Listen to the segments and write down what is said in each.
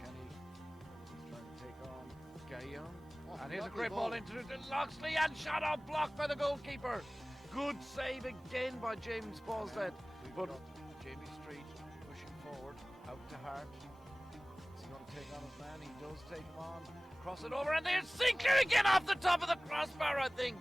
Kenny is trying to take on Gaillon. Oh, And here's a lovely great ball ball. into Loxley and shot off blocked by the goalkeeper. Good save again by James Bosdet. We've But got Jamie Street pushing forward out to Hart. Is he going to take on his man? He does take him on. Cross it over and there's Sinclair again off the top of the crossbar, I think.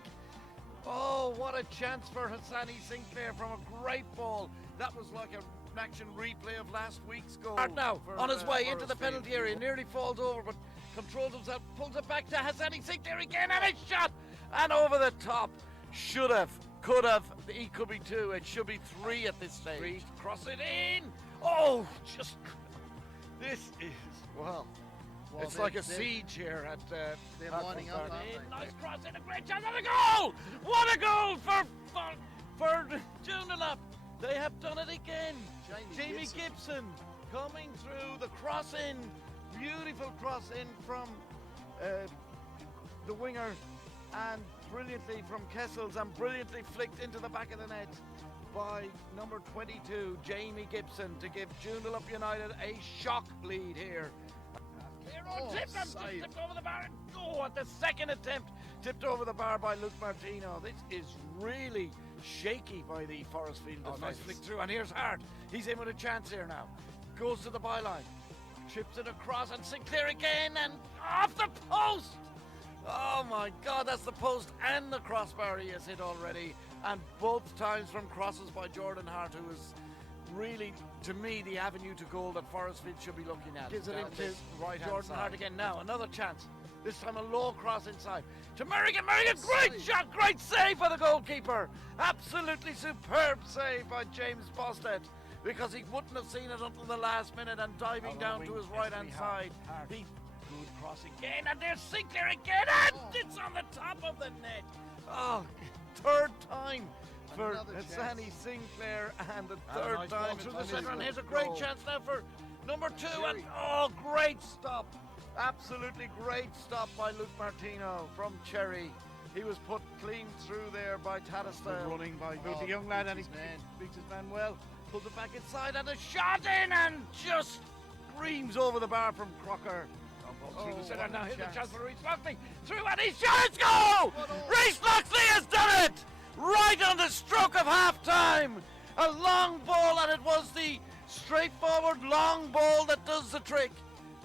Oh, what a chance for Hassani Sinclair from a great ball. That was like an action replay of last week's goal. Hart now on his way into the penalty area, nearly falls over, but controls himself, pulls it back to Hassani Sinclair again, and it's shot and over the top. Should have, could have, he could be two. It should be three at this stage. Street, cross it in. Oh, just this is well. It's like a siege here at they're lining up, aren't they? nice cross in, a great chance, and a goal! What a goal for Joondalup. They have done it again. Jamie Gibson coming through the cross in, beautiful cross in from the winger, and brilliantly from Kessels, and brilliantly flicked into the back of the net by number 22, Jamie Gibson, to give Joondalup United a shock lead here. Tipped over the bar and go at the second attempt, tipped over the bar by Luke Martino. This is really shaky by the Forrestfield defence. Nice flick through, and here's Hart. He's in with a chance here now. Goes to the byline, chips it across, and Sinclair again, and off the post. Oh my God, that's the post and the crossbar he has hit already, and both times from crosses by Jordan Hart, who is really, to me, the avenue to goal that Forrestfield should be looking at. Gives it into Jordan Hart again now. Another chance. This time a low cross inside to Merrigan. Merrigan, great shot, great save by the goalkeeper. Absolutely superb save by James Bosdet, because he wouldn't have seen it until the last minute, and diving down to his right-hand side. He good cross again, and there's Sinclair again, and it's on the top of the net. Oh, third time for Hassani Sinclair, and the third time through the centre, and here's a great chance now for number 2, and oh, great stop, absolutely great stop by Luke Martino from Cherry. He was put clean through there by Tattistyle. Running by the young lad, and he beats his man well, pulls it back inside, and a shot in, and just screams over the bar from Crocker. Through the centre, now here's a chance for Rhys Loxley, through, and he's shot, it's goal! Rhys Loxley has done it! Right on the stroke of half-time. A long ball, and it was the straightforward long ball that does the trick.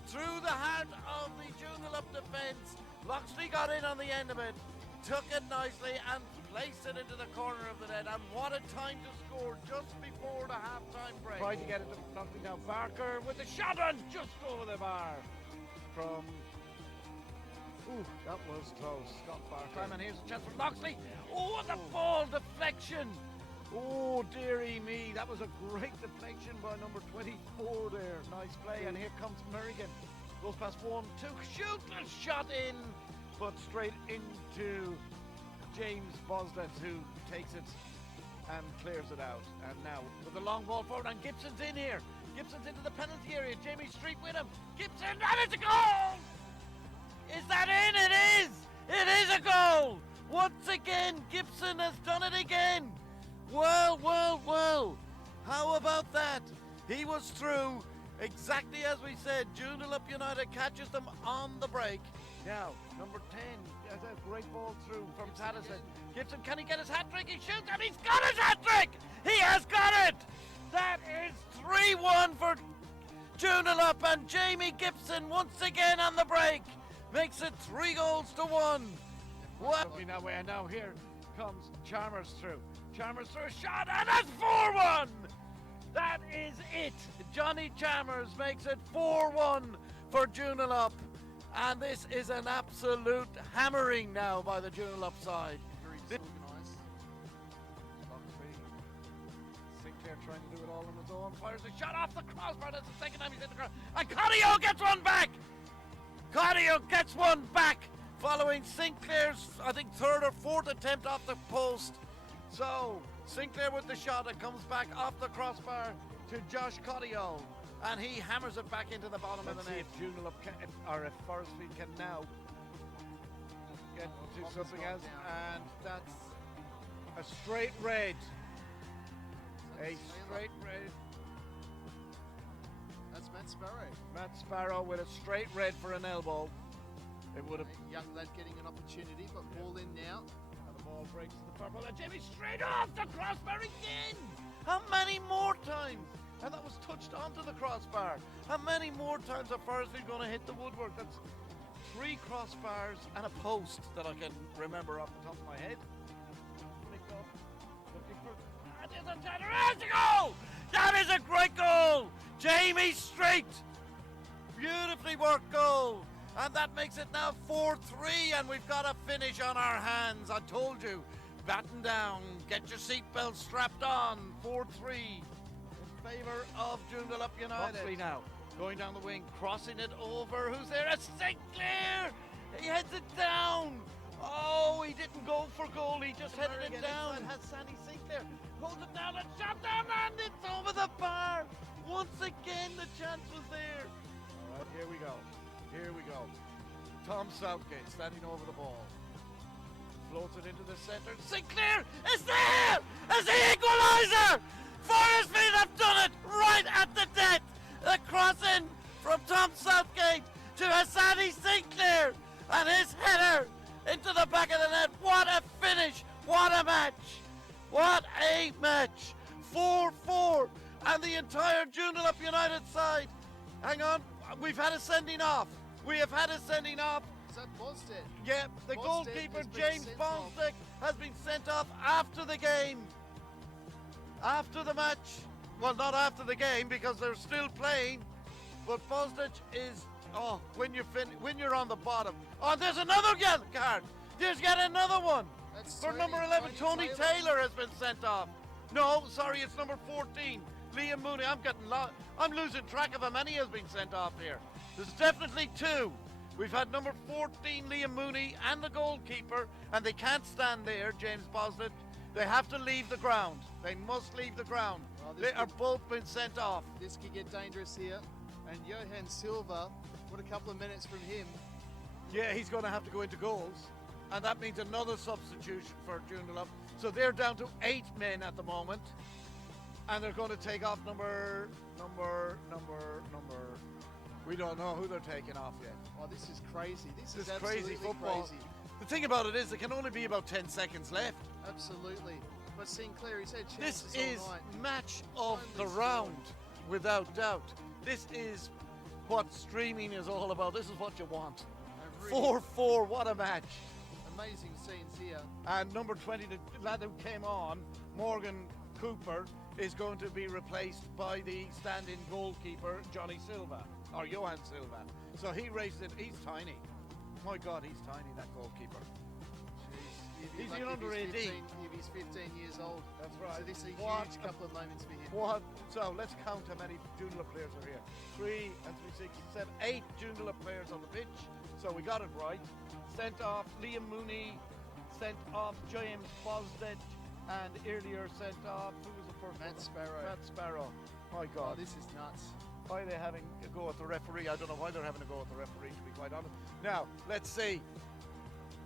Through the heart of the Joondalup defence. Loxley got in on the end of it, took it nicely, and placed it into the corner of the net. And what a time to score just before the half-time break. Tried to get it to Loxley now. Barker with the shot, and just over the bar from... Ooh, that was close. Scott Barker. And here's a chance for Loxley. Oh, the ball deflection. Oh, dearie me. That was a great deflection by number 24 there. Nice play. And here comes Merrigan. Goes past 1, 2. Shoot, a shot in. But straight into James Bosdet, who takes it and clears it out. And now with the long ball forward, and Gibson's in here. Gibson's into the penalty area. Jamie Street with him. Gibson, and it's a goal! Is that in? It is! It is a goal! Once again, Gibson has done it again! Well, well, well! How about that? He was through, exactly as we said. Joondalup United catches them on the break. Now, number 10 has a great ball through from Tattistyle. Gibson, can he get his hat-trick? He shoots, and he's got his hat-trick! He has got it! That is 3-1 for Joondalup, and Jamie Gibson once again on the break. Makes it 3-1. What? Looking that way, and now here comes Chalmers through. Chalmers through a shot, and that's 4-1. That is it. Johnny Chalmers makes it 4-1 for Joondalup, and this is an absolute hammering now by the Joondalup side. Very disorganised. Sinclair trying to do it all on his own. Fires a shot off the crossbar. That's the second time he's hit the cross. And Codio gets one back. Codio gets one back following Sinclair's, I think, third or fourth attempt off the post. So Sinclair with the shot, it comes back off the crossbar to Josh Codio, and he hammers it back into the bottom of the net. If Joondalup or if Forrestfield can now get to something else, and that's a straight red. A straight red. That's Sparrow. Matt Sparrow with a straight red for an elbow. It would have. A young lad getting an opportunity, but ball in now. And the ball breaks to the purple. And Jimmy straight off the crossbar again. How many more times? And that was touched onto the crossbar. How many more times are Forrestfield going to hit the woodwork? That's 3 crossbars and a post that I can remember off the top of my head. There's a tenner. There's a goal! That is a great goal! Jamie Street! Beautifully worked goal. And that makes it now 4-3, and we've got a finish on our hands. I told you, batten down, get your seatbelt strapped on. 4-3 in favour of Joondalup United. Buxley now going down the wing, crossing it over. Who's there? It's Sinclair! He heads it down. Oh, he didn't go for goal. He just headed it down. Has Sandy Sinclair. Holds it down and shot down, and it's over the bar. Once again, the chance was there. All right, here we go. Here we go. Tom Southgate standing over the ball. Floats it into the centre. Sinclair is there! As the equaliser! Forrestfield have done it right at the death. The crossing from Tom Southgate to Hassani Sinclair, and his header into the back of the net. What a finish! What a match! What a match! 4-4, and the entire Joondalup United side. Hang on, we've had a sending off. We have had a sending off. Is that Bosted? Yeah, the Bosted goalkeeper has been James sent off. Bonstick has been sent off after the game. After the match. Well, not after the game because they're still playing. But Bostic is, when you're on the bottom. Oh, there's another yellow card. There's yet another one. That's For number 11, Tony Taylor has been sent off. No, sorry, it's number 14, Liam Mooney. I'm losing track of how many has been sent off here. There's definitely 2. We've had number 14, Liam Mooney, and the goalkeeper, and they can't stand there, James Boslet. They have to leave the ground. They must leave the ground. Well, They are both been sent off. This could get dangerous here. And Johan Silva, what a couple of minutes from him. Yeah, he's going to have to go into goals. And that means another substitution for Joondalup. So they're down to 8 men at the moment. And they're going to take off number. We don't know who they're taking off yet. Oh, this is crazy. This is crazy absolutely football. crazy. The thing about it is there can only be about 10 seconds left. Absolutely. But Sinclair, he's had This chances is all night. match of the Finally round, without doubt. This is what streaming is all about. This is what you want. A really 4-4, what a match. amazing scenes here. And number 20, the lad who came on, Morgan Cooper, is going to be replaced by the stand-in goalkeeper, Johnny Silva, or Johan Silva. So he raced it. He's tiny. My God, he's tiny, that goalkeeper. Jeez, He's in under 18. If he's 15 years old. That's right. So this is a What huge a- couple of moments for him. What? So let's count how many Joondalup players are here. 3 and 3, 6, 7, 8 Joondalup players on the pitch. So we got it right. Sent off Liam Mooney, sent off James Bosdet, and earlier sent off, who was the first Matt one? Sparrow. Matt Sparrow. My Oh, God. this is nuts. Why are they having a go at the referee? I don't know why they're having a go at the referee, to be quite honest. Now, let's see.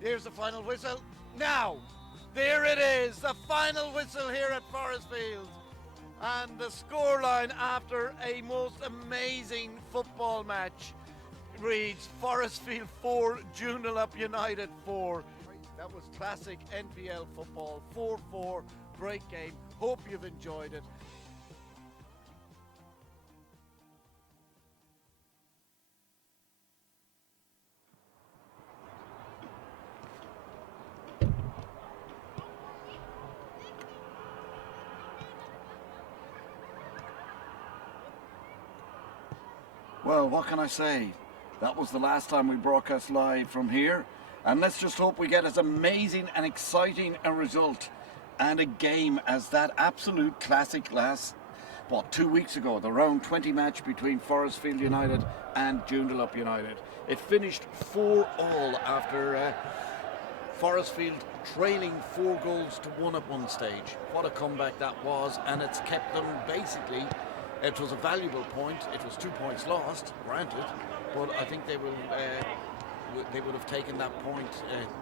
Here's the final whistle. Now, there it is, the final whistle here at Forrestfield. And the scoreline after a most amazing football match reads Forrestfield 4, Joondalup United 4. That was classic NPL football, 4-4, great game. Hope you've enjoyed it. Well, what can I say? That was the last time we broadcast live from here. And let's just hope we get as amazing and exciting a result and a game as that absolute classic last, 2 weeks ago, the round 20 match between Forrestfield United and Joondalup United. It finished 4-all after Forrestfield trailing 4 goals to 1 at one stage. What a comeback that was, and it's kept them basically. It was a valuable point. It was 2 points lost, granted, but I think they will they would have taken that point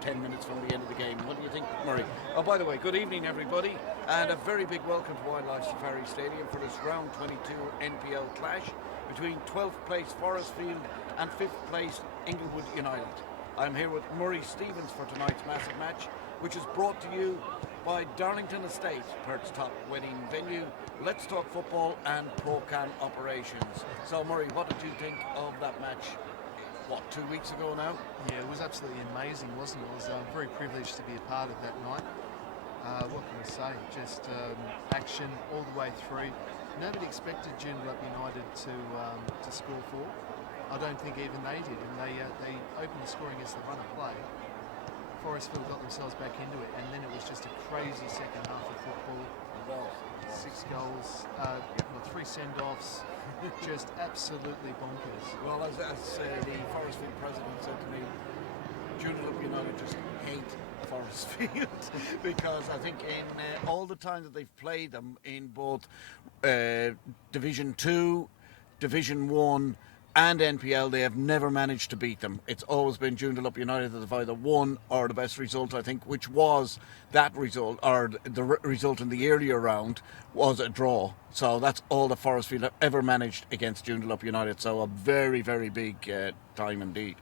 10 minutes from the end of the game. What do you think, Murray? Oh, by the way, good evening, everybody, and a very big welcome to Wildlife Safari Stadium for this round 22 NPL clash between 12th place Forrestfield and 5th place Inglewood United. I'm here with Murray Stevens for tonight's massive match, which is brought to you by Darlington Estate, Perth's top wedding venue, Let's Talk Football and ProCam operations. So Murray, what did you think of that match? What, 2 weeks ago now? Yeah, it was absolutely amazing, wasn't it? I was very privileged to be a part of that night. What can I say? Just action all the way through. Nobody expected Joondalup United to score 4. I don't think even they did, and they opened the scoring as the run of play. Forrestfield got themselves back into it, and then it was just a crazy second half of football. Well, 6 goals, 3 send-offs, just absolutely bonkers. well, as the Forrestfield president said to me, Joondalup United just hate Forrestfield because I think in all the time that they've played them in both Division 2, Division 1 and NPL, they have never managed to beat them. It's always been Joondalup United that have either won or the best result, I think, which was that result, or the result in the earlier round was a draw. So that's all the Forrestfield have ever managed against Joondalup United. So a very, very big time indeed.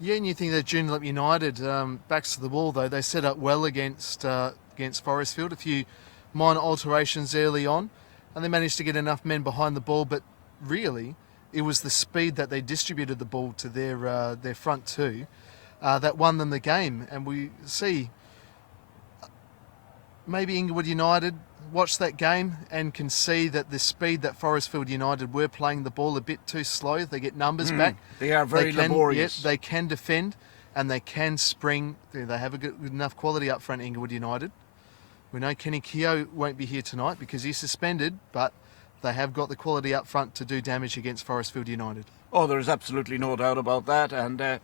Yeah, and you think that Joondalup United, backs to the wall though, they set up well against Forrestfield. A few minor alterations early on, and they managed to get enough men behind the ball, but really, it was the speed that they distributed the ball to their front two that won them the game. And we see maybe Inglewood United watched that game and can see that the speed that Forrestfield United were playing the ball a bit too slow. They get numbers back. They are very laborious. Yes, they can defend and they can spring. They have a good enough quality up front, Inglewood United. We know Kenny Keogh won't be here tonight because he's suspended, but they have got the quality up front to do damage against Forrestfield United. Oh, there's absolutely no doubt about that. And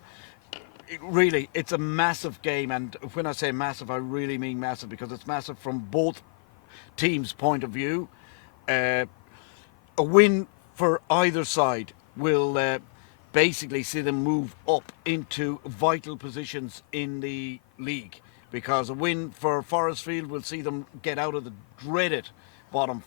really, it's a massive game. And when I say massive, I really mean massive, because it's massive from both teams' point of view. A win for either side will basically see them move up into vital positions in the league, because a win for Forrestfield will see them get out of the dreaded bottom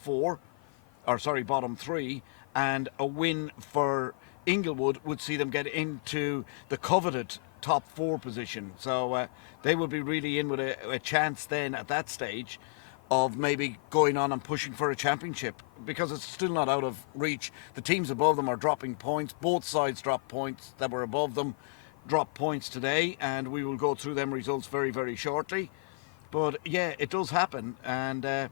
3, and a win for Inglewood would see them get into the coveted top 4 position. So they will be really in with a chance then at that stage of maybe going on and pushing for a championship, because it's still not out of reach. The teams above them are dropping points. Both sides drop points that were above them, drop points today, and we will go through them results very, very shortly. But yeah, it does happen, and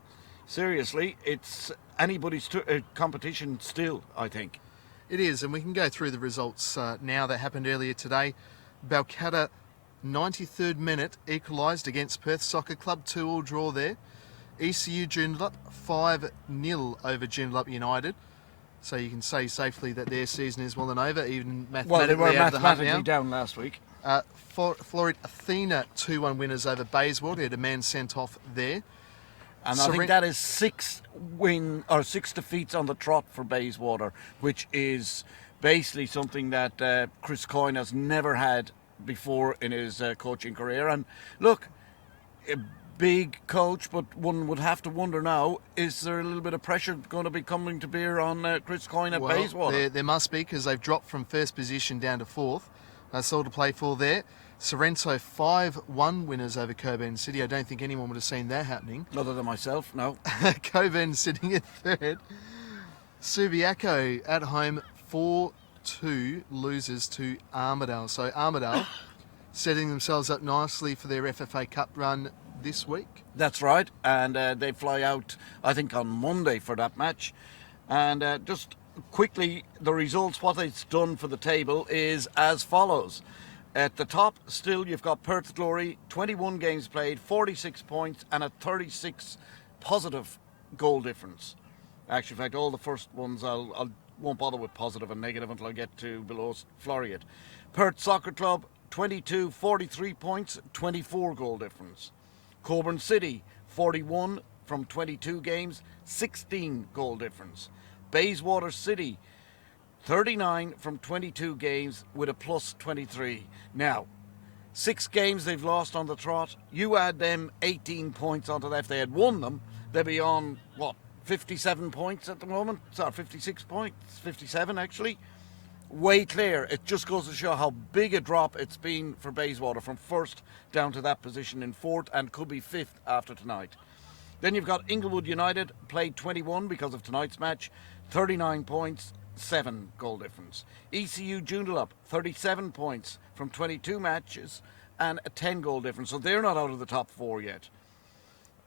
seriously, it's anybody's competition still, I think. It is, and we can go through the results now that happened earlier today. Balcatta, 93rd minute, equalised against Perth Soccer Club, 2-2 draw there. ECU Joondalup 5-0 over Joondalup United. So you can say safely that their season is well and over, even mathematically. Well, they were out of the hunt mathematically now. down last week. Florid Athena 2-1 winners over Bayswater. Had a man sent off there. And I think that is 6 defeats on the trot for Bayswater, which is basically something that Chris Coyne has never had before in his coaching career. And look, a big coach, but one would have to wonder now, is there a little bit of pressure going to be coming to bear on Chris Coyne at Bayswater? There must be, because they've dropped from first position down to 4th. That's all to play for there. Sorrento 5-1 winners over Coburn City. I don't think anyone would have seen that happening. Other than myself, no. Coburn sitting at 3rd. Subiaco at home 4-2 loses to Armidale. So Armidale setting themselves up nicely for their FFA Cup run this week. That's right, and they fly out, I think, on Monday for that match. And just quickly, the results, what it's done for the table is as follows. At the top, still, you've got Perth Glory, 21 games played, 46 points, and a 36 positive goal difference. Actually, in fact, all the first ones, I won't bother with positive and negative until I get to below Floriat. Perth Soccer Club, 22, 43 points, 24 goal difference. Coburn City, 41 from 22 games, 16 goal difference. Bayswater City, 39 from 22 games with a plus 23. Now, 6 games they've lost on the trot. You add them 18 points onto that. If they had won them, they'd be on, 57 points at the moment? Sorry, 56 points. 57, actually. Way clear. It just goes to show how big a drop it's been for Bayswater from first down to that position in fourth and could be fifth after tonight. Then you've got Inglewood United, played 21 because of tonight's match, 39 points, 7 goal difference. ECU Joondalup, 37 points from 22 matches and a 10 goal difference, so they're not out of the top 4 yet.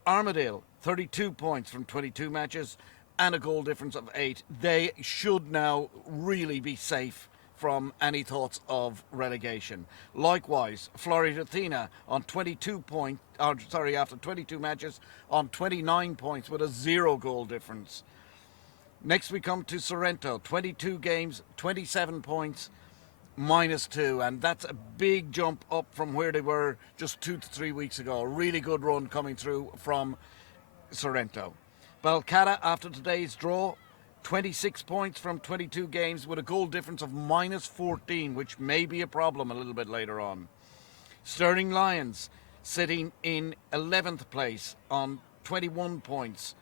Armadale, 32 points from 22 matches and a goal difference of 8. They should now really be safe from any thoughts of relegation. Likewise, Florida Athena on 22 points, after 22 matches on 29 points with a 0 goal difference. Next we come to Sorrento, 22 games, 27 points, -2, and that's a big jump up from where they were just 2 to 3 weeks ago. A really good run coming through from Sorrento. Balcata, after today's draw, 26 points from 22 games with a goal difference of -14, which may be a problem a little bit later on. Stirling Lions sitting in 11th place on 21 points,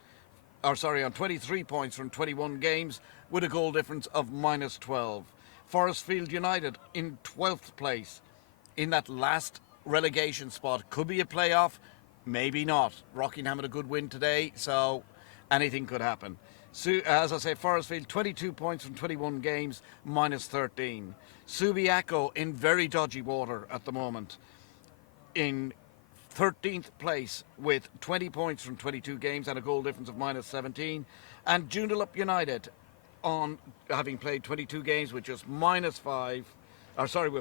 on 23 points from 21 games with a goal difference of -12. Forrestfield United in 12th place in that last relegation spot. Could be a playoff, maybe not. Rockingham had a good win today, so anything could happen. So, as I say, Forrestfield 22 points from 21 games, -13. Subiaco in very dodgy water at the moment, in 13th place with 20 points from 22 games and a goal difference of -17. And Joondalup United, on having played 22 games with just with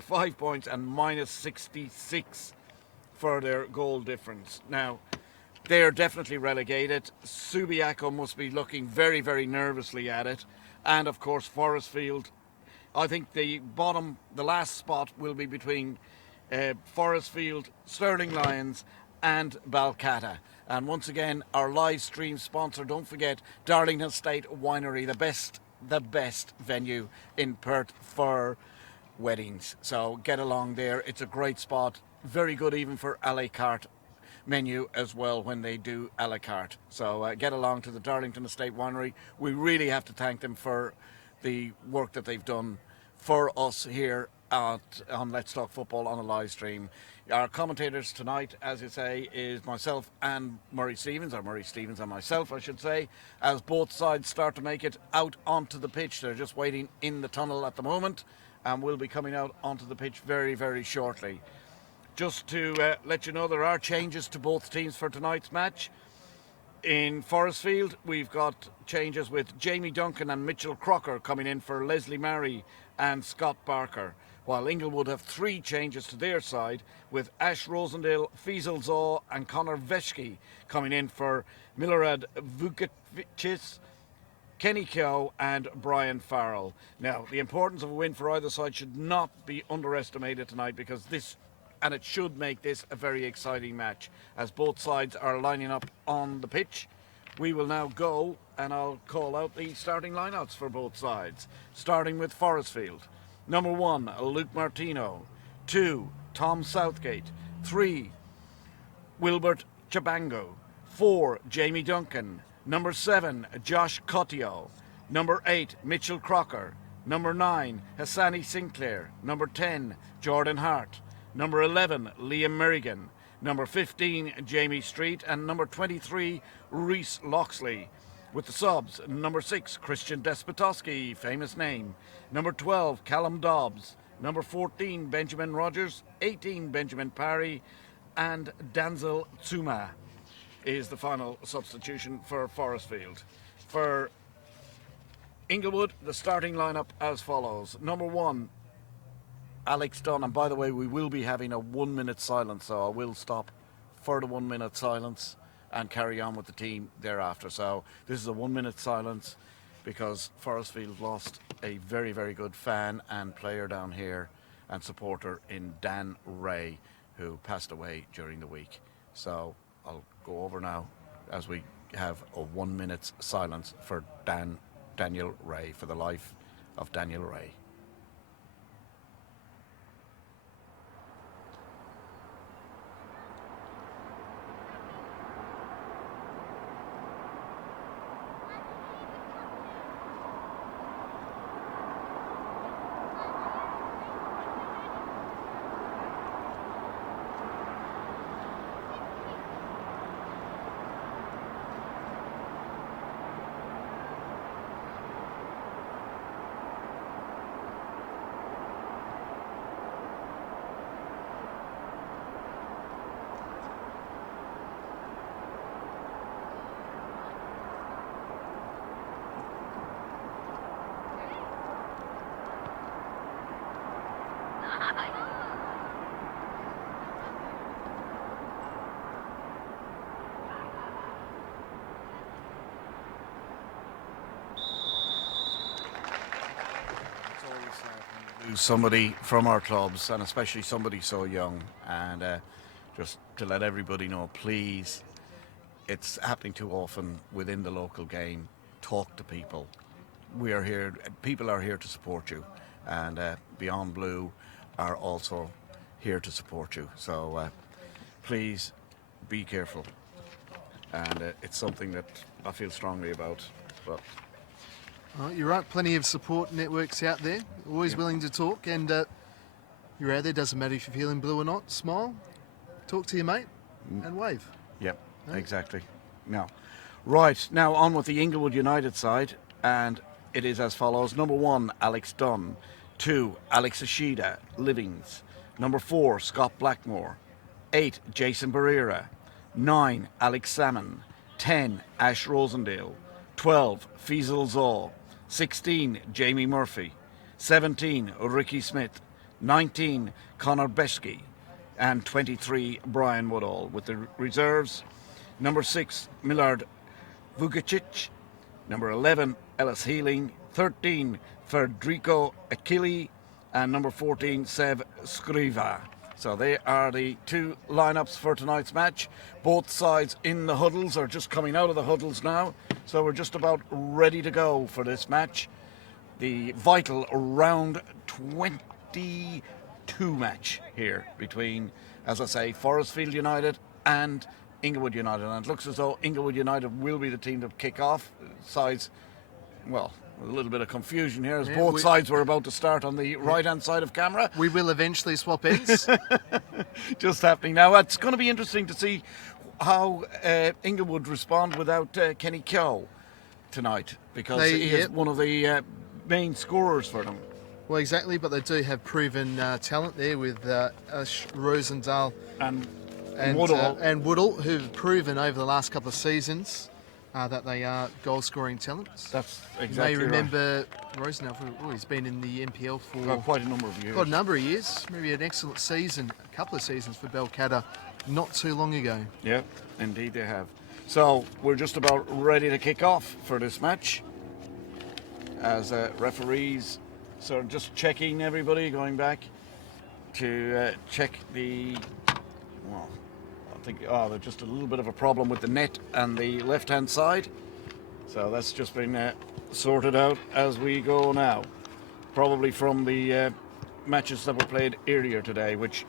5 points and -66 for their goal difference. Now, they're definitely relegated. Subiaco must be looking very, very nervously at it. And of course, Forrestfield. I think the last spot will be between Forrestfield, Stirling Lions and Balcata. And once again, our live stream sponsor, don't forget, Darlington Estate Winery, the best venue in Perth for weddings. So get along there. It's a great spot. Very good even for a la carte menu as well when they do a la carte. So get along to the Darlington Estate Winery. We really have to thank them for the work that they've done for us here on Let's Talk Football on a live stream. Our commentators tonight, as you say, is myself and Murray Stevens and myself, I should say, as both sides start to make it out onto the pitch. They're just waiting in the tunnel at the moment and will be coming out onto the pitch very, very shortly. Just to let you know, there are changes to both teams for tonight's match. In Forrestfield, we've got changes with Jamie Duncan and Mitchell Crocker coming in for Leslie Marry and Scott Barker, while Inglewood have 3 changes to their side with Ash Rosendale, Faisal Zaw and Conor Veshki coming in for Milorad Vukovic, Kenny Keogh and Brian Farrell. Now, the importance of a win for either side should not be underestimated tonight, because it should make this a very exciting match as both sides are lining up on the pitch. We will now go and I'll call out the starting lineouts for both sides, starting with Forrestfield. Number 1, Luke Martino. 2, Tom Southgate. 3, Wilbert Chabango. 4, Jamie Duncan. Number 7, Josh Cotio. Number 8, Mitchell Crocker. Number 9, Hassani Sinclair. Number 10, Jordan Hart. Number 11, Liam Merrigan. Number 15, Jamie Street. And number 23, Reese Loxley. With the subs, number 6, Christian Despotowski, famous name. Number 12, Callum Dobbs. Number 14, Benjamin Rogers. 18, Benjamin Parry. And Danzel Tsuma is the final substitution for Forrestfield. For Inglewood, the starting lineup as follows. Number 1, Alex Dunn, and by the way, we will be having a 1-minute silence, so I will stop for the 1-minute silence and carry on with the team thereafter. So this is a 1-minute silence because Forrestfield lost a very, very good fan and player down here and supporter in Dan Ray, who passed away during the week. So I'll go over now as we have a 1-minute silence for Daniel Ray for the life of Daniel Ray. Lose somebody from our clubs, and especially somebody so young, and just to let everybody know, please, it's happening too often within the local game. Talk to people. We are here, people are here to support you, and Beyond Blue are also here to support you, so please be careful, and it's something that I feel strongly about. But Oh, you're right, plenty of support networks out there, always willing to talk, and you're out there, doesn't matter if you're feeling blue or not, smile, talk to your mate, and wave. Yep, exactly. Now, right, now on with the Inglewood United side, and it is as follows. Number 1, Alex Dunn. 2, Alex Ashida, Livings. Number 4, Scott Blackmore. 8, Jason Barrera. 9, Alex Salmon. 10, Ash Rosendale. 12, Faisal Zaw. 16, Jamie Murphy. 17, Ricky Smith. 19, Connor Beshke. And 23, Brian Woodall. With the reserves, number 6, Millard Vukacic. Number 11, Ellis Healing. 13, Federico Achille. And number 14, Sev Scriva. So they are the two lineups for tonight's match. Both sides in the huddles, are just coming out of the huddles now. So we're just about ready to go for this match. The vital round 22 match here between, as I say, Forrestfield United and Inglewood United. And it looks as though Inglewood United will be the team to kick off. Sides, well, a little bit of confusion here as both sides were about to start on the right-hand side of camera. We will eventually swap ends. Just happening now. It's going to be interesting to see how Inglewood respond without Kenny Kyo tonight, because he is one of the main scorers for them. Well, exactly, but they do have proven talent there with Ash Rosendale and Woodall, who've proven over the last couple of seasons that they are goal-scoring talents. That's exactly You may remember Rosendale, he's been in the NPL for quite a number of years. Quite a number of years. Maybe an excellent season, a couple of seasons for Belcata not too long ago. Yeah, indeed they have. So we're just about ready to kick off for this match, as referees sort of just checking everybody, going back to check the, well, I think, there's just a little bit of a problem with the net and the left-hand side. So that's just been sorted out as we go now. Probably from the matches that were played earlier today, which,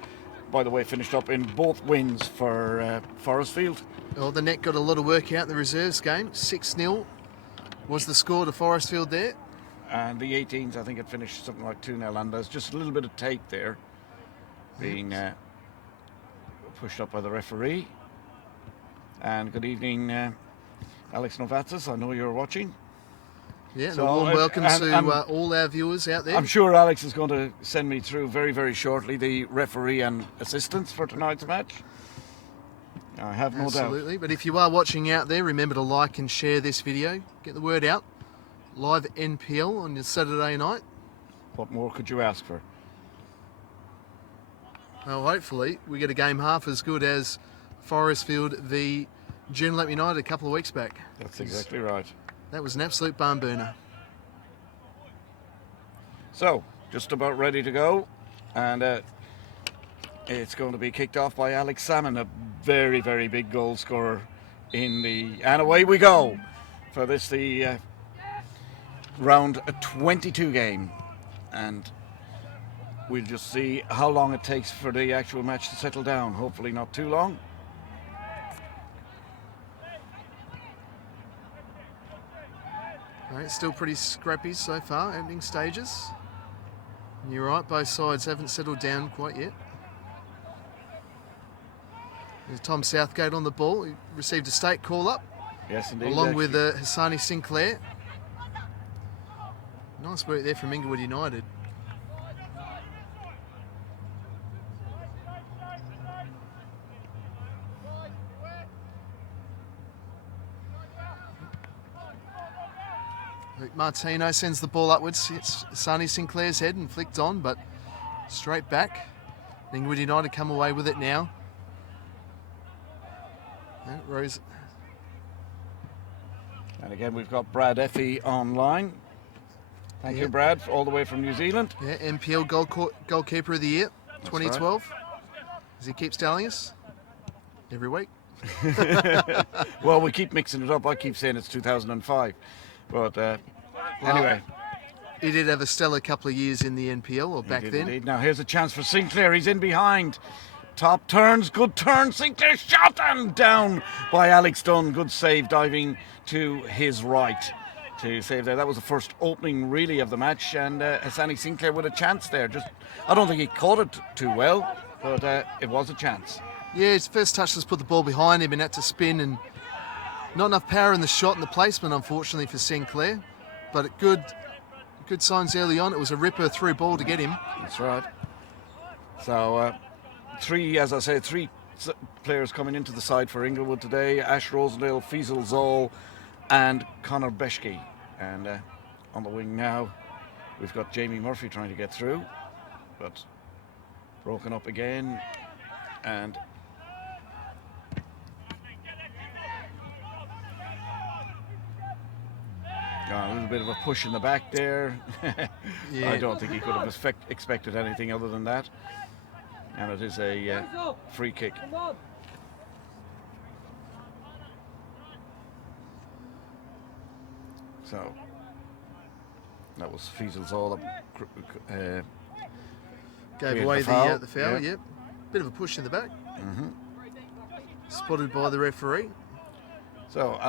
by the way, finished up in both wins for Forrestfield. Well, the net got a lot of work out in the reserves game. 6-0 was the score to Forrestfield there. And the 18s, I think it finished something like 2-0, and there's just a little bit of tape there being pushed up by the referee. And good evening, Alex Novatzis, I know you're watching. Yeah, so, a warm welcome to all our viewers out there. I'm sure Alex is going to send me through very, very shortly the referee and assistants for tonight's match. I have no doubt. Absolutely, but if you are watching out there, remember to like and share this video. Get the word out. Live NPL on your Saturday night. What more could you ask for? Well, hopefully we get a game half as good as Forrestfield v Joondalup United a couple of weeks back. That's exactly right. That was an absolute barn burner. So, just about ready to go, and it's going to be kicked off by Alex Salmon, a very, very big goal scorer in the... And away we go for this, the round 22 game, and we'll just see how long it takes for the actual match to settle down. Hopefully not too long. Right, still pretty scrappy so far, ending stages. And you're right, both sides haven't settled down quite yet. There's Tom Southgate on the ball. He received a state call-up. Yes, indeed. Along with Hassani Sinclair. Nice work there from Inglewood United. Luke Martino sends the ball upwards. Hits Hassani Sinclair's head and flicked on, but straight back. Inglewood United come away with it now. Rose. And again, we've got Brad Effie online. Thank you, Brad, all the way from New Zealand. Yeah, NPL Goalkeeper of the Year, 2012. Right. As he keeps telling us every week. Well, we keep mixing it up. I keep saying it's 2005. But anyway. He did have a stellar couple of years in the NPL, or back then. Indeed. Now, here's a chance for Sinclair. He's in behind. Top turns, good turn. Sinclair shot and down by Alex Dunn. Good save, diving to his right to save there. That was the first opening really of the match, and Hassani Sinclair with a chance there. I don't think he caught it too well, but it was a chance. Yeah, his first touch was put the ball behind him and had to spin, and not enough power in the shot and the placement, unfortunately, for Sinclair. But good signs early on. It was a ripper through ball to get him. That's right. So three players coming into the side for Inglewood today: Ash Rosendale, Faisal Zoll, and Conor Beshke. And on the wing now, we've got Jamie Murphy trying to get through, but broken up again. And a little bit of a push in the back there. Yeah. I don't think he could have expected anything other than that. And it is a free kick. So that was Fiesel's all Gave away the foul, yeah. yep. Bit of a push in the back. Mm-hmm. Spotted by the referee. So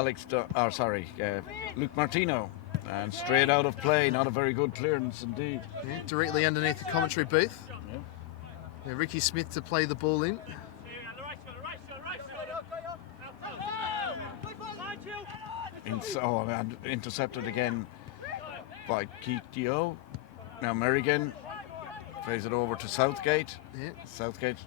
Luke Martino, and straight out of play. Not a very good clearance indeed. Yeah, directly underneath the commentary booth. Yeah, Ricky Smith to play the ball in. And intercepted again by Keith Dio. Now Merrigan plays it over to Southgate. Yeah. Southgate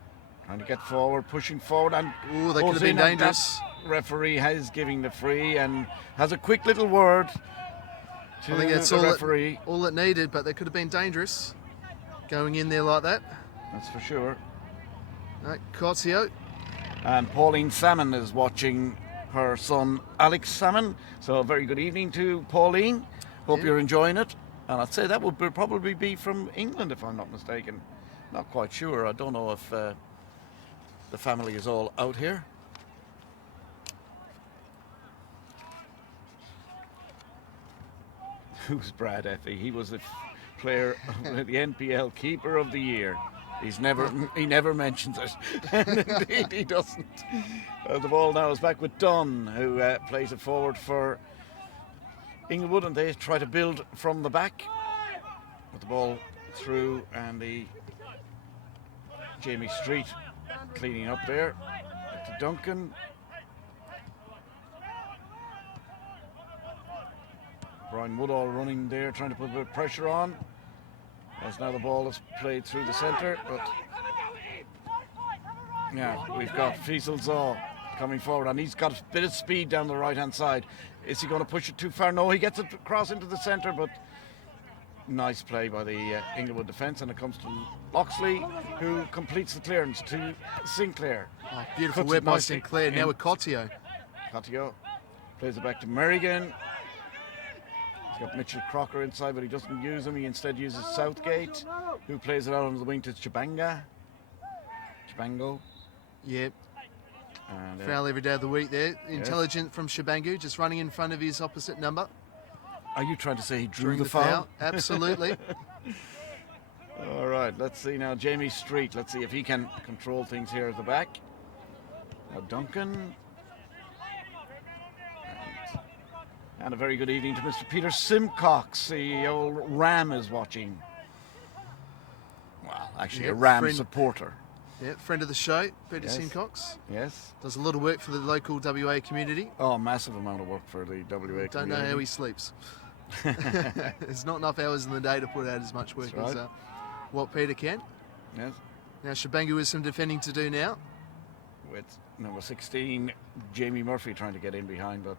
trying to get forward, pushing forward, and That could have been dangerous. Referee is giving the free and has a quick little word to I think that's the referee. all it needed, but they could have been dangerous going in there like that. That's for sure. Cozio. And Pauline Salmon is watching her son Alex Salmon. So a very good evening to Pauline. Hope you're enjoying it. And I'd say that would probably be from England, if I'm not mistaken. Not quite sure. I don't know if the family is all out here. Who's Brad Effie? He was the player, the NPL Keeper of the Year. He never mentions it. And indeed he doesn't. The ball now is back with Dunn, who plays it forward for Inglewood, and they try to build from the back. With the ball through, and the Jamie Street cleaning up there. To Duncan. Brian Woodall running there, trying to put a bit of pressure on. As now the ball is played through the centre, but yeah, we've got Faisal Zaw coming forward, and he's got a bit of speed down the right-hand side. Is he going to push it too far? No, he gets it across into the centre, but nice play by the Inglewood defence, and it comes to Loxley, who completes the clearance to Sinclair. Oh, beautiful work by Sinclair, now with Cozio. Cozio plays it back to Merrigan. He's got Mitchell Crocker inside, but he doesn't use him. He instead uses Southgate, who plays it out on the wing to Chibango. Yep. And, foul every day of the week there. Intelligent from Shabangu, just running in front of his opposite number. Are you trying to say he drew During the foul? Absolutely. All right, let's see now. Jamie Street. Let's see if he can control things here at the back. Now Duncan. And a very good evening to Mr. Peter Simcox. The old Ram is watching. Well, actually a Ram supporter. Yeah, friend of the show, Peter Yes. Simcox. Yes. Does a lot of work for the local WA community. Oh, massive amount of work for the WA community. Don't know how he sleeps. There's not enough hours in the day to put out as much work That's as right. what Peter can. Yes. Now Shabangu with some defending to do now. With number 16, Jamie Murphy trying to get in behind, but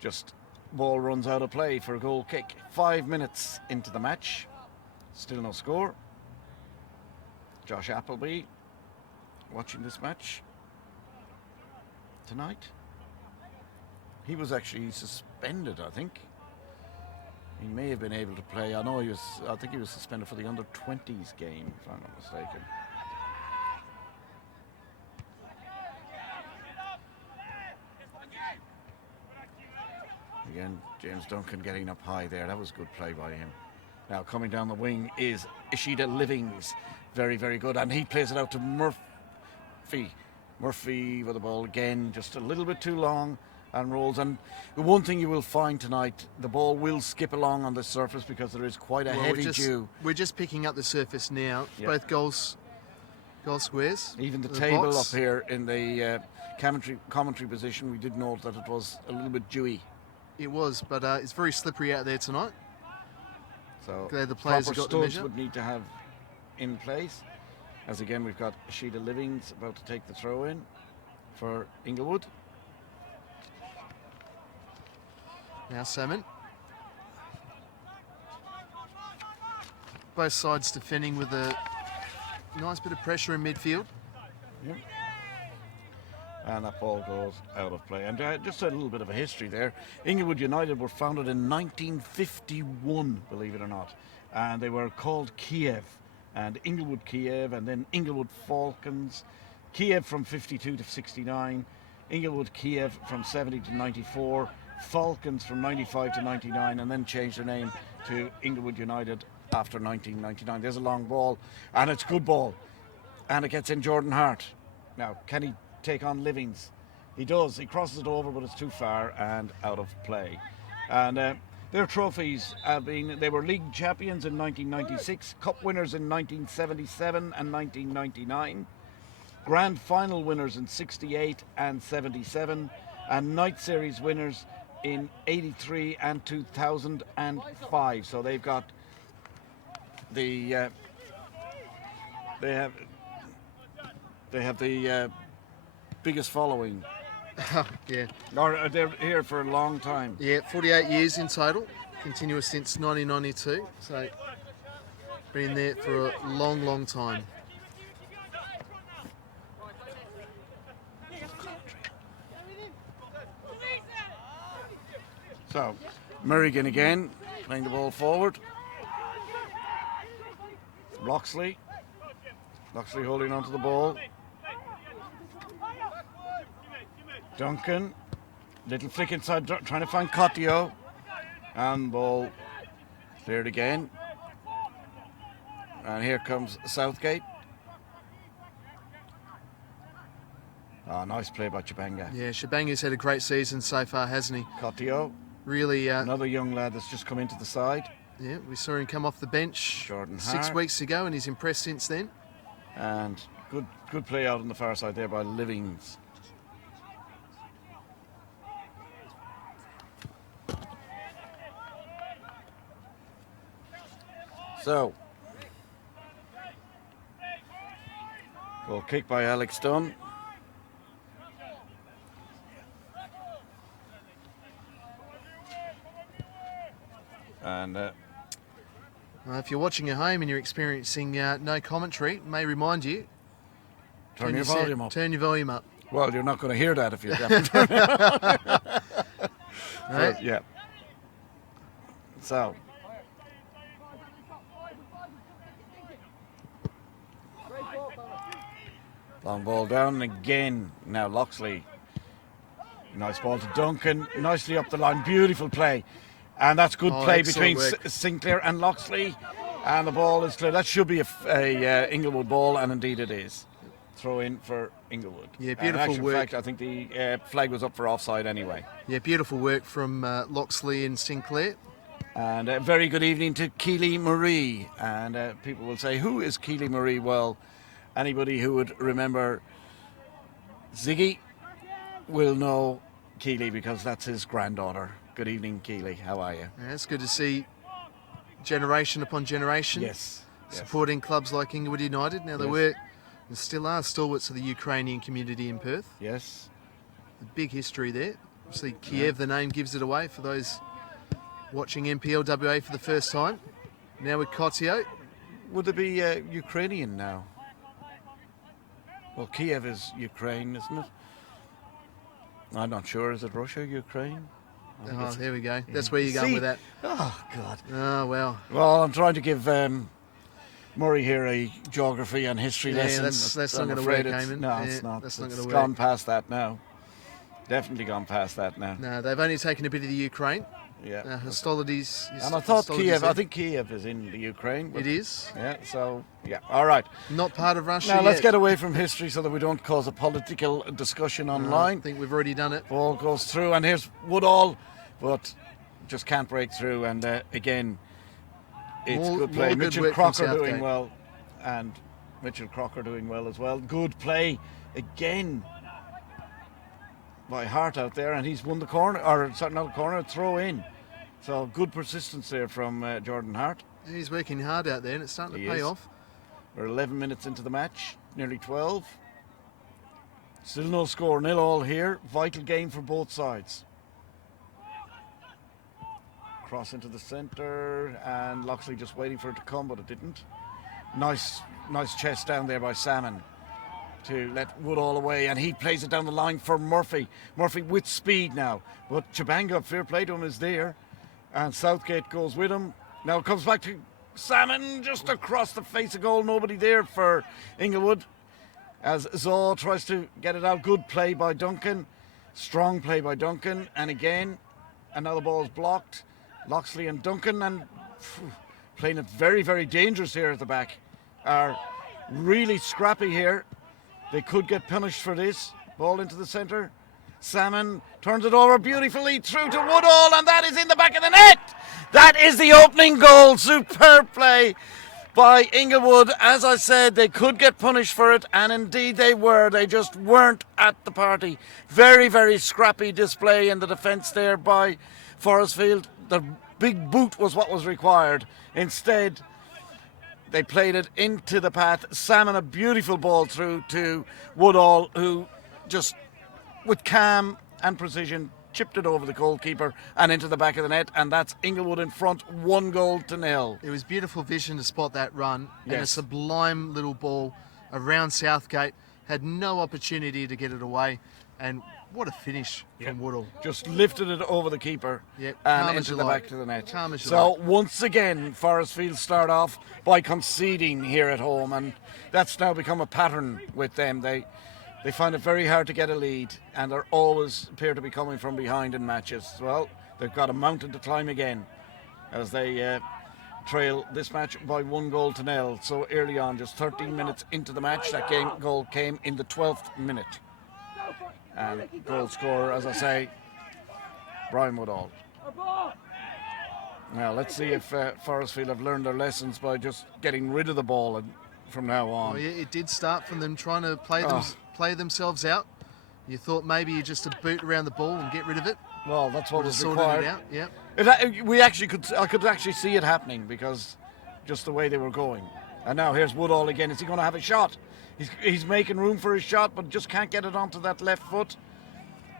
just ball runs out of play for a goal kick. 5 minutes into the match. Still no score. Josh Appleby watching this match tonight. He was actually suspended, I think. He may have been able to play. I think he was suspended for the under-20s game, if I'm not mistaken. Again, James Duncan getting up high there. That was good play by him. Now coming down the wing is Ishida Livings. Very, very good. And he plays it out to Murphy. Murphy with the ball again, just a little bit too long and rolls. And the one thing you will find tonight, the ball will skip along on the surface because there is quite a heavy dew. We're just picking up the surface now. Yep. Both goal squares. Even the The table box. up here in the commentary position, we did note that it was a little bit dewy. It was, but it's very slippery out there tonight. So Glad the players proper have got the studs measure. would need to have in place. As again, we've got Ishida Livings about to take the throw in for Inglewood. Now Salmon. Both sides defending with a nice bit of pressure in midfield. Yep. And that ball goes out of play. And just a little bit of a history there. Inglewood United were founded in 1951, believe it or not. And they were called Kiev. And Inglewood Kiev, and then Inglewood Falcons. Kiev from 52 to 69. Inglewood Kiev from 70 to 94. Falcons from 95 to 99. And then changed their name to Inglewood United after 1999. There's a long ball. And it's good ball. And it gets in Jordan Hart. Now, can he take on Livings? He does. He crosses it over, but it's too far and out of play. And their trophies have been, they were league champions in 1996, cup winners in 1977 and 1999, grand final winners in 68 and 77, and night series winners in 83 and 2005. So they've got the they have the biggest following. Yeah. Or they're here for a long time. Yeah, 48 years in total, continuous since 1992. So, been there for a long, long time. So, Merrigan again, playing the ball forward. Loxley holding onto the ball. Duncan, little flick inside, trying to find Cotio. And ball cleared again. And here comes Southgate. Oh, nice play by Chibanga. Yeah, Shabangu's had a great season so far, hasn't he? Cotio, Really, another young lad that's just come into the side. yeah, we saw him come off the bench Jordan 6 Hart. weeks ago and he's impressed since then. And good play out on the far side there by Livings. So, goal kick by Alex Dunn. And If you're watching at home and you're experiencing no commentary, may remind you, turn your volume up. Turn your volume up. Well, you're not going to hear that if you're deaf. Right? Yeah. So. Long ball down and again. Now Loxley. Nice ball to Duncan. Nicely up the line. Beautiful play. And that's good play excellent between work. Sinclair and Loxley. And the ball is clear. That should be a Inglewood ball, and indeed it is. Throw in for Inglewood. Yeah, In beautiful actual work. fact, I think the flag was up for offside anyway. Yeah, beautiful work from Loxley and Sinclair. And a very good evening to Keely Marie. And people will say, who is Keely Marie? Well, anybody who would remember Ziggy will know Keely because that's his granddaughter. Good evening, Keely. How are you? Yeah, it's good to see generation upon generation Yes. supporting clubs like Inglewood United. Now, they Yes. were and still are stalwarts of the Ukrainian community in Perth. Yes. A big history there. Obviously, Kiev, the name gives it away for those watching NPLWA for the first time. Now with Kotio. Would there be Ukrainian now? Well, Kiev is Ukraine, isn't it? I'm not sure. Is it Russia, Ukraine? I think Oh, it's- there we go. That's where you're going See? with that. Oh, God. Oh, well. Well, I'm trying to give Murray here a geography and history Yeah, lesson. that's I'm not gonna afraid work, it's- Eamon. No, Yeah, it's not. that's not It's gonna work. gone past that now. Definitely gone past that now. No, they've only taken a bit of the Ukraine. Yeah. Hostilities. And I thought Kiev, I there. think Kiev is in the Ukraine. but- It is. Yeah, so, yeah. All right. Not part of Russia Now, let's yet. get away from history so that we don't cause a political discussion I online. think we've already done it. Ball goes through, and here's Woodall, but just can't break through. And again, it's More- good more play. good Mitchell work from Crocker doing Southgate. well, and Mitchell Crocker doing well as well. Good play again by Hart out there, and he's won the corner, or sorry, not the corner, throw in. So good persistence there from Jordan Hart. He's working hard out there, and it's starting to He pay is. off. We're 11 minutes into the match, nearly 12. Still no score, 0-0 here. Vital game for both sides. Cross into the centre, and Loxley just waiting for it to come, but it didn't. Nice chest down there by Salmon to let Woodall away, and he plays it down the line for Murphy. Murphy with speed now, but Chibanga, fair play to him, is there, and Southgate goes with him. Now it comes back to Salmon just across the face of goal. Nobody there for Inglewood as Zaw tries to get it out. Good play by Duncan, strong play by Duncan, and again another ball is blocked. Loxley and Duncan, and playing it very, very dangerous here at the back, are really scrappy here. They could get punished for this. Ball into the centre. Salmon turns it over beautifully through to Woodall, and that is in the back of the net. That is the opening goal. Superb play by Inglewood. As I said, they could get punished for it, and indeed they were. They just weren't at the party. Very, very scrappy display in the defence there by Forrestfield. The big boot was what was required. Instead, they played it into the path. Salmon, a beautiful ball through to Woodall, who just with calm and precision chipped it over the goalkeeper and into the back of the net, and that's Inglewood in front, 1-0. It was beautiful vision to spot that run, and a Yes. sublime little ball around Southgate. Had no opportunity to get it away, and what a finish from Woodall. Just lifted it over the keeper Yep, calm and as into you the like. back to the net. Calm as you So like. once again, Forrestfield start off by conceding here at home, and that's now become a pattern with them. They find it very hard to get a lead, and they always appear to be coming from behind in matches. Well, they've got a mountain to climb again as they trail this match by 1-0. So early on, just 13 minutes into the match, that goal came in the 12th minute. And goal scorer, as I say, Brian Woodall. Now let's see if Forrestfield have learned their lessons by just getting rid of the ball from now on. Oh, yeah, it did start from them trying to play themselves out. You thought maybe you just a boot around the ball and get rid of it. Well, that's what Would have was sorted required. it out. Yeah. I could actually see it happening because just the way they were going. And now here's Woodall again. Is he going to have a shot? He's making room for his shot, but just can't get it onto that left foot.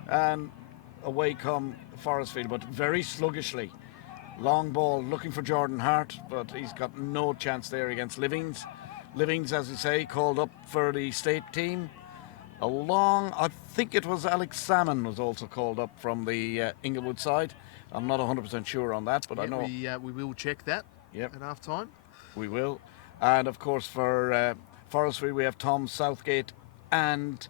And away come Forrestfield, but very sluggishly. Long ball looking for Jordan Hart, but he's got no chance there against Livings. Livings, as you say, called up for the state team. I think it was Alex Salmon was also called up from the Inglewood side. I'm not 100% sure on that, but I know We will check that Yep. at half time. we will. And of course for Forestfield we have Tom Southgate and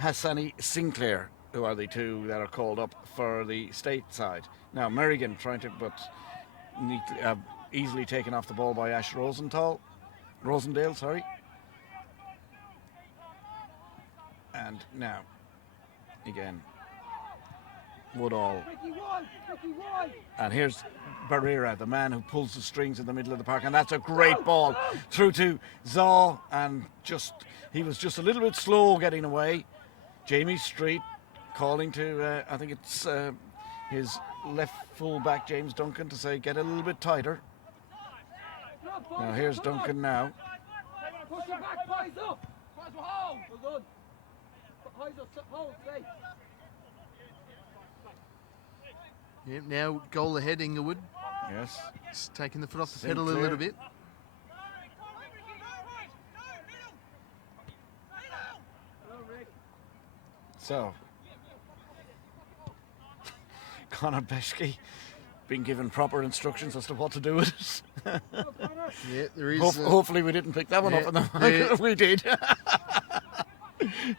Hassani Sinclair who are the two that are called up for the state side. Now Merrigan trying to, but neatly, easily taken off the ball by Ash Rosendale, sorry. And now, again, Woodall. And here's Barrera, the man who pulls the strings in the middle of the park, and that's a great ball through to Zaw, and he was just a little bit slow getting away. Jamie Street calling to, I think it's his left full back James Duncan to say get a little bit tighter. Now here's Duncan now. Push it back, pies up. Pies will hold. Well done. Pies up, hold, stay. Yep, now goal ahead, Inglewood. Yes. Just taking the foot off the pedal a little bit. So, Conor Beshke being given proper instructions as to what to do with it. Yeah, there is. Hopefully we didn't pick that one up in the mic. We did.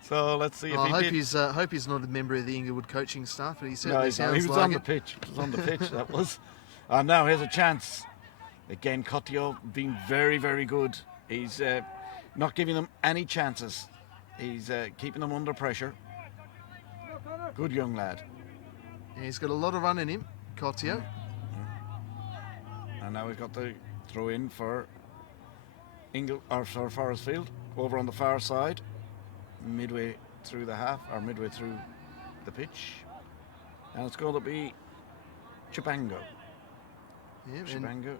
So let's see if I he did. hope he's not a member of the Inglewood coaching staff, but he No, certainly he's not. sounds He was like on it. the pitch. He was on the pitch, that was. And now here's a chance. Again, Cotio being very, very good. He's not giving them any chances. He's keeping them under pressure. Good young lad. Yeah, he's got a lot of run in him, Cotio. And now we've got the throw in for Forrestfield over on the far side, midway through the half, or midway through the pitch. And it's going to be Chipango. Yeah, Chipango.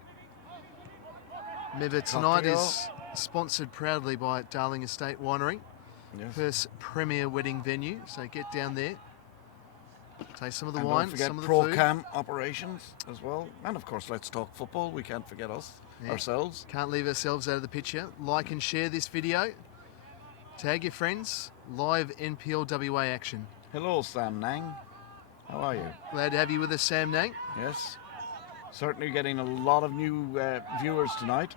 Remember, tonight Cocktail. is sponsored proudly by Darling Estate Winery, Yes. Perth's premier wedding venue. So get down there, taste some of the And wine, don't forget some of the food. ProCam operations as well. And of course, let's talk football. We can't forget ourselves. Can't leave ourselves out of the picture. Like and share this video. Tag your friends. Live NPLWA action. Hello, Sam Nang. How are you? Glad to have you with us, Sam Nang. Yes. Certainly getting a lot of new viewers tonight.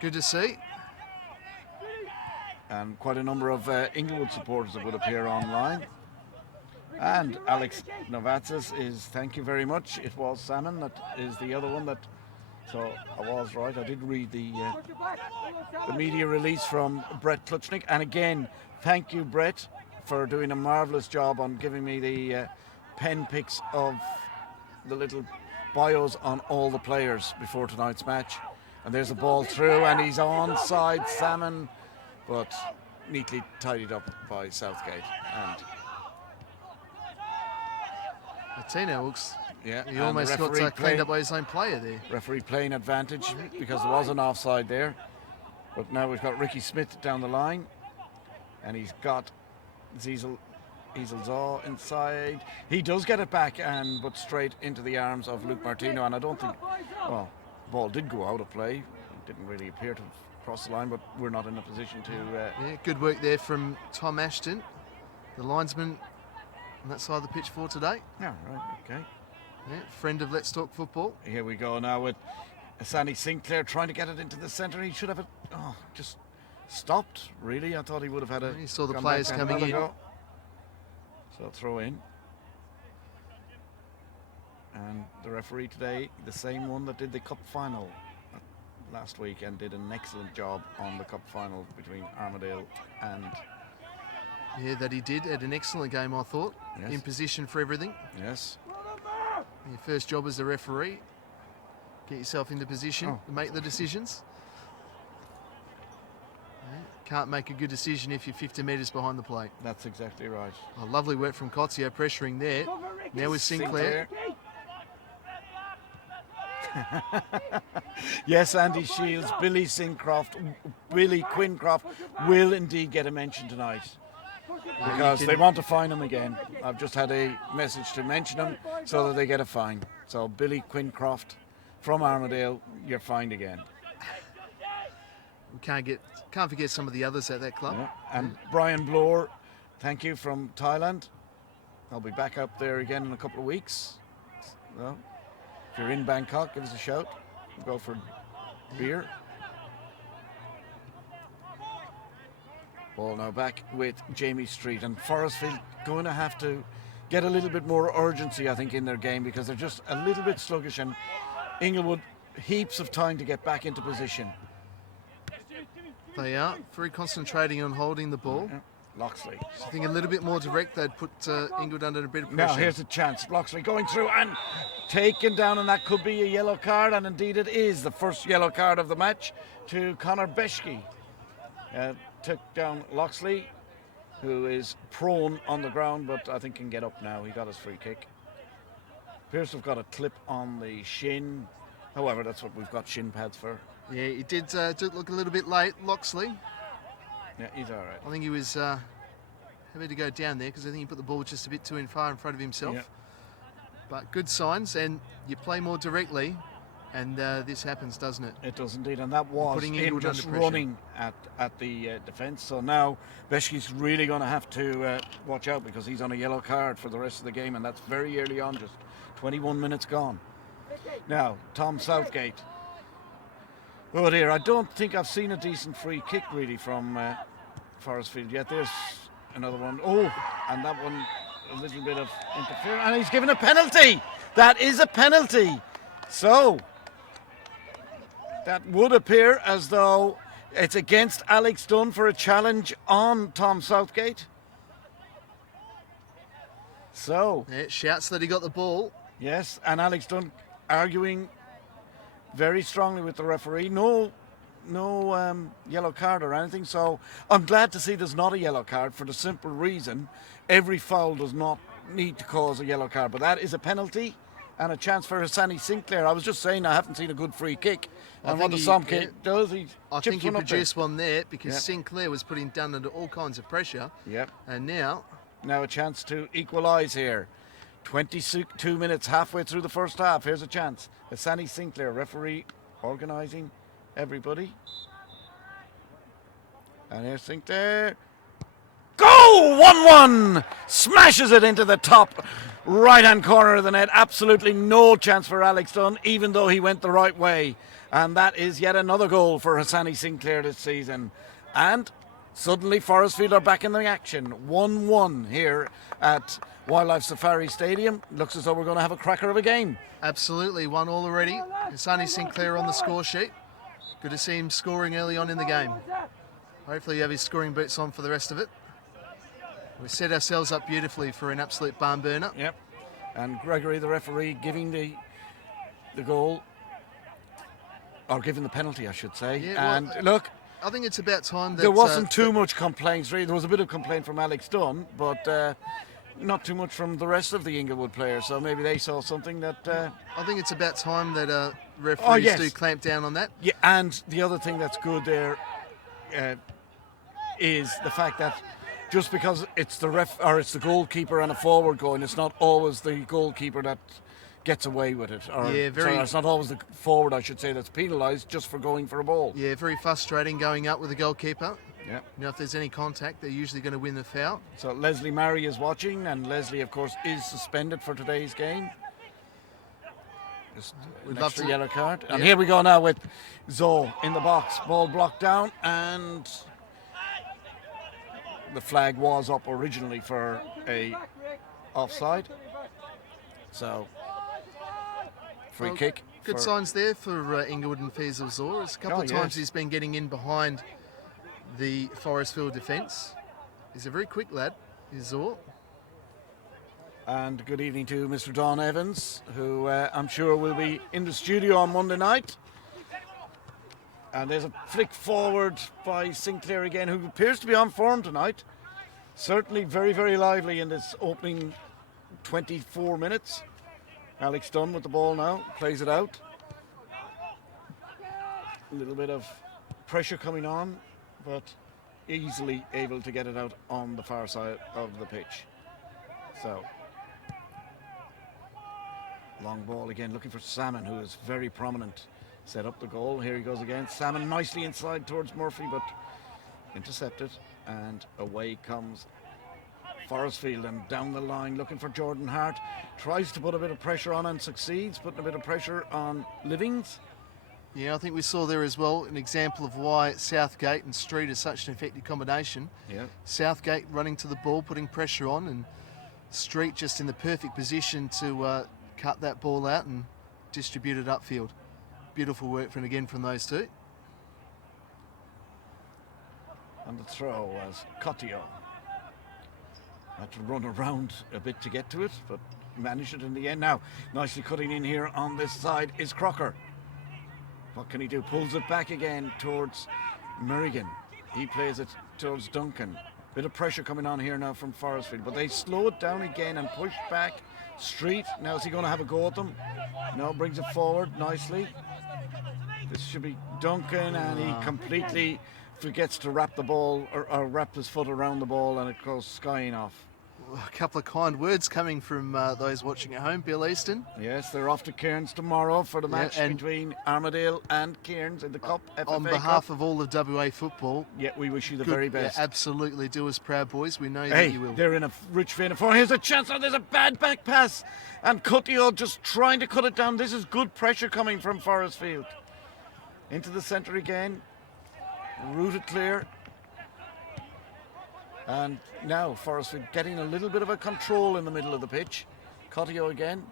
Good to see. And quite a number of Inglewood supporters that would appear online. And Alex Novatsis is, thank you very much. It was Salmon that is the other one that, so I was right. I did read the media release from Brett Klutchnik. And again, thank you, Brett, for doing a marvellous job on giving me the pen picks of the little bios on all the players before tonight's match. And there's a ball through, and he's onside, Salmon, but neatly tidied up by Southgate. And Martino looks. yeah, He and almost the got referee cleaned up by his own player there. referee playing advantage because there was an offside there. But now we've got Ricky Smith down the line, and he's got Zaw inside. He does get it back, but straight into the arms of Luke Martino. And I don't think, well, the ball did go out of play. It didn't really appear to have crossed the line, but we're not in a position to. Yeah, good work there from Tom Ashton, the linesman on that side of the pitch for today. Yeah, right, okay. Yeah, friend of Let's Talk Football. Here we go now with Sandy Sinclair trying to get it into the centre. He should have it. Oh, just stopped. Really, I thought he would have had a. He saw the gone players back and coming had a in. go. So throw in. And the referee today, the same one that did the cup final last week and did an excellent job on the cup final between Armadale and. Yeah, that he did. Had an excellent game, I thought. Yes. In position for everything. Yes. Your first job as a referee. Get yourself into position to make the decisions. Yeah, can't make a good decision if you're 50 metres behind the plate. That's exactly right. Oh, lovely work from Cotio, pressuring there. Now with Sinclair. Yes, Andy Shields, Billy Sincroft, Billy Quincroft will indeed get a mention tonight because they want to fine him again. I've just had a message to mention him so that they get a fine. So Billy Quincroft from Armadale, you're fined again. We can't forget some of the others at that club. Yeah. And Brian Bloor, thank you, from Thailand. I'll be back up there again in a couple of weeks. So, if you're in Bangkok, give us a shout. We'll go for beer. Ball now back with Jamie Street, and Forrestfield going to have to get a little bit more urgency, I think, in their game, because they're just a little bit sluggish, and Inglewood heaps of time to get back into position. They are very concentrating on holding the ball. Yeah. Loxley. I think a little bit more direct, they'd put Inglewood under a bit of pressure. Now here's a chance. Loxley going through and taken down, and that could be a yellow card, and indeed it is the first yellow card of the match to Conor Beshke. Took down Loxley, who is prone on the ground, but I think can get up now. He got his free kick. Appears to have got a clip on the shin. However, that's what we've got shin pads for. Yeah, he did look a little bit late, Loxley. Yeah, he's all right. I think he was happy to go down there because I think he put the ball just a bit too far in front of himself. Yeah. But good signs, and you play more directly, and this happens, doesn't it? It does indeed, and that was Putting him Inglewood just under pressure. running at the defence. So now Beshke's really going to have to watch out, because he's on a yellow card for the rest of the game, and that's very early on, just 21 minutes gone. Now, Tom Southgate. Oh dear, I don't think I've seen a decent free kick really from Forrestfield yet. There's another one. Oh, and that one, a little bit of interference, and he's given a penalty. That is a penalty. So that would appear as though it's against Alex Dunn for a challenge on Tom Southgate. So Yeah, shouts that he got the ball. yes, and Alex Dunn arguing very strongly with the referee. No yellow card or anything. So I'm glad to see there's not a yellow card, for the simple reason every foul does not need to cause a yellow card. But that is a penalty and a chance for Hassani Sinclair. I was just saying I haven't seen a good free kick. And what the Somkate does, he I chips think he one up there. produced one there because Yep. Sinclair was putting down under all kinds of pressure. Yep. And now, Now a chance to equalise here. 22 minutes halfway through the first half. Here's a chance. Hassani Sinclair, referee, organising everybody. And here's Sinclair. Go! 1-1! Smashes it into the top right-hand corner of the net. Absolutely no chance for Alex Dunn, even though he went the right way. And that is yet another goal for Hassani Sinclair this season. And suddenly Forrestfield are back in the action. 1-1 here at Wildlife Safari Stadium. Looks as though we're going to have a cracker of a game. absolutely 1-1 already. Hassani Sinclair on the score sheet. Good to see him scoring early on in the game. Hopefully you have his scoring boots on for the rest of it. We set ourselves up beautifully for an absolute barn burner. Yep. And Gregory, the referee, giving the goal, or giving the penalty, I should say. Yeah, well, and look, I think it's about time that there wasn't too much complaints, really. There was a bit of complaint from Alex Dunn, but not too much from the rest of the Inglewood players. So maybe they saw something that. I think it's about time that referees yes. do clamp down on that. Yeah, and the other thing that's good there is the fact that just because it's the goalkeeper and a forward going, it's not always the goalkeeper that gets away with it. Or, Yeah, very- sorry, it's not always the forward, I should say, that's penalised just for going for a ball. Yeah, very frustrating going up with the goalkeeper. Yeah. You know, if there's any contact, they're usually going to win the foul. So Leslie Murray is watching, and Leslie, of course, is suspended for today's game. Just We'd an love extra to- yellow card. And Yeah. here we go now with Zoe in the box. Ball blocked down, and the flag was up originally for a offside. So, free Well, kick. Good for- signs there for Inglewood and Faisal Zor. There's a couple Oh, of times yes. he's been getting in behind the Forrestfield defence. He's a very quick lad, is Zor. And good evening to Mr. Don Evans, who I'm sure will be in the studio on Monday night. And there's a flick forward by Sinclair again, who appears to be on form tonight. Certainly very, very lively in this opening 24 minutes. Alex Dunn with the ball now, plays it out. A little bit of pressure coming on, but easily able to get it out on the far side of the pitch. So, long ball again, looking for Salmon, who is very prominent. Set up the goal. Here he goes again. Salmon nicely inside towards Murphy, but intercepted. And away comes Forrestfield, and down the line looking for Jordan Hart. Tries to put a bit of pressure on and succeeds, putting a bit of pressure on Livings. Yeah, I think we saw there as well an example of why Southgate and Street is such an effective combination. Yeah. Southgate running to the ball, putting pressure on, and Street just in the perfect position to cut that ball out and distribute it upfield. Beautiful work from those two. And the throw was Cotio. Had to run around a bit to get to it, but managed it in the end. Now, nicely cutting in here on this side is Crocker. What can he do? Pulls it back again towards Merrigan. He plays it towards Duncan. Bit of pressure coming on here now from Forrestfield, but they slow it down again and push back. Street, now is he going to have a go at them? No, brings it forward nicely. This should be Duncan, and he completely forgets to wrap the ball or wrap his foot around the ball, and it goes skying off. A couple of kind words coming from those watching at home. Bill Easton. Yes, they're off to Cairns tomorrow for the match between Armadale and Cairns in the Cup. FFA On behalf Cup. of all of WA football, Yeah, we wish you the very best. Yeah, absolutely, do us proud, boys. We know that you will. They're in a rich vein of form. Here's a chance. Oh, there's a bad back pass, and Cutio just trying to cut it down. This is good pressure coming from Forrestfield. Into the centre again, rooted clear. And now Forrestfield getting a little bit of a control in the middle of the pitch. Cotio again.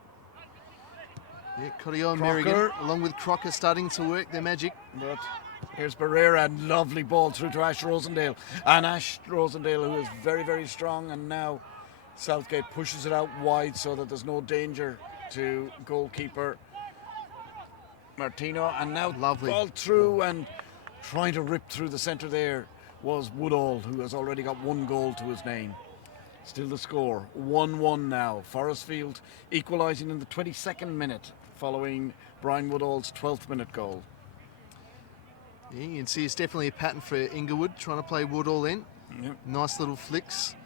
Yeah, Cotio and Merrigan, along with Crocker, starting to work their magic. But here's Barrera, and lovely ball through to Ash Rosendale. And Ash Rosendale, who is very, very strong. And now Southgate pushes it out wide so that there's no danger to goalkeeper Martino. And now Lovely ball through, and trying to rip through the centre there was Woodall, who has already got one goal to his name. Still the score, 1-1 now. Forrestfield equalising in the 22nd minute following Brian Woodall's 12th minute goal. Yeah, you can see it's definitely a pattern for Inglewood, trying to play Woodall in. Yep. Nice little flicks.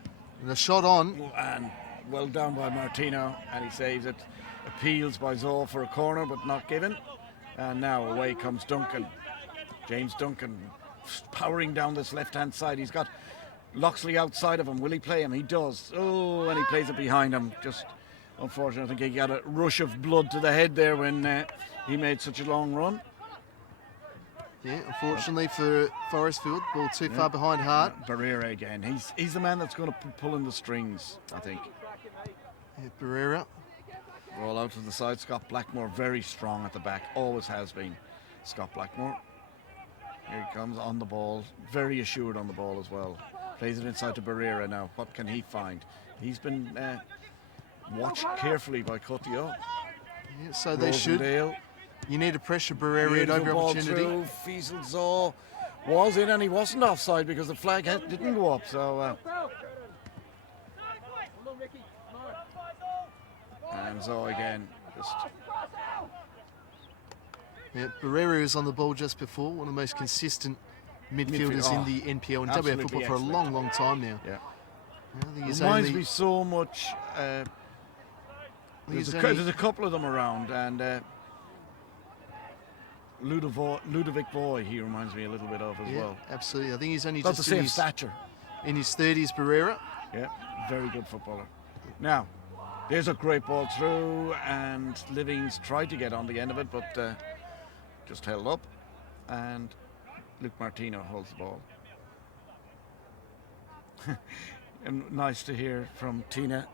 And a shot on. And well done by Martino, and he saves it. Appeals by Zaw for a corner, but not given. And now away comes Duncan. James Duncan powering down this left-hand side. He's got Loxley outside of him. Will he play him? He does. Oh, and he plays it behind him. Just unfortunate. I think he got a rush of blood to the head there when he made such a long run. Yeah, unfortunately for Forrestfield, ball too far behind Hart. Barrera again. He's the man that's going to pull in the strings, I think. Yeah, Barrera. Roll out to the side. Scott Blackmore very strong at the back. Always has been. Scott Blackmore. Here he comes on the ball. Very assured on the ball as well. Plays it inside to Barrera now. What can he find? He's been watched carefully by Cotio. Yeah, so they should. Rosendale. You need to pressure Barrera at every opportunity. Fiesel Zaw was in, and he wasn't offside because the flag didn't go up. So and Zaw again. Just yeah, Barrera was on the ball just before, one of the most consistent midfielders in the NPL and WA football for a long, long time now. Yeah. I think he's reminds only, me so much. There's a couple of them around, and Ludovic Boy, he reminds me a little bit of as well. Absolutely. I think he's only About just the same stature. in his 30s, Barrera. Yeah, very good footballer. Now, there's a great ball through, and Livings tried to get on the end of it, but just held up, and Luke Martino holds the ball. And nice to hear from Tina.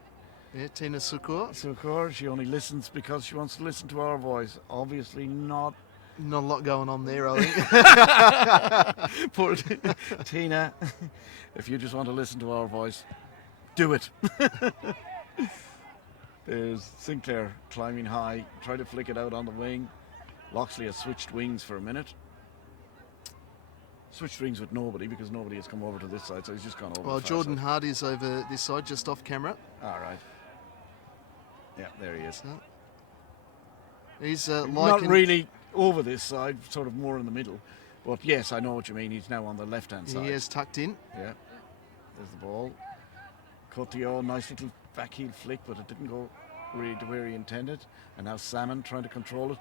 Yeah, Tina Sukur. Sukur, she only listens because she wants to listen to our voice. Obviously not. Not a lot going on there, I think. Poor Tina, if you just want to listen to our voice, do it. There's Sinclair climbing high, try to flick it out on the wing. Loxley has switched wings for a minute. Switched wings with nobody because nobody has come over to this side, so he's just gone over. Well, Jordan Hart is over this side, just off camera. All right. Yeah, there he is. So, he's not really over this side, sort of more in the middle. But yes, I know what you mean. He's now on the left-hand side. He is tucked in. Yeah. There's the ball. Cotio, nice little backheel flick, but it didn't go really to where he intended. And now Salmon trying to control it.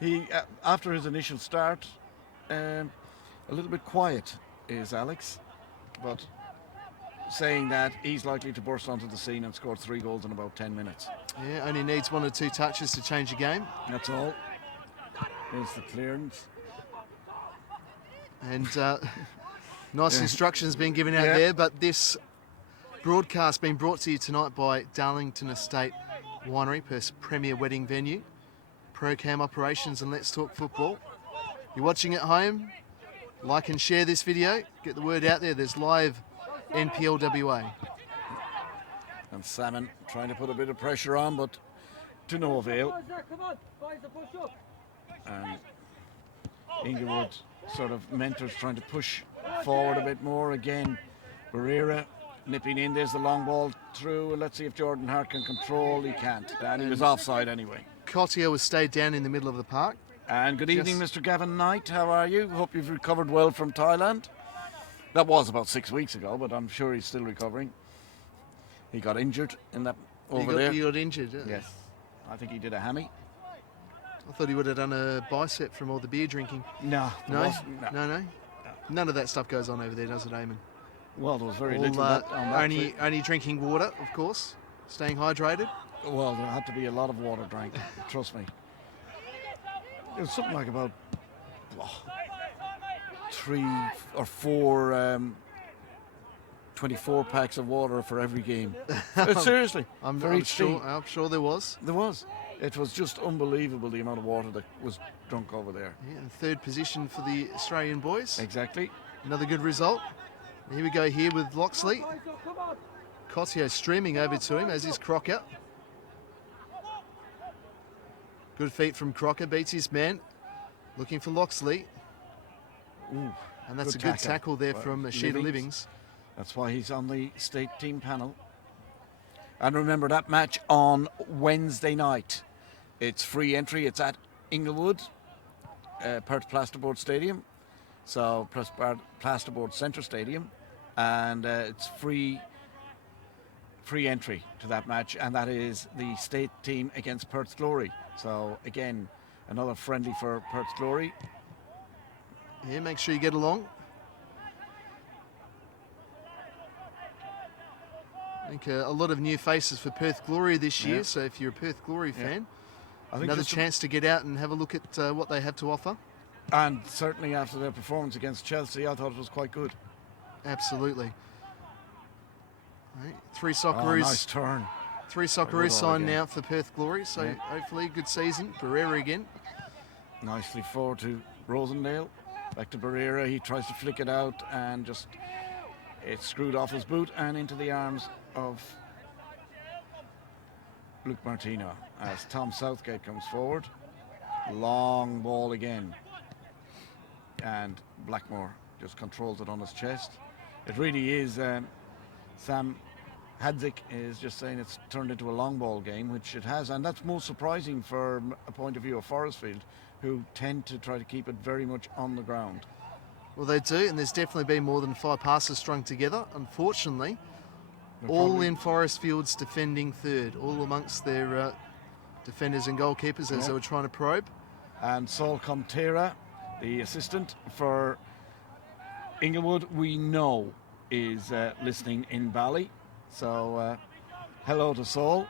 He, after his initial start, a little bit quiet is Alex, but saying that he's likely to burst onto the scene and score 3 goals in about 10 minutes. Yeah, only needs 1 or 2 touches to change the game. That's all. Here's the clearance. And nice instructions being given out Yeah. there, but this broadcast being brought to you tonight by Darlington Estate Winery, Perth's premier wedding venue, ProCam Operations and Let's Talk Football. You're watching at home, like and share this video, get the word out there, there's live NPLWA. And Salmon trying to put a bit of pressure on, but to no avail. Come on, boys, push up. And Inglewood sort of mentors trying to push forward a bit more. Again, Barrera nipping in. There's the long ball through. Let's see if Jordan Hart can control. He can't. And he was offside anyway. Cottier was stayed down in the middle of the park. And good evening, Mr. Gavin Knight. How are you? Hope you've recovered well from Thailand. That was about 6 weeks ago, but I'm sure he's still recovering. He got injured in that over there. He got injured, didn't he? Yes. I think he did a hammy. I thought he would have done a bicep from all the beer drinking. No. No? No. None of that stuff goes on over there, does it, Eamon? Well, there was very All, little on that trip. only drinking water, of course. Staying hydrated. Well, there had to be a lot of water drank, trust me. It was something like about 3 or 4 24 packs of water for every game. Seriously. For each team. I'm sure there was. There was. It was just unbelievable the amount of water that was drunk over there. Yeah, and third position for the Australian boys. Exactly. Another good result. Here we go here with Loxley. Cottier streaming over to him, as is Crocker. Good feet from Crocker, beats his man. Looking for Loxley. Ooh, And that's good a good tackle there from Sheeta Livings. That's why he's on the state team panel. And remember that match on Wednesday night. It's free entry. It's at Inglewood, Perth Plasterboard Stadium. So Plasterboard Centre Stadium. And it's free entry to that match. And that is the state team against Perth's Glory. So again, another friendly for Perth's Glory. Yeah, make sure you get along. I think a lot of new faces for Perth Glory this year, so if you're a Perth Glory fan, I think another chance to get out and have a look at what they have to offer. And certainly after their performance against Chelsea, I thought it was quite good. Absolutely. Right, three Socceroos. Nice turn. Three Socceroos signed again. now for Perth Glory, so hopefully good season. Barrera again. Nicely forward to Rosendale. Back to Barrera. He tries to flick it out and just it's screwed off his boot and into the arms of Luke Martino as Tom Southgate comes forward. Long ball again. And Blackmore just controls it on his chest. It really is. Sam Hadzik is just saying it's turned into a long ball game, which it has, and that's most surprising from a point of view of Forrestfield, who tend to try to keep it very much on the ground. Well, they do, and there's definitely been more than 5 passes strung together. Unfortunately, all in Forrestfield's defending third, all amongst their defenders and goalkeepers as they were trying to probe. And Saul Contera, the assistant for Inglewood, we know is listening in Bally. So hello to Saul.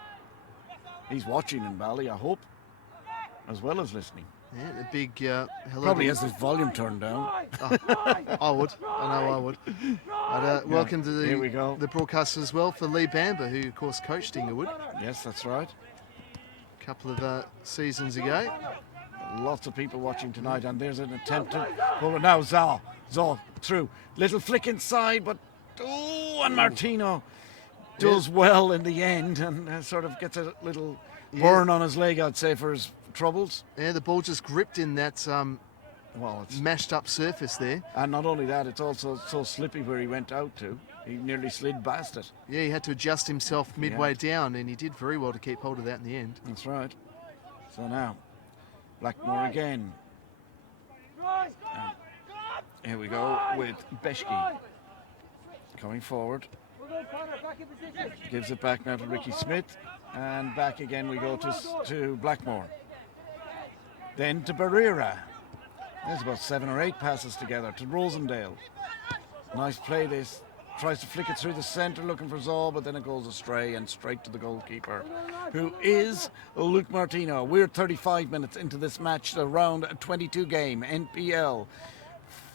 He's watching in Bally, I hope, as well as listening. Yeah, a big hello. Probably has his volume turned down. I would. I know I would. But, welcome to Here we go. the broadcast as well for Lee Bamber, who of course coached Inglewood Yes, that's right. a couple of seasons ago. Lots of people watching tonight, and there's an attempt to pull it now. Zaw through. Little flick inside, but and Martino does well in the end and sort of gets a little burn on his leg, I'd say, for his troubles. Yeah, the ball just gripped in that Well, it's mashed up surface there. and not only that, it's also so slippy where he went out to. He nearly slid past it. Yeah, he had to adjust himself midway down, and he did very well to keep hold of that in the end. That's right. So now, Blackmore again. And here we go with Beshki coming forward. Gives it back now to Ricky Smith, and back again we go to Blackmore. Then to Barrera. There's about 7 or 8 passes together to Rosendale. Nice play this. Tries to flick it through the centre looking for Zaw, but then it goes astray and straight to the goalkeeper, who is Luke Martino. We're 35 minutes into this match, the round 22 game, NPL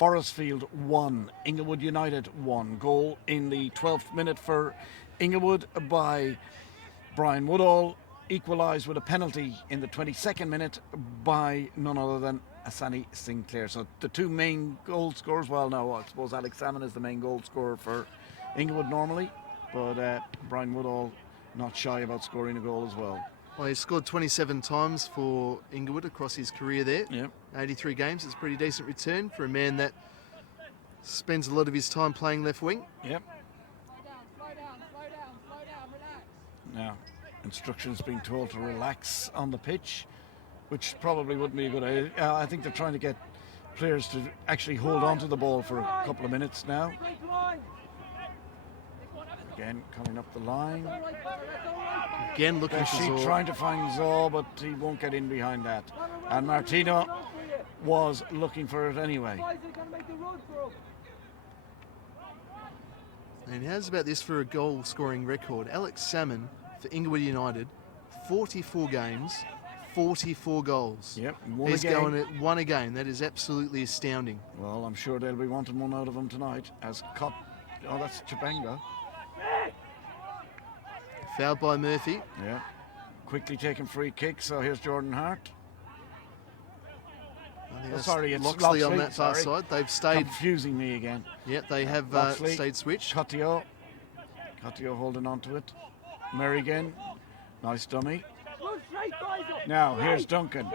Forrestfield 1, Inglewood United 1. Goal in the 12th minute for Inglewood by Brian Woodall, equalised with a penalty in the 22nd minute by none other than Asani Sinclair. So the two main goal scorers, well, no, I suppose Alex Salmon is the main goal scorer for Inglewood normally, but Brian Woodall not shy about scoring a goal as well. Well, he scored 27 times for Inglewood across his career there. Yep. 83 games. It's a pretty decent return for a man that spends a lot of his time playing left wing. Yep. Slow down, relax. Now, instructions being told to relax on the pitch, which probably wouldn't be a good idea. I think they're trying to get players to actually hold on to the ball for a couple of minutes now. Again, coming up the line. Again, looking for Beshi Zor. trying to find Zaw, but he won't get in behind that. And Martino was looking for it anyway. And how's about this for a goal-scoring record? Alex Salmon for Inglewood United, 44 games, 44 goals. Yep, He's going at one a game. That is absolutely astounding. Well, I'm sure they'll be wanting one out of him tonight. As cut. Oh, that's Chibanga. Fouled by Murphy. Yeah. Quickly taking free kick. So here's Jordan Hart. I think that's sorry, it's Loxley on Loxley, that far sorry. side. They've stayed. Confusing me again. Yep, they have Loxley. stayed switched. Cotio holding on to it. Merrigan. Nice dummy. Now, here's Duncan.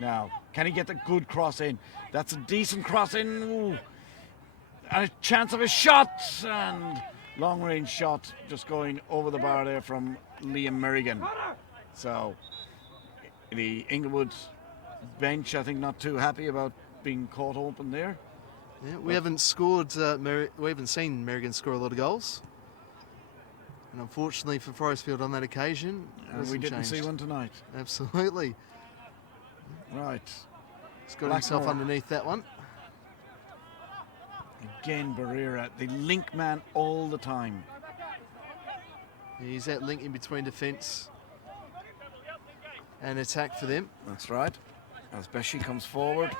Now, can he get the good cross in? That's a decent cross in. Ooh. And a chance of a shot. And long range shot just going over the bar there from Liam Merrigan. So, the Inglewood bench, I think, not too happy about being caught open there. Yeah, we haven't scored. We haven't seen Merrigan score a lot of goals. And unfortunately for Forrestfield on that occasion, And we didn't see one tonight. Absolutely. Right. He's got himself Blackmore. underneath that one. Again, Barrera, the link man all the time. He's that link in between defence and attack for them. That's right. As Beshi comes forward.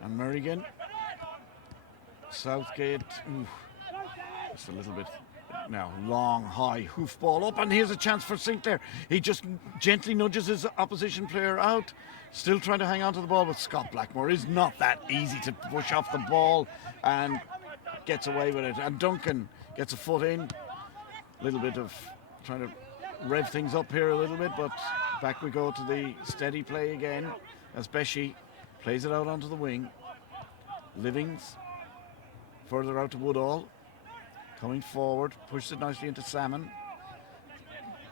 And Merrigan. Southgate. Ooh, just a little bit. Now, long, high hoof ball up. And here's a chance for Sinclair. He just gently nudges his opposition player out. Still trying to hang on to the ball, but Scott Blackmore is not that easy to push off the ball and gets away with it. And Duncan gets a foot in. A little bit of trying to rev things up here a little bit, but back we go to the steady play again as Beshi plays it out onto the wing. Livings further out to Woodall. Coming forward, pushes it nicely into Salmon.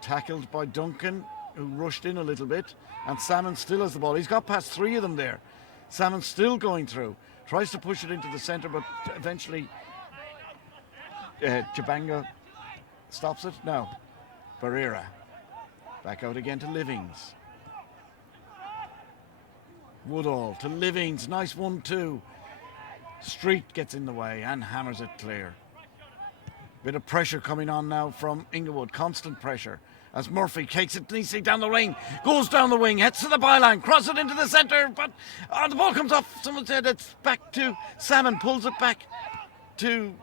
Tackled by Duncan, who rushed in a little bit. And Salmon still has the ball. He's got past three of them there. Salmon still going through. Tries to push it into the centre, but eventually Chibanga stops it. Now, Barrera. Back out again to Livings. Woodall to Livings. Nice 1-2. Street gets in the way and hammers it clear. Bit of pressure coming on now from Inglewood. Constant pressure. As Murphy takes it easily down the wing, goes down the wing, heads to the byline, crosses it into the centre, but the ball comes off. Someone said it's back to Salmon, pulls it back to.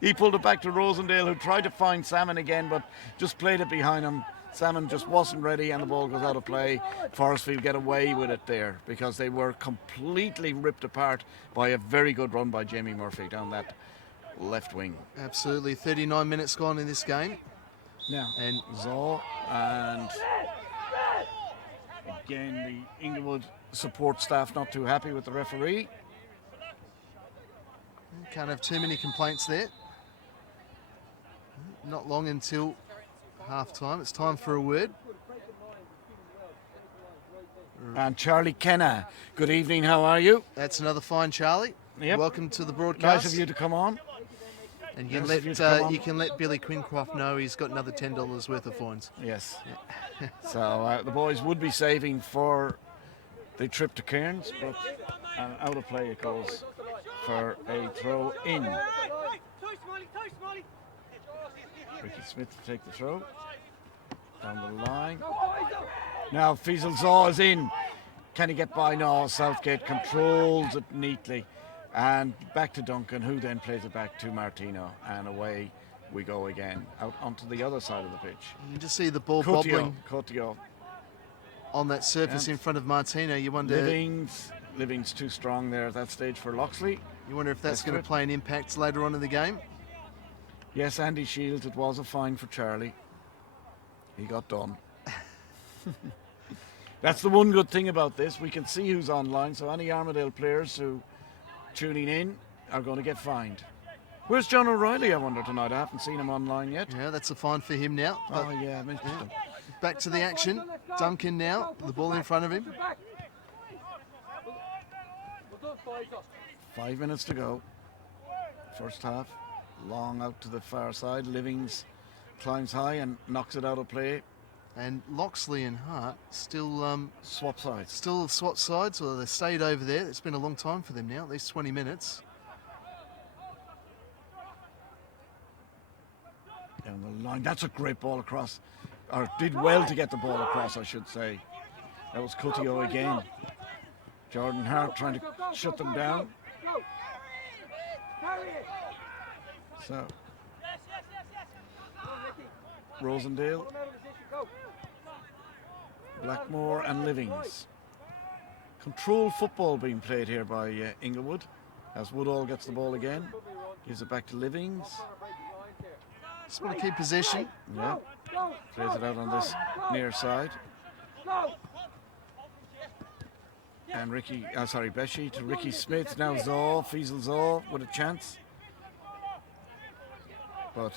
He pulled it back to Rosendale, who tried to find Salmon again, but just played it behind him. Salmon just wasn't ready, and the ball goes out of play. Forrestfield get away with it there because they were completely ripped apart by a very good run by Jamie Murphy down that left wing. Absolutely. 39 minutes gone in this game. Now, And Zaw, and again the Inglewood support staff not too happy with the referee. can't have too many complaints there. Not long until half time. It's time for a word. And Charlie Kenna, good evening, how are you? That's another fine, Charlie. Yep. Welcome to the broadcast. Nice of you to come on. And you can Nice of you to come on. you can let Billy Quincroft know he's got another $10 worth of fines. Yes. So the boys would be saving for the trip to Cairns, but out of play it goes for a throw in. Ricky Smith to take the throw. Down the line. Now Faisal Zaw is in. Can he get by? No, Southgate controls it neatly. And back to Duncan, who then plays it back to Martino. And away we go again, out onto the other side of the pitch. You can just see the ball bobbling Coutinho. on that surface in front of Martino. You wonder... Living's too strong there at that stage for Loxley. You wonder if that's going to play an impact later on in the game. Yes, Andy Shields, it was a fine for Charlie. He got done. That's the one good thing about this. We can see who's online, so any Armadale players who tuning in are going to get fined. Where's John O'Reilly, I wonder, tonight? I haven't seen him online yet. Yeah, that's a fine for him now. Oh, yeah, I mentioned him. Back to the action. Duncan now, the ball in front of him. 5 minutes to go. First half. Long out to the far side. Livings climbs high and knocks it out of play. And Loxley and Hart still swap sides. Still swap sides, or they stayed over there. It's been a long time for them now, at least 20 minutes. Down the line. That's a great ball across. Or did well to get the ball across, I should say. That was Coutinho again. Jordan Hart trying to shut them down. So, Rosendale, Blackmore and Livings. Control football being played here by Inglewood, as Woodall gets the ball again. Gives it back to Livings. Just want to keep possession. Yeah. Plays it out on this near side. And Beshi to Ricky Smith. Now Zaw, Fiesel Zaw with a chance. But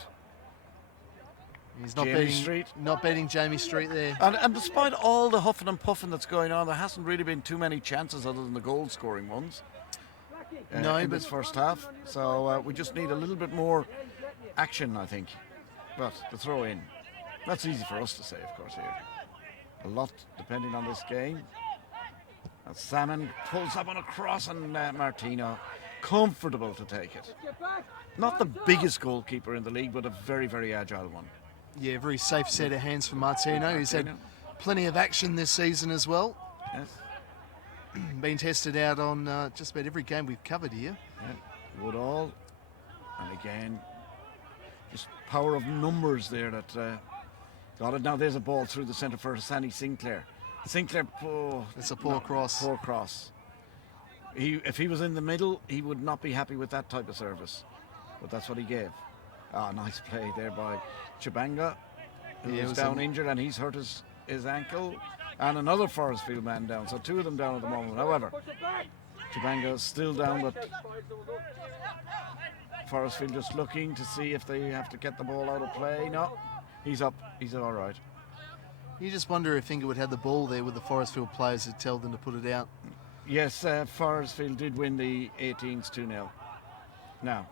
he's not beating Jamie Street there. And despite all the huffing and puffing that's going on, there hasn't really been too many chances other than the goal scoring ones in this first half. So we just need a little bit more action, I think. But the throw in, that's easy for us to say, of course, here. A lot depending on this game. And Salmon pulls up on a cross, and Martino comfortable to take it. Not the biggest goalkeeper in the league, but a very, very agile one. Yeah, very safe set of hands for Martino, who's had plenty of action this season as well. Yes. Been tested out on just about every game we've covered here. Yeah. Woodall, and again, just power of numbers there that got it. Now there's a ball through the centre for Sandy Sinclair. Sinclair, it's a poor cross. Poor cross. If he was in the middle, he would not be happy with that type of service. But that's what he gave. Nice play there by Chibanga, who is down injured, and he's hurt his ankle. And another Forrestfield man down. So two of them down at the moment. However, Chibanga is still down, but Forrestfield just looking to see if they have to get the ball out of play. No, he's up. He's all right. You just wonder if Inglewood had the ball there with the Forrestfield players to tell them to put it out. Yes, Forrestfield did win the 18s 2-0. Now,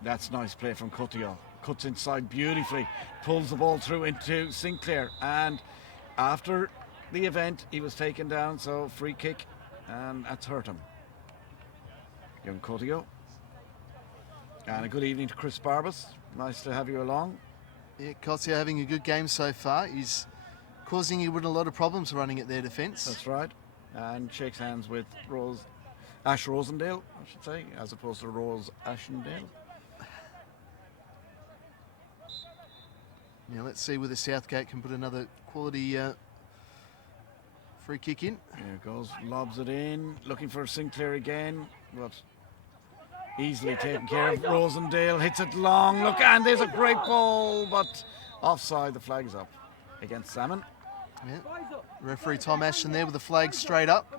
that's nice play from Coutinho. Cuts inside beautifully, pulls the ball through into Sinclair, and after the event he was taken down, so free kick, and that's hurt him. Young Coutinho. And a good evening to Chris Barbas. Nice to have you along. Yeah, Coutinho having a good game so far. He's causing Inglewood a lot of problems running at their defence. That's right. And shakes hands with Ash Rosendale, I should say, as opposed to Rose Ashendale. Now let's see whether Southgate can put another quality free kick in. There it goes, lobs it in, looking for Sinclair again, but easily taken care of. Rosendale hits it long, look, and there's a great ball, but offside, the flag's up against Salmon. Yeah. Referee Tom Ashton there with the flag straight up.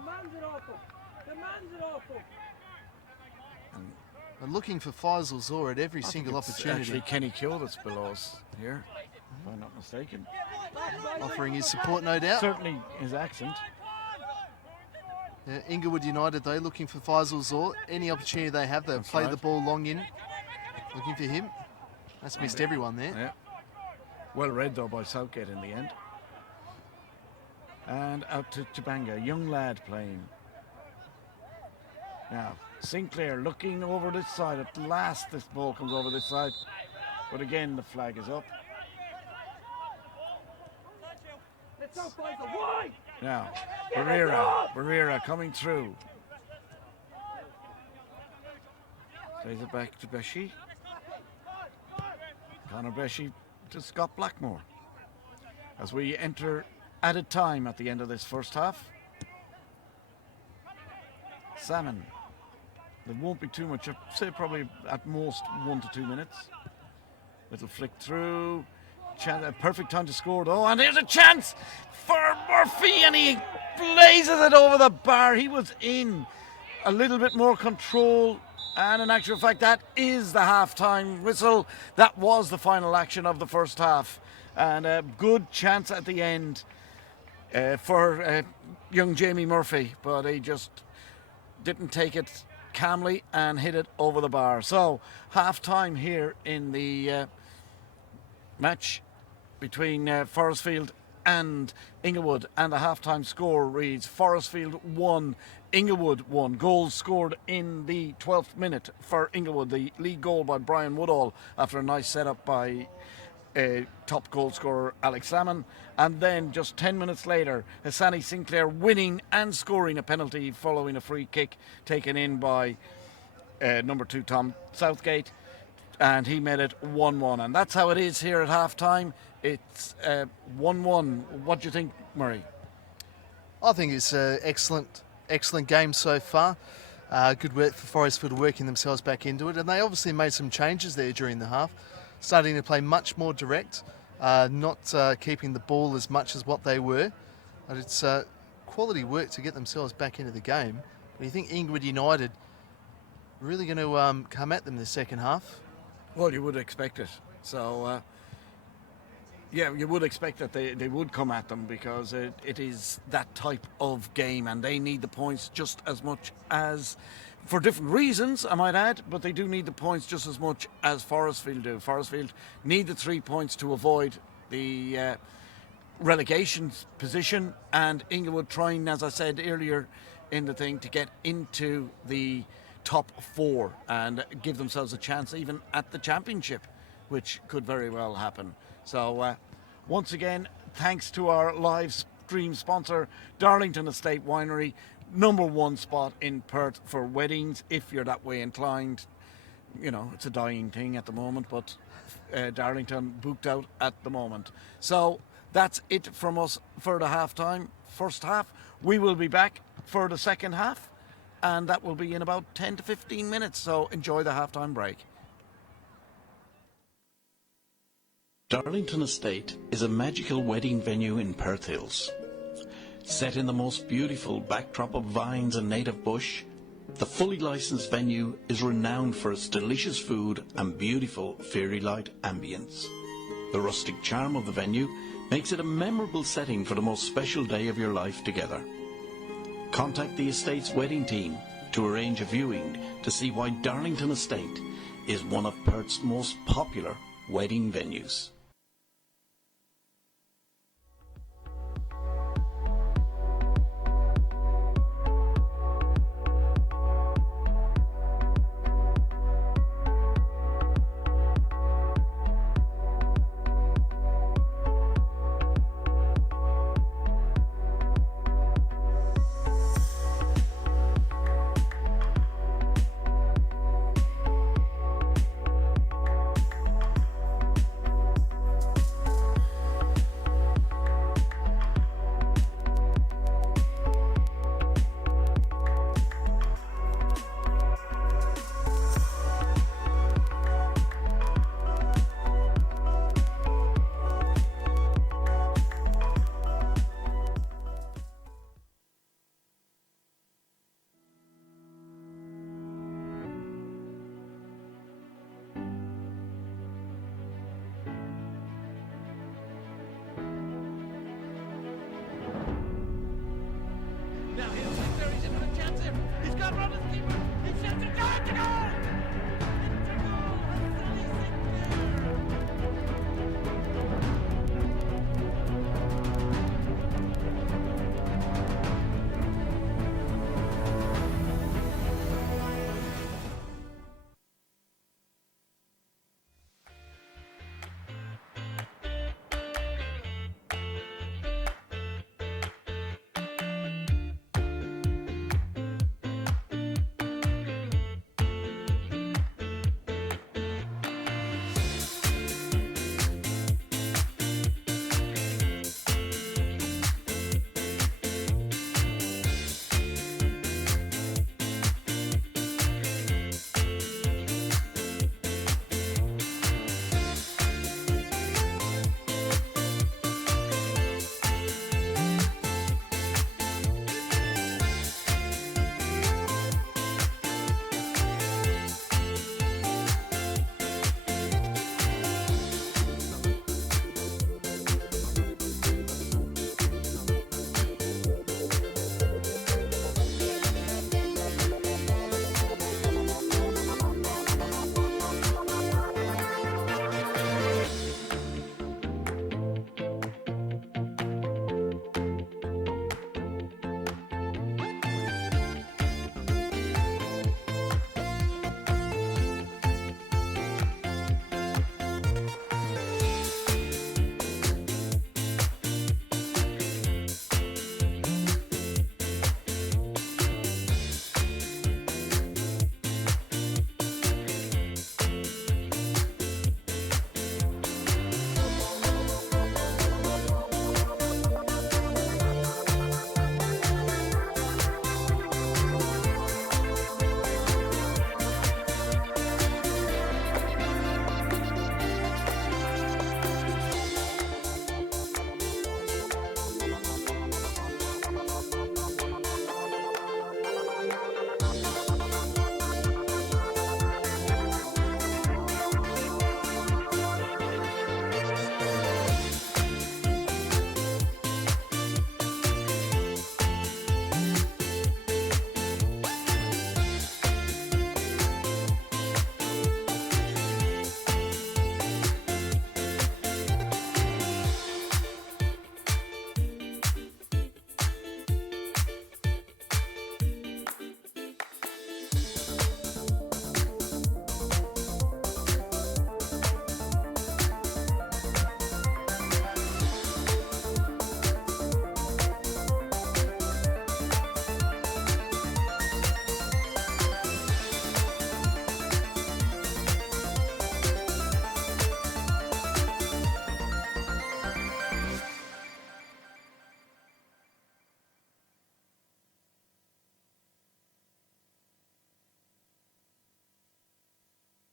And looking for Faisal Zor at every single opportunity. Actually, Kenny Kill that's below us here, if I'm not mistaken. Offering his support, no doubt. Certainly his accent. Inglewood United, though, looking for Faisal Zor. Any opportunity they have, they'll play the ball long in. Looking for him. That's missed everyone there. Yeah. Well read, though, by Southgate in the end. And out to Chibanga, young lad playing. Now, Sinclair looking over this side. At last, this ball comes over this side. But again, the flag is up. Now, Barrera coming through. Plays it back to Beshi. Conor Beshi to Scott Blackmore. As we enter added time at the end of this first half. Salmon. There won't be too much, I'd say probably at most 1 to 2 minutes. Little flick through. A perfect time to score though, and here's a chance for Murphy, and he blazes it over the bar. He was in a little bit more control, and in actual fact that is the half-time whistle. That was the final action of the first half, and a good chance at the end for young Jamie Murphy, but he just didn't take it calmly and hit it over the bar. So half-time here in the match between Forrestfield and Inglewood, and the half-time score reads Forrestfield 1, Inglewood 1. Goals scored in the 12th minute for Inglewood. The lead goal by Brian Woodall after a nice setup by top goal scorer Alex Salmon, and then just 10 minutes later Hassani Sinclair winning and scoring a penalty following a free kick taken in by number 2 Tom Southgate, and he made it 1-1, and that's how it is here at half-time. It's 1-1. What do you think, Murray? I think it's an excellent game so far. Good work for Forrestfield working themselves back into it, and they obviously made some changes there during the half, starting to play much more direct, not keeping the ball as much as what they were. But it's quality work to get themselves back into the game. Do you think Inglewood United really going to come at them the second half? Well, you would expect it. So, yeah, you would expect that they would come at them, because it is that type of game, and they need the points just as much as, for different reasons, I might add, but they do need the points just as much as Forrestfield do. Forrestfield need the 3 points to avoid the relegation position, and Inglewood trying, as I said earlier in the thing, to get into the top 4 and give themselves a chance even at the championship, which could very well happen. So once again, thanks to our live stream sponsor, Darlington Estate Winery, #1 spot in Perth for weddings, if you're that way inclined. You know, it's a dying thing at the moment, but Darlington booked out at the moment. So that's it from us for the half-time first half. We will be back for the second half, and that will be in about 10 to 15 minutes, so enjoy the half-time break. Darlington Estate is a magical wedding venue in Perth Hills. Set in the most beautiful backdrop of vines and native bush, the fully licensed venue is renowned for its delicious food and beautiful fairy light ambience. The rustic charm of the venue makes it a memorable setting for the most special day of your life together. Contact the estate's wedding team to arrange a viewing to see why Darlington Estate is one of Perth's most popular wedding venues.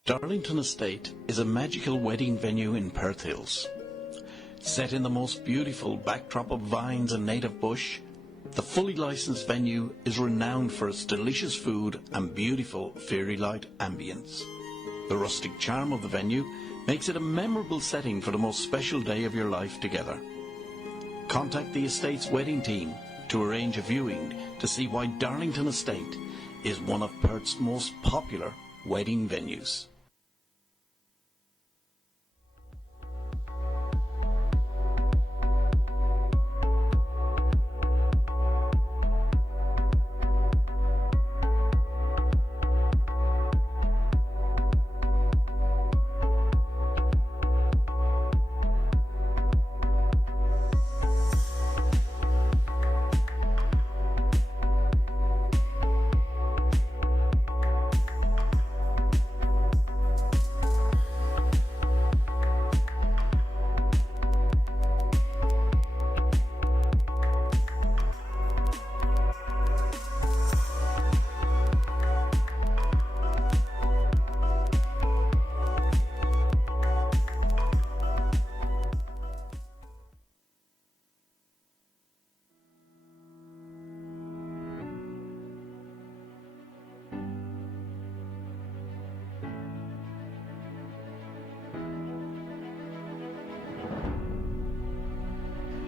Darlington Estate is a magical wedding venue in Perth Hills. Set in the most beautiful backdrop of vines and native bush, the fully licensed venue is renowned for its delicious food and beautiful fairy light ambience. The rustic charm of the venue makes it a memorable setting for the most special day of your life together. Contact the estate's wedding team to arrange a viewing to see why Darlington Estate is one of Perth's most popular wedding venues.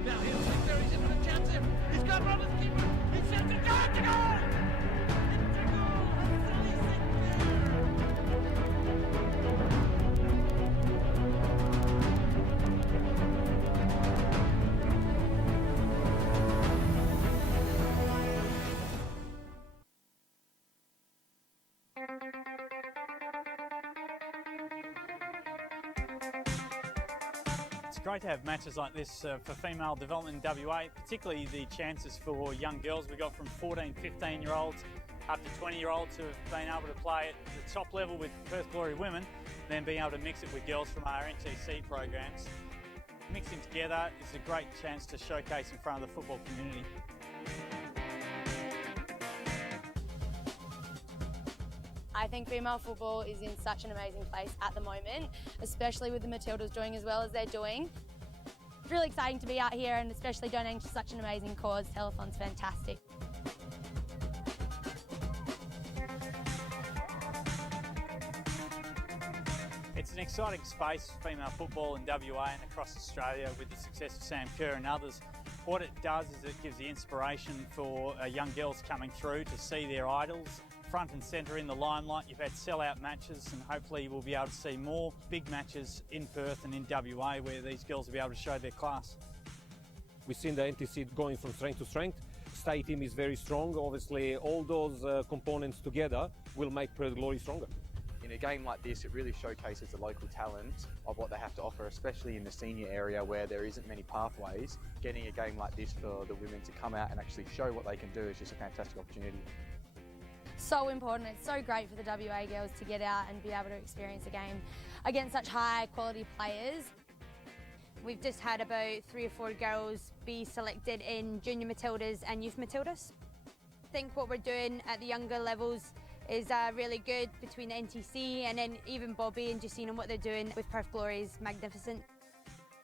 Now he'll think there is a chance here. He's got run as keeper. He's set to go to goal! Into goal! And Sully sitting there. It's great to have matches like this for female development in WA, particularly the chances for young girls. We got from 14, 15-year-olds up to 20-year-olds who have been able to play at the top level with Perth Glory women, then being able to mix it with girls from our NTC programs. Mixing together is a great chance to showcase in front of the football community. I think female football is in such an amazing place at the moment, especially with the Matildas doing as well as they're doing. It's really exciting to be out here and especially donating to such an amazing cause. Telethon's fantastic. It's an exciting space for female football in WA and across Australia with the success of Sam Kerr and others. What it does is it gives the inspiration for young girls coming through to see their idols front and centre in the limelight. You've had sell-out matches and hopefully we'll be able to see more big matches in Perth and in WA where these girls will be able to show their class. We've seen the NTC going from strength to strength. State team is very strong. Obviously, all those components together will make Perth Glory stronger. In a game like this, it really showcases the local talent of what they have to offer, especially in the senior area where there isn't many pathways. Getting a game like this for the women to come out and actually show what they can do is just a fantastic opportunity. So important. It's so great for the WA girls to get out and be able to experience a game against such high quality players. We've just had about 3 or 4 girls be selected in Junior Matildas and Youth Matildas. I think what we're doing at the younger levels is really good between the NTC and then even Bobby and Justine and what they're doing with Perth Glory is magnificent.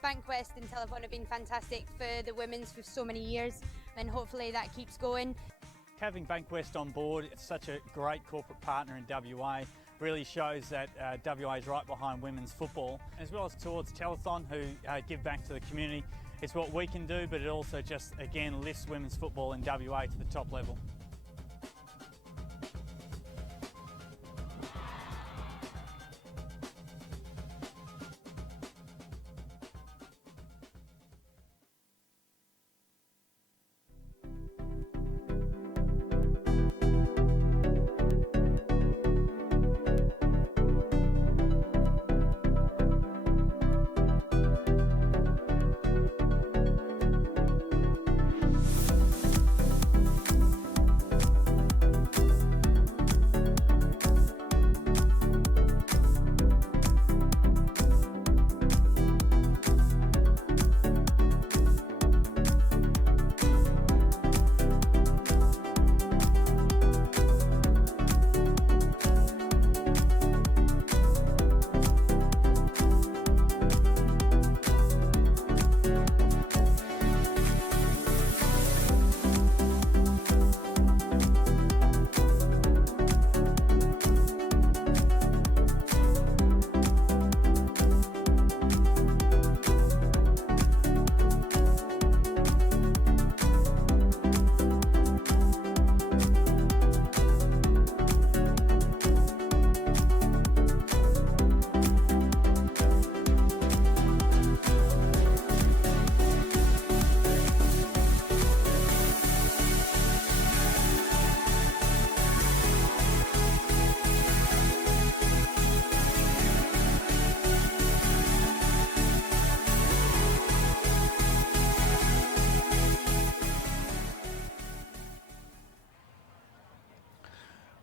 Bankwest and Telethon have been fantastic for the women's for so many years and hopefully that keeps going. Having Bankwest on board, it's such a great corporate partner in WA, really shows that WA is right behind women's football, as well as towards Telethon who give back to the community. It's what we can do, but it also just, again, lifts women's football in WA to the top level.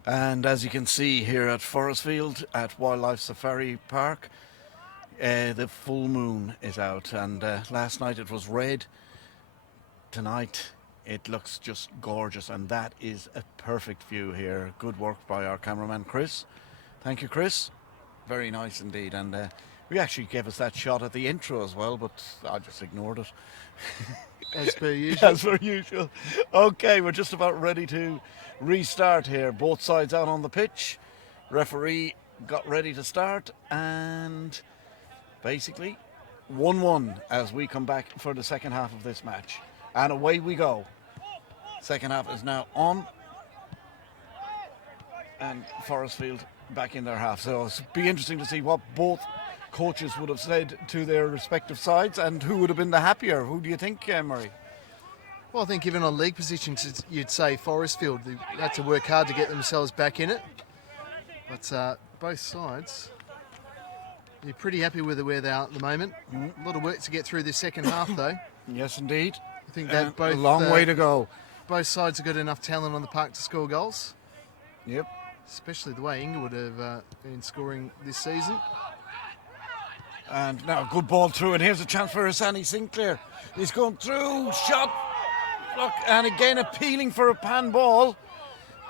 And as you can see here at Forrestfield at Wildlife Safari Park, the full moon is out, and last night it was red. Tonight it looks just gorgeous, and that is a perfect view here. Good work by our cameraman Chris. Thank you, Chris. Very nice indeed. And we actually gave us that shot at the intro as well, but I just ignored it. As per usual. As per usual. Okay, we're just about ready to restart here. Both sides out on the pitch. Referee got ready to start, and basically 1-1 as we come back for the second half of this match. And away we go. Second half is now on, and Forrestfield back in their half. So it'll be interesting to see what both coaches would have said to their respective sides, and who would have been the happier. Who do you think, Murray? Well, I think given on league positions, you'd say Forrestfield. They had to work hard to get themselves back in it. But both sides, you're pretty happy with where they are at the moment. A lot of work to get through this second half, though. Yes, indeed. I think that both a long way to go. Both sides have got enough talent on the park to score goals. Yep. Especially the way Inglewood have been scoring this season. And now a good ball through, and here's a chance for Hassani Sinclair. He's going through, shot, look, and again appealing for a pan ball.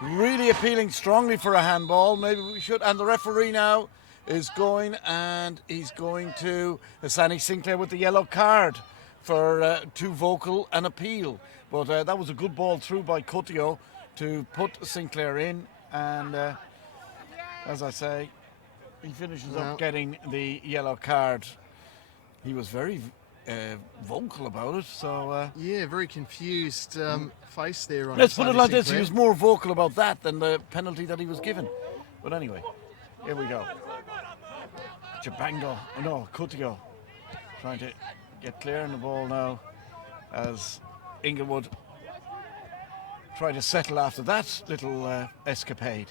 Really appealing strongly for a handball. Maybe we should. And the referee now is going, and he's going to Hassani Sinclair with the yellow card for too vocal an appeal. But that was a good ball through by Cutio to put Sinclair in, and as I say, he finishes up getting the yellow card. He was very vocal about it, so yeah, very confused face there on. Let's put it like this: he Sinclair. was more vocal about that than the penalty that he was given. But anyway, here we go. Jabango, no, Cutio, trying to get clear in the ball now, as Inglewood try to settle after that little escapade.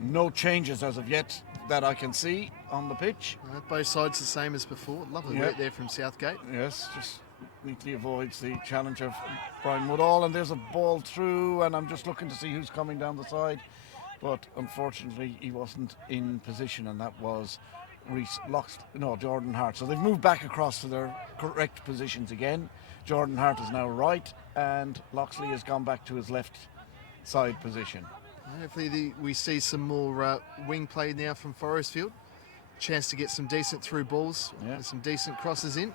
No changes as of yet that I can see on the pitch. Both sides the same as before. Lovely work there from Southgate. Yes, just neatly avoids the challenge of Brian Woodall, and there's a ball through, and I'm just looking to see who's coming down the side, but unfortunately he wasn't in position, and that was Jordan Hart. So they've moved back across to their correct positions again. Jordan Hart is now right, and Loxley has gone back to his left side position. Hopefully we see some more wing play now from Forrestfield. Chance to get some decent through balls and some decent crosses in.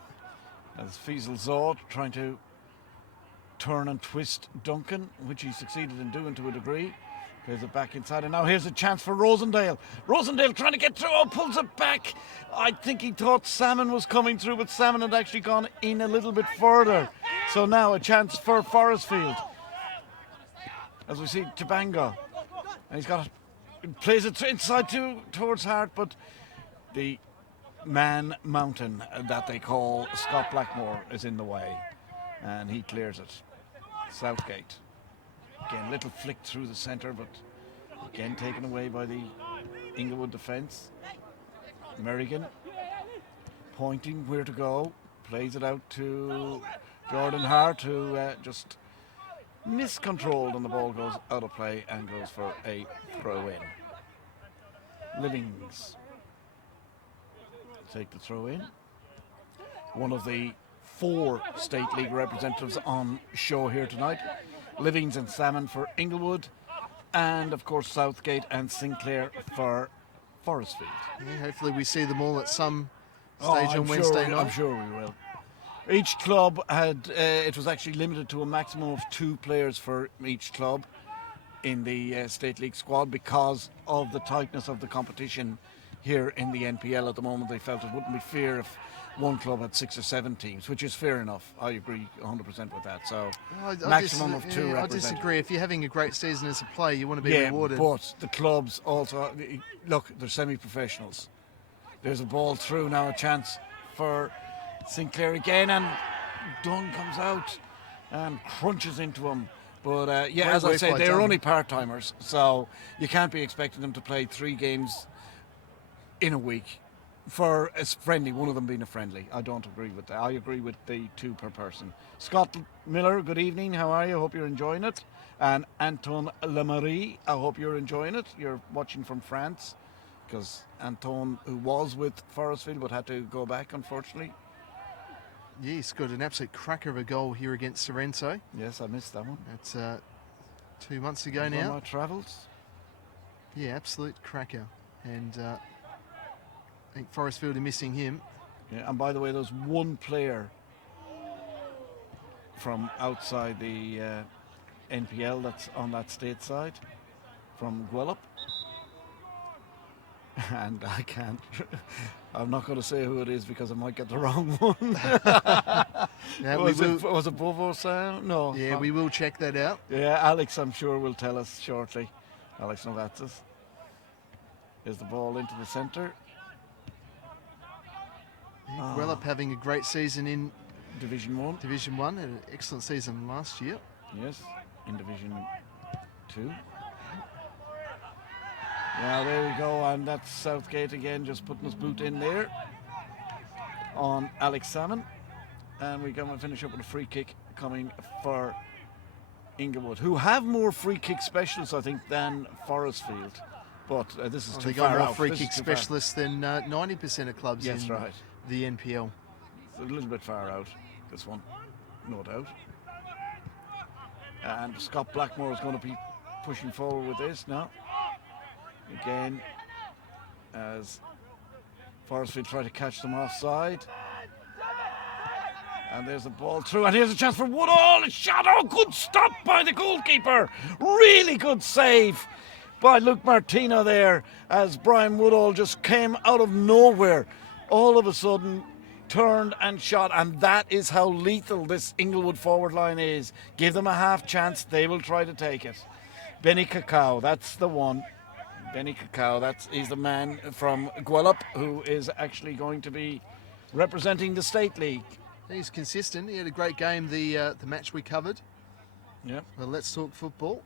As Faisal Zord trying to turn and twist Duncan, which he succeeded in doing to a degree. Plays it back inside, and now here's a chance for Rosendale. Rosendale trying to get through, pulls it back. I think he thought Salmon was coming through, but Salmon had actually gone in a little bit further. So now a chance for Forrestfield. As we see Jabango. And plays it inside towards Hart, but the man mountain that they call Scott Blackmore is in the way, and he clears it. Southgate. Again, little flick through the centre, but again taken away by the Inglewood defence. Merrigan pointing where to go, plays it out to Jordan Hart, who just miscontrolled, and the ball goes out of play and goes for a throw in. Livings take the throw in. One of the 4 State League representatives on show here tonight. Livings and Salmon for Inglewood, and of course Southgate and Sinclair for Forrestfield. Yeah, hopefully we see them all at some stage on Wednesday night. I'm sure we will. Each club had, it was actually limited to a maximum of 2 players for each club in the State League squad because of the tightness of the competition here in the NPL at the moment. They felt it wouldn't be fair if one club had 6 or 7 teams, which is fair enough. I agree 100% with that. So maximum of 2 I disagree. If you're having a great season as a player, you want to be rewarded. But the clubs also, look, they're semi-professionals. There's a ball through now, a chance for Sinclair again, and Dunn comes out and crunches into him. But as I say, they're only part-timers, so you can't be expecting them to play 3 games in a week. for a friendly, one of them being a friendly. I don't agree with that. I agree with the 2 per person. Scott Miller, good evening. How are you? Hope you're enjoying it. And Anton Lemarie, I hope you're enjoying it. You're watching from France, because Anton, who was with Forrestfield but had to go back, unfortunately. Yeah, he's got an absolute cracker of a goal here against Sorrento. Yes, I missed that one. It's 2 months ago On now. my travels. Yeah, absolute cracker. And I think Forrestfield are missing him. Yeah, and by the way, there's one player from outside the NPL that's on that state side, from Guelph. And I can't, I'm not going to say who it is because I might get the wrong one. Yeah, was it Bovo Sam? No. Yeah, we will check that out. Yeah, Alex, I'm sure, will tell us shortly. Alex Novatzis. Here's the ball into the centre. Guelph having a great season in Division 1. Division 1, an excellent season last year. Yes, in Division 2. Now there we go, and that's Southgate again, just putting his boot in there on Alex Salmon. And we're going to finish up with a free kick coming for Inglewood, who have more free kick specialists, I think, than Forrestfield. But this is too they far got more out. free This kick is too far. specialists than 90% of clubs Yes, in right. the NPL. It's a little bit far out, this one, no doubt. And Scott Blackmore is going to be pushing forward with this now. Again, as Forrestfield try to catch them offside. And there's the ball through, and here's a chance for Woodall. A shot, oh, good stop by the goalkeeper. Really good save by Luke Martino there, as Brian Woodall just came out of nowhere. All of a sudden, turned and shot, and that is how lethal this Inglewood forward line is. Give them a half chance, they will try to take it. Benny Cacao, that's the one. Benny Cacao, he's the man from Guelph who is actually going to be representing the State League. He's consistent. He had a great game the match we covered. Yep. Well, let's talk football.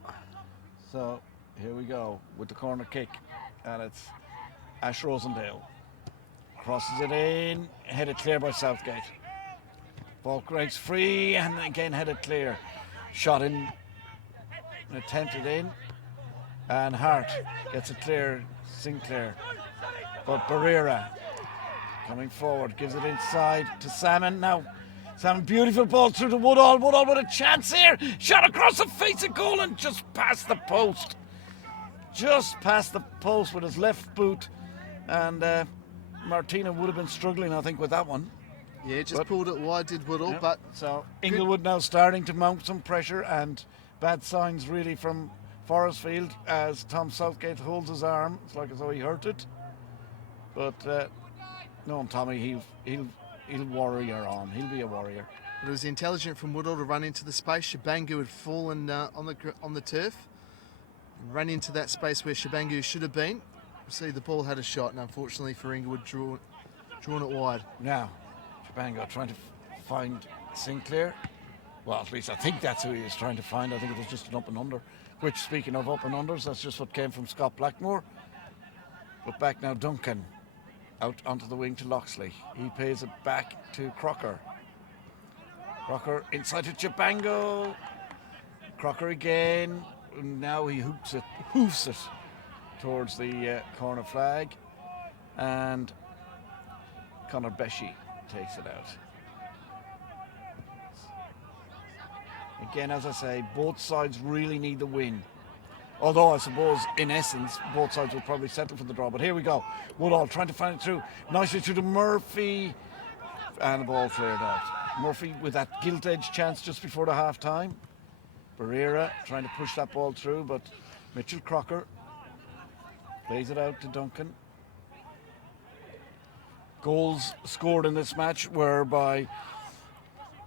So here we go with the corner kick, and it's Ash Rosendale. Crosses it in, headed clear by Southgate. Ball breaks free, and again headed clear. Shot in, attempted in, and Hart gets it clear, Sinclair. But Barrera coming forward, gives it inside to Salmon. Now, Salmon, beautiful ball through to Woodall. Woodall with a chance here. Shot across the face of goal and just past the post. Just past the post with his left boot. And Martina would have been struggling, I think, with that one. Yeah, just pulled it wide, did Woodall, Yeah. but... So Inglewood now starting to mount some pressure, and bad signs really from Forrestfield as Tom Southgate holds his arm. It's like as though he hurt it. But no, Tommy, he'll warrior on. He'll be a warrior. But it was intelligent from Woodall to run into the space. Shabangu had fallen on the turf. And ran into that space where Shabangu should have been. See, the ball had a shot, and unfortunately for Inglewood, drawn it wide. Now, Shabango trying to find Sinclair. Well, at least I think that's who he was trying to find. I think it was just an up and under. Which, speaking of up and unders, that's just what came from Scott Blackmore. But back now, Duncan out onto the wing to Loxley. He pays it back to Crocker. Crocker inside to Chabango. Crocker again. And now he hoofs it towards the corner flag. And Conor Beshi takes it out. Again, as I say, both sides really need the win. Although I suppose, in essence, both sides will probably settle for the draw. But here we go. Woodall trying to find it through. Nicely through to Murphy. And the ball cleared out. Murphy with that gilt-edged chance just before the half-time. Barrera trying to push that ball through, but Mitchell Crocker plays it out to Duncan. Goals scored in this match were by,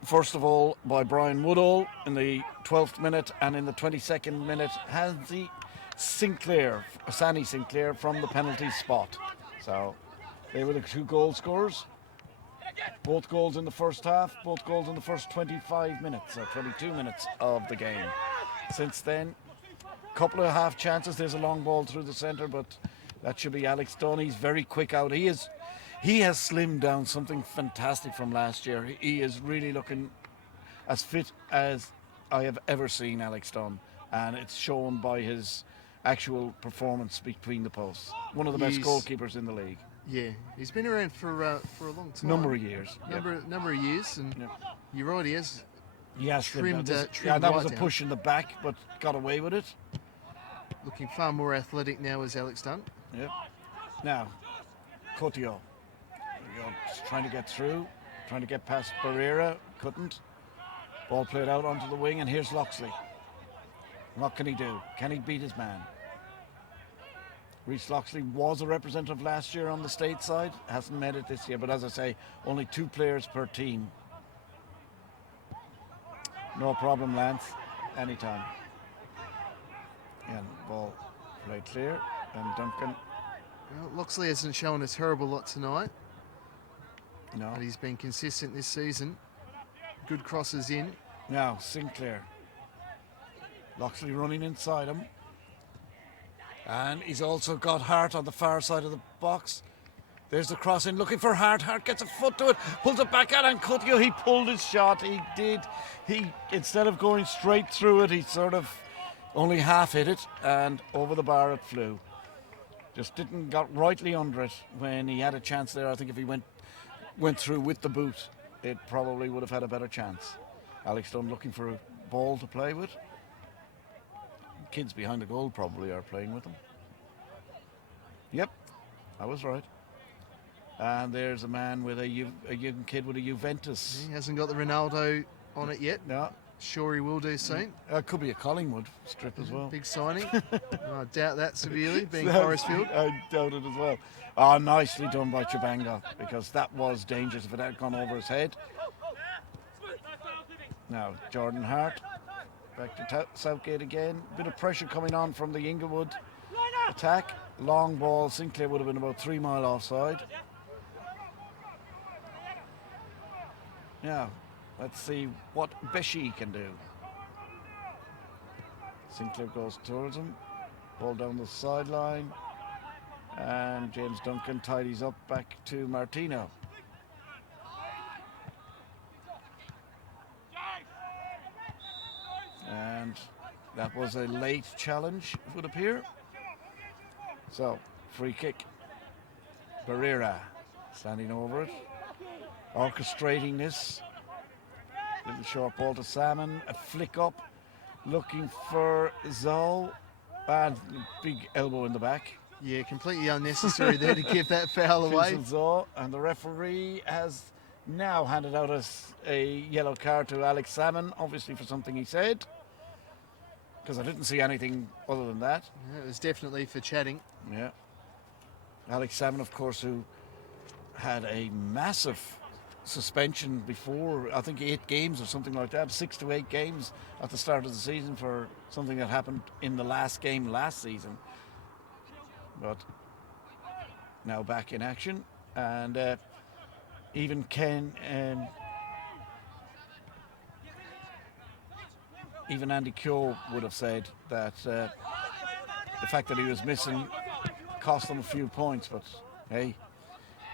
first of all, by Brian Woodall in the 12th minute, and in the 22nd minute, Sandy Sinclair from the penalty spot. So they were the two goal scorers. Both goals in the first half, both goals in the first 25 minutes, or 22 minutes of the game. Since then, a couple of half chances. There's a long ball through the centre, but that should be Alex Dunn. He's very quick out. He he has slimmed down something fantastic from last year. He is really looking as fit as I have ever seen Alex Dunn, and it's shown by his actual performance between the posts. One of the best goalkeepers in the league. Yeah, he's been around for a long time. Number of years. Number of years, and you're right, he has. Yes, trimmed that right was a down. push in the back, but got away with it. Looking far more athletic now as Alex Dunn. Yep. Now, Cotio. Just trying to get through, trying to get past Barrera, couldn't. Ball played out onto the wing, and here's Loxley. What can he do? Can he beat his man? Reece Loxley was a representative last year on the state side, hasn't made it this year, but as I say, only 2 players per team. No problem, Lance, anytime. And ball played clear, and Duncan. Well, Loxley hasn't shown a terrible lot tonight. No. But he's been consistent this season. Good crosses in. Now, Sinclair. Loxley running inside him. And he's also got Hart on the far side of the box. There's the cross in, looking for Hart. Hart gets a foot to it, pulls it back out, and Cutio, he pulled his shot. He did. He, instead of going straight through it, he sort of only half hit it, and over the bar it flew. Just didn't got rightly under it when he had a chance there. I think if he went through with the boot, it probably would have had a better chance. Alex Dunn looking for a ball to play with. Kids behind the goal probably are playing with them. Yep, I was right. And there's a man with a young kid with a Juventus. He hasn't got the Ronaldo on it yet. No. Sure he will do soon. Could be a Collingwood strip as well. Big signing. I doubt that severely, being Forrestfield. I doubt it as well. Oh, nicely done by Chibanga, because that was dangerous if it had gone over his head. Now, Jordan Hart. Back to Southgate again. Bit of pressure coming on from the Inglewood attack. Long ball. Sinclair would have been about 3 mile offside. Now, let's see what Beshi can do. Sinclair goes towards him. Ball down the sideline. And James Duncan tidies up back to Martino. And that was a late challenge, it would appear. So, free kick. Barrera standing over it, orchestrating this. Little short ball to Salmon, a flick up, looking for Zoe, and big elbow in the back. Yeah, completely unnecessary there to give that foul away. Zoe, and the referee has now handed out a yellow card to Alex Salmon, obviously for something he said, because I didn't see anything other than that. Yeah, it was definitely for chatting. Yeah. Alex Salmon, of course, who had a massive suspension before, I think 8 games or something like that, 6 to 8 games at the start of the season for something that happened in the last game last season. But now back in action, and even Ken and even Andy Keogh would have said that the fact that he was missing cost them a few points, but hey,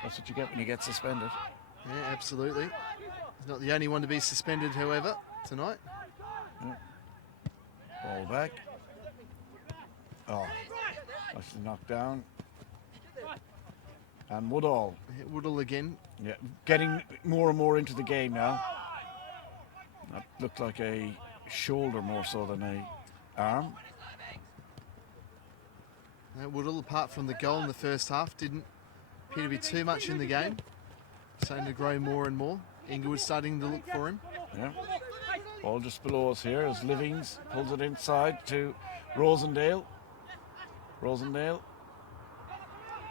that's what you get when you get suspended. Yeah, absolutely. He's not the only one to be suspended, however, tonight. Yeah. Ball back. Oh, nicely knocked down. And Woodall. Yeah, Woodall again. Yeah, getting more and more into the game now. That looked like a shoulder more so than a arm. Woodall, apart from the goal in the first half, didn't appear to be too much in the game. Starting to grow more and more. Inglewood starting to look for him. Yeah. Ball just below us here as Livings pulls it inside to Rosendale. Rosendale.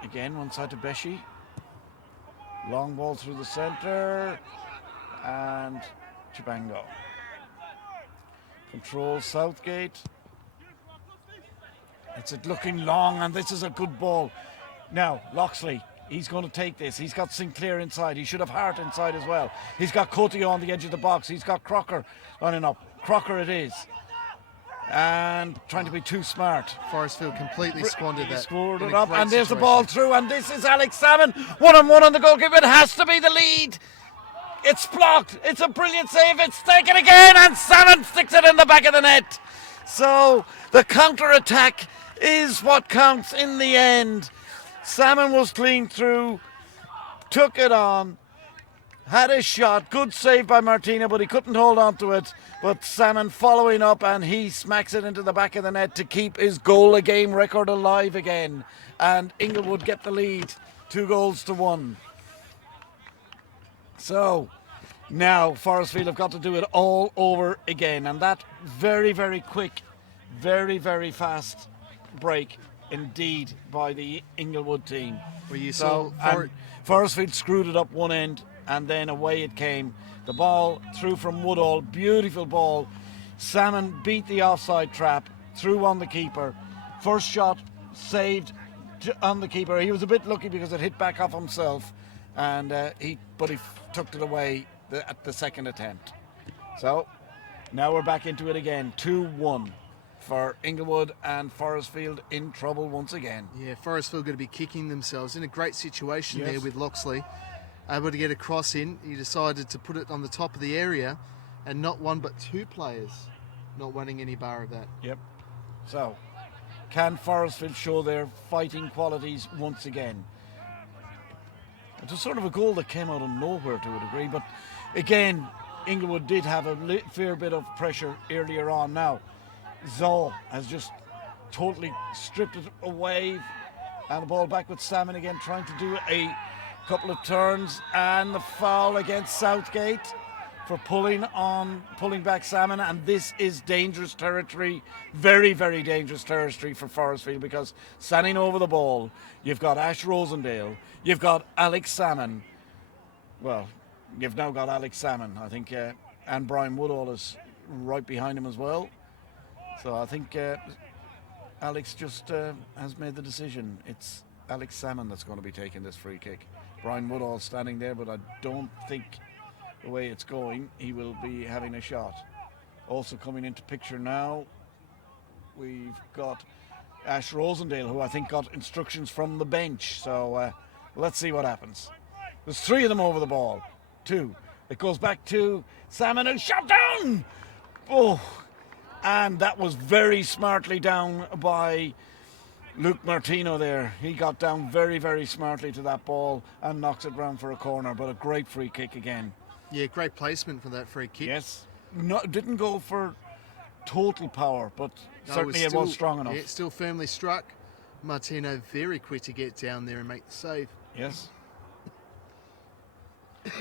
Again, one side to Beshi. Long ball through the centre. And Chibango. Control Southgate. It's looking long, and this is a good ball. Now, Loxley, he's going to take this. He's got Sinclair inside. He should have Hart inside as well. He's got Cotio on the edge of the box. He's got Crocker lining up. Crocker it is. and trying to be too smart. Forrestfield completely squandered He that. scored in it a up, great and there's the situation. ball through, and this is Alex Salmon. 1-on-1 on the goalkeeper. It has to be the lead. It's blocked. It's a brilliant save. It's taken again, and Salmon sticks it in the back of the net. So the counter-attack is what counts in the end. Salmon was clean through, took it on, had a shot, good save by Martino, but he couldn't hold on to it. But Salmon following up, and he smacks it into the back of the net to keep his goal-a-game record alive again. And Inglewood get the lead, 2-1. So now Forrestfield have got to do it all over again, and that very, very quick, very, very fast break indeed by the Inglewood team. Well, you So saw and Forrestfield screwed it up one end, and then away it came. The ball through from Woodall, beautiful ball. Salmon beat the offside trap, through on the keeper. First shot saved on the keeper. He was a bit lucky because it hit back off himself, and he tucked it away at the second attempt. So now we're back into it again, 2-1 for Inglewood, and Forrestfield in trouble once again. Yeah, Forrestfield going to be kicking themselves in a great situation Yes. there with Loxley. Able to get a cross in. He decided to put it on the top of the area, and not one but two players not wanting any bar of that. Yep. So, can Forrestfield show their fighting qualities once again? It was sort of a goal that came out of nowhere to a degree, but again, Inglewood did have a fair bit of pressure earlier on. Now, Zoe has just totally stripped it away, and the ball back with Salmon again, trying to do a couple of turns, and the foul against Southgate for pulling back Salmon, and this is dangerous territory, very, very dangerous territory for Forrestfield, because standing over the ball, you've got Ash Rosendale, you've got Alex Salmon, well, you've now got Alex Salmon, I think, and Brian Woodall is right behind him as well. So I think Alex just has made the decision. It's Alex Salmon that's going to be taking this free kick. Brian Woodall standing there, but I don't think the way it's going, he will be having a shot. Also coming into picture now, we've got Ash Rosendale, who I think got instructions from the bench. So let's see what happens. There's three of them over the ball. Two. It goes back to Salmon, who shot down! Oh, and that was very smartly down by Luke Martino there. He got down very, very smartly to that ball and knocks it round for a corner, but a great free kick again. Yeah, great placement for that free kick. Yes. No, didn't go for total power, but No, certainly it was strong enough. Yeah, still firmly struck. Martino very quick to get down there and make the save. Yes.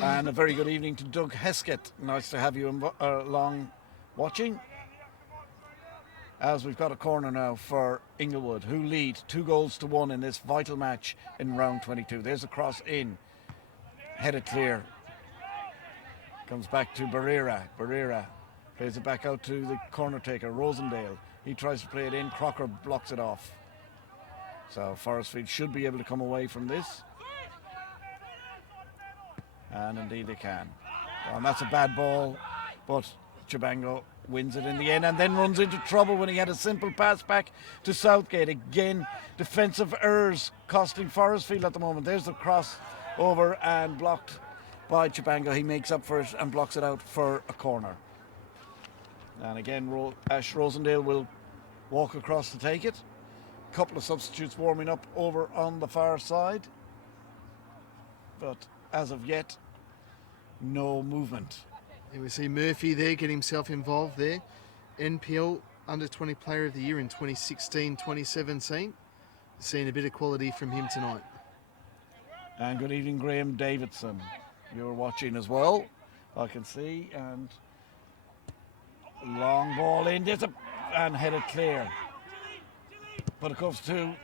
And a very good evening to Doug Heskett. Nice to have you along watching. As we've got a corner now for Inglewood, who lead 2-1 in this vital match in round 22. There's a cross in, headed clear. Comes back to Barrera. Barrera plays it back out to the corner taker, Rosendale. He tries to play it in, Crocker blocks it off. So Forrestfield should be able to come away from this. And indeed they can. And that's a bad ball, but Chibango wins it in the end and then runs into trouble when he had a simple pass back to Southgate. Again, defensive errors costing Forrestfield at the moment. There's the cross over and blocked by Chibango. He makes up for it and blocks it out for a corner. And again, Ash Rosendale will walk across to take it. A couple of substitutes warming up over on the far side. But as of yet, no movement. And we see Murphy there get himself involved there. NPL Under 20 Player of the Year in 2016-2017. Seeing a bit of quality from him tonight. And good evening, Graham Davidson. You're watching as well, I can see. And long ball in, and headed clear. But it goes to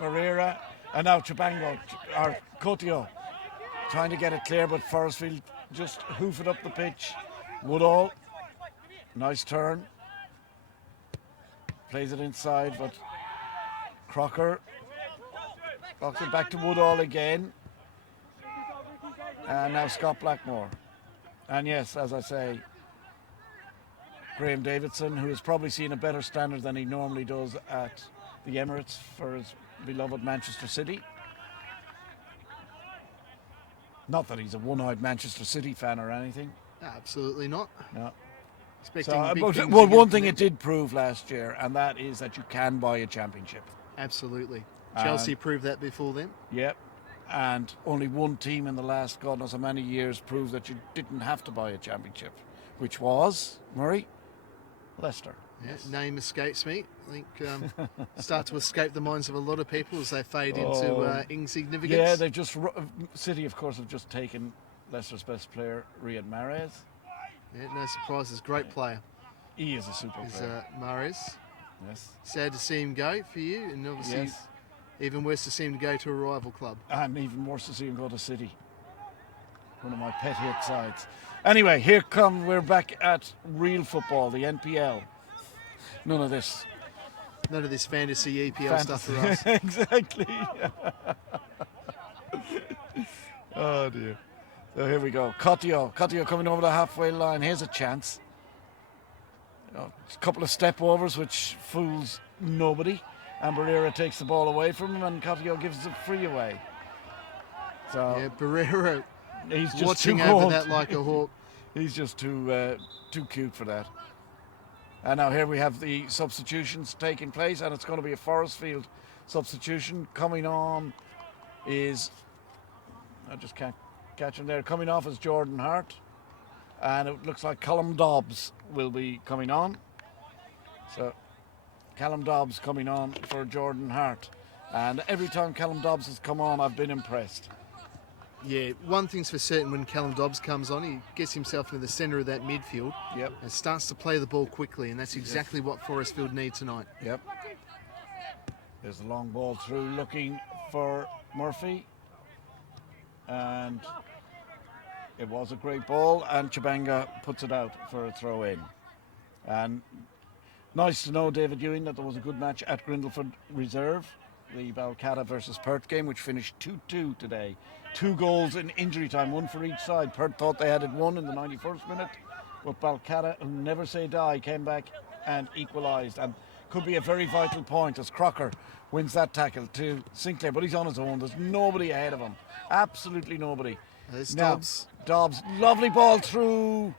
Barrera, and now Chibango, or Cotio, trying to get it clear, but Forrestfield just hoof it up the pitch. Woodall, nice turn. Plays it inside, but Crocker blocks it back to Woodall again. And now Scott Blackmore. And yes, as I say, Graham Davidson, who has probably seen a better standard than he normally does at the Emirates for his beloved Manchester City. Not that he's a one-eyed Manchester City fan or anything. Absolutely not. No. Expecting So, big but, things well, again one from thing him. it did prove last year, and that is that you can buy a championship. Absolutely. Chelsea proved that before them. Yep. And only one team in the last God knows how many years proved that you didn't have to buy a championship, which was, Murray? Leicester. Yeah, name escapes me. I think start to escape the minds of a lot of people as they fade into insignificance. Yeah, they just City, of course, have just taken Leicester's best player, Riyad Mahrez. Yeah, no surprises. Great player. He is a super player. Mahrez. Yes. Sad to see him go for you, and obviously even worse to see him go to a rival club. And even worse to see him go to City. One of my pet hit sides. Anyway, we're back at real football, the NPL. None of this. None of this fantasy EPL stuff for us. Exactly. Oh dear. So here we go. Cotio coming over the halfway line. Here's a chance. A couple of step overs, which fools nobody. And Barrera takes the ball away from him, and Cotio gives the free away. So yeah, Barrera. He's just watching too over old. that like a hawk. He's just too cute for that. And now here we have the substitutions taking place, and it's going to be a Forrestfield substitution. Coming on is, I just can't catch him there. Coming off is Jordan Hart, and it looks like Callum Dobbs will be coming on. So Callum Dobbs coming on for Jordan Hart, and every time Callum Dobbs has come on, I've been impressed. Yeah, one thing's for certain, when Callum Dobbs comes on, he gets himself into the centre of that midfield and starts to play the ball quickly, and that's exactly what Forrestfield need tonight. Yep. There's the long ball through, looking for Murphy, and it was a great ball, and Chibanga puts it out for a throw in. And nice to know, David Ewing, that there was a good match at Grindleford Reserve, the Balcata versus Perth game, which finished 2-2 today. 2 goals in injury time, one for each side. Perth thought they had it won in the 91st minute, but Balcata, who never say die, came back and equalised, and could be a very vital point as Crocker wins that tackle to Sinclair, but he's on his own. There's nobody ahead of him, absolutely nobody. There's Now, Dobbs. Lovely ball through,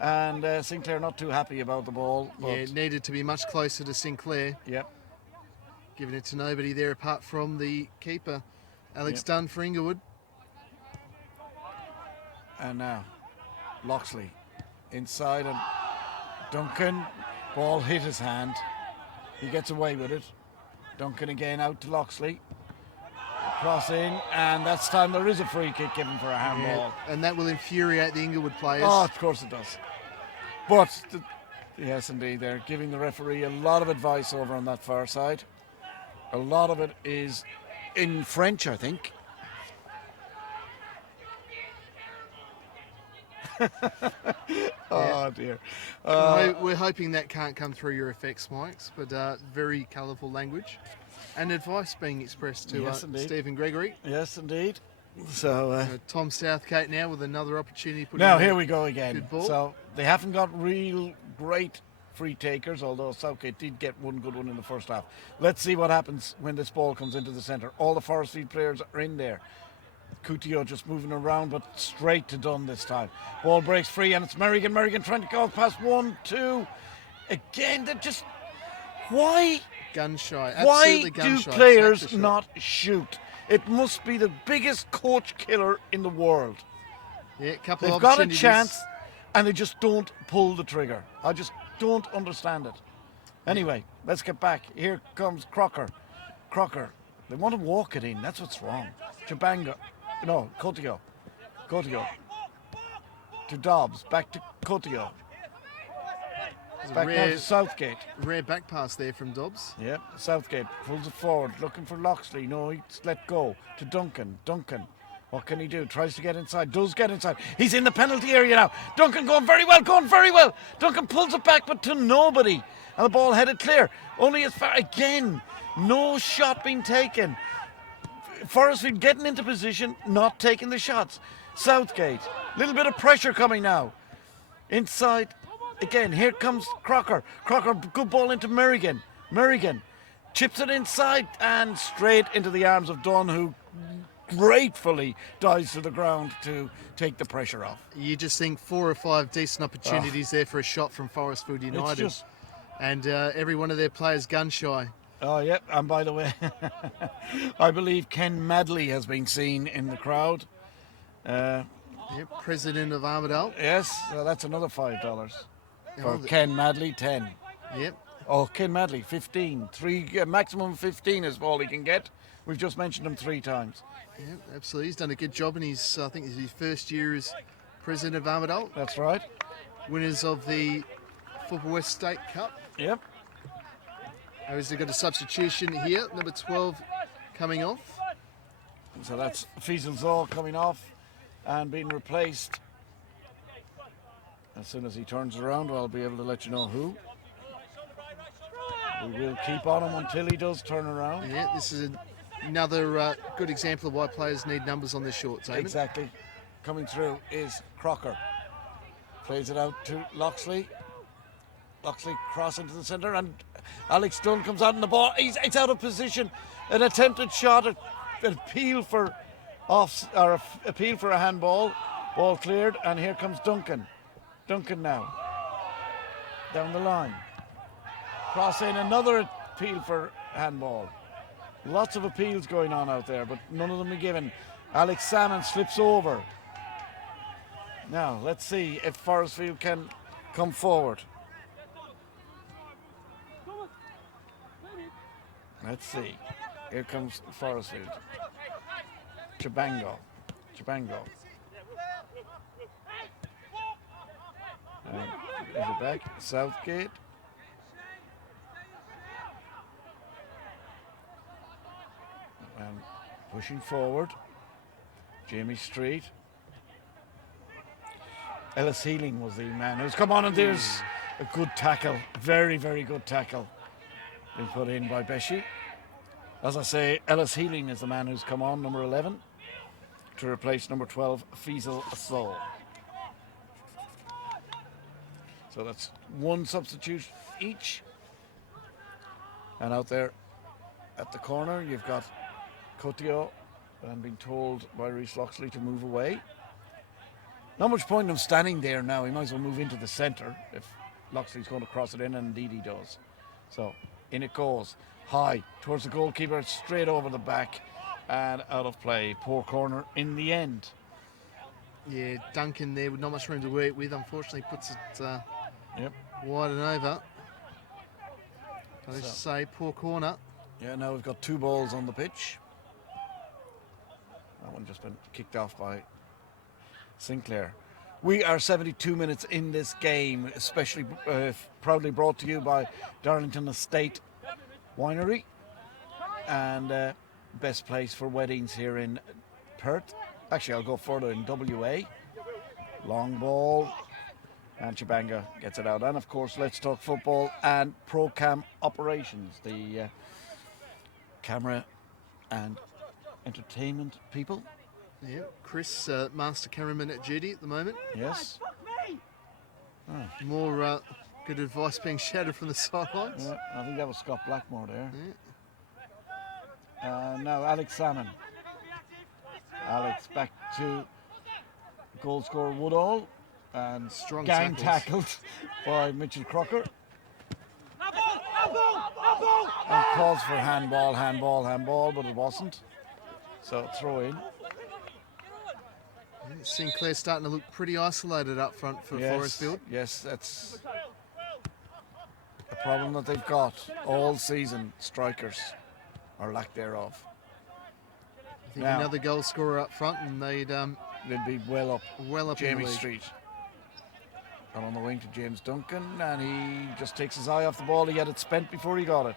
and Sinclair not too happy about the ball. Yeah, it needed to be much closer to Sinclair. Yep. Giving it to nobody there apart from the keeper, Alex Dunn for Inglewood. And now Loxley inside, and Duncan, ball hit his hand. He gets away with it. Duncan again out to Loxley. Cross in, and that's time there is a free kick given for a handball. Yeah, and that will infuriate the Inglewood players. Oh, of course it does. But, yes indeed, they're giving the referee a lot of advice over on that far side. A lot of it is in French, I think. Oh dear. We're hoping that can't come through your effects mics, but very colourful language and advice being expressed to Stephen Gregory. Yes, indeed. So Tom Southgate now with another opportunity. Now here we go again. Good ball. So they haven't got real great free takers, although Southgate did get one good one in the first half. Let's see what happens when this ball comes into the centre. All the Forrestfield players are in there. Coutinho just moving around, but straight to Dunn this time. Ball breaks free, and it's Merrigan. Merrigan trying to go past 1, 2. Again, they're just... Why? Gun shy. Why Absolutely gun do shy. players not shoot? It must be the biggest coach killer in the world. Yeah, couple They've of got a opportunities. chance, and they just don't pull the trigger. I just don't understand it. Anyway, let's get back. Here comes Crocker. They want to walk it in. That's what's wrong. Chibanga. No, Coutinho. To Dobbs. Back to Coutinho. Back down to Southgate. Rare back pass there from Dobbs. Yep, Southgate pulls it forward, looking for Loxley. No, he's let go to Duncan. What can he do? Tries to get inside. Does get inside. He's in the penalty area now. Duncan going very well. Duncan pulls it back, but to nobody. And the ball headed clear. Only as far again. No shot being taken. Forrestfield getting into position, not taking the shots. Southgate, little bit of pressure coming now. Inside again, here comes Crocker. Crocker, good ball into Merrigan. Merrigan chips it inside and straight into the arms of Dunn, who gratefully dives to the ground to take the pressure off. You just think 4 or 5 decent opportunities there for a shot from Forrestfield United. And every one of their players gun shy. Oh, yeah, and by the way, I believe Ken Madley has been seen in the crowd. President of Armidale. Yes, so that's another $5. For Oh, Ken Madley, 10. Yep. Oh, Ken Madley, 15. Maximum 15 is all he can get. We've just mentioned him 3 times. Yeah, absolutely. He's done a good job in his, I think, his first year as president of Armidale. That's right. Winners of the Football West State Cup. Yep. Obviously got a substitution here, number 12 coming off. So that's Faisal Zaw coming off and being replaced. As soon as he turns around, I'll be able to let you know who. We will keep on him until he does turn around. Yeah, this is another good example of why players need numbers on their shorts. Exactly. Coming through is Crocker. Plays it out to Loxley. Loxley cross into the centre, and Alex Dunn comes out in the ball. It's out of position. An attempted shot, an appeal for appeal for a handball. Ball cleared, and here comes Duncan. Duncan now down the line. Cross in, another appeal for handball. Lots of appeals going on out there, but none of them are given. Alex Salmon slips over. Now, let's see if Forrestfield can come forward. Let's see. Here comes Forrestfield. Chibango. Is it back? Southgate. And pushing forward. Jamie Street. Ellis Healing was the man who's come on, and there's a good tackle. Very, very good tackle being put in by Beshi. As I say, Ellis Healing is the man who's come on, number 11, to replace number 12, Faisal Zaw. So that's 1 substitute each. And out there at the corner, you've got Cotio, and being told by Rhys Loxley to move away. Not much point in him standing there now. He might as well move into the centre if Loxley's going to cross it in, and indeed he does. So in it goes, high towards the goalkeeper, straight over the back and out of play. Poor corner in the end. Yeah, Duncan there with not much room to work with, unfortunately puts it wide and over. But as you say, poor corner. Yeah, now we've got 2 balls on the pitch. That one just been kicked off by Sinclair. We are 72 minutes in this game, especially proudly brought to you by Darlington Estate Winery and best place for weddings here in Perth. Actually, I'll go further, in WA. Long ball, and Chibanga gets it out. And of course, Let's Talk Football and ProCam Operations, the camera and entertainment people. Yeah, Chris, master cameraman at duty at the moment. Yes. More good advice being shouted from the sidelines. Yeah, I think that was Scott Blackmore there. Now Alex Salmon. Alex back to goal scorer Woodall, and strong gang tackles. tackled by Mitchell Crocker. And calls for handball, but it wasn't. So throw in. Sinclair starting to look pretty isolated up front for Forrestfield. Yes, that's a problem that they've got all season, strikers, or lack thereof. I think another goal scorer up front, and they'd be well up Jamie in the Street. And on the wing to James Duncan, and he just takes his eye off the ball. He had it spent before he got it.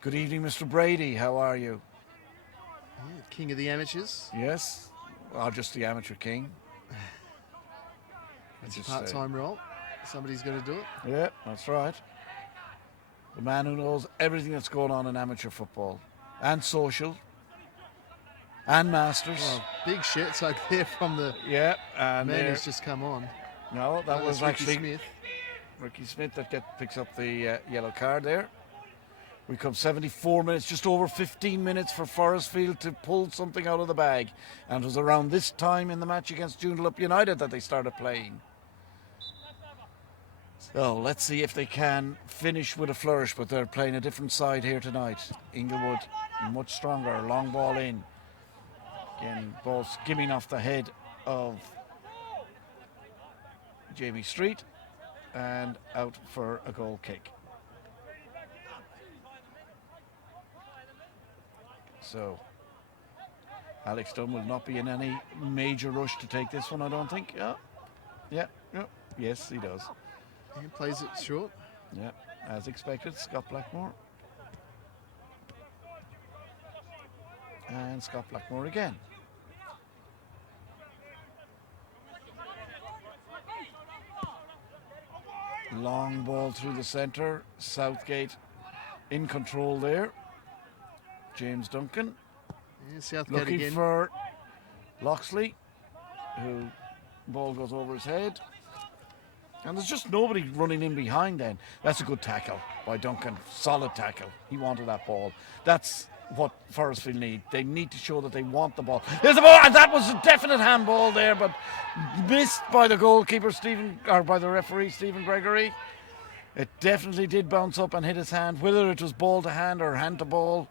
Good evening, Mr. Brady. How are you? Yeah, king of the amateurs. Yes, or just the amateur king. It's a part-time role. Somebody's got to do it. Yeah, that's right. The man who knows everything that's going on in amateur football and social. and Masters. Oh, big shits out there from the Yeah, and man who's just come on. no, that Oh, was that's Ricky actually Smith. Ricky Smith that picks up the yellow card there. We come 74 minutes, just over 15 minutes for Forrestfield to pull something out of the bag. And it was around this time in the match against Joondalup United that they started playing. So let's see if they can finish with a flourish, but they're playing a different side here tonight. Inglewood, much stronger, long ball in. Again, ball skimming off the head of Jamie Street and out for a goal kick. So Alex Dunn will not be in any major rush to take this one, I don't think. Yes, he does. He plays it short. Yeah, as expected, Scott Blackmore. And Scott Blackmore again. Long ball through the centre. Southgate in control there. James Duncan Yeah, Southgate looking again. for Loxley, who ball goes over his head. And there's just nobody running in behind then. That's a good tackle by Duncan. Solid tackle. He wanted that ball. That's what Forrestfield need. They need to show that they want the ball. There's the ball, and that was a definite handball there, but missed by the goalkeeper, by the referee, Stephen Gregory. It definitely did bounce up and hit his hand. Whether it was ball to hand or hand to ball,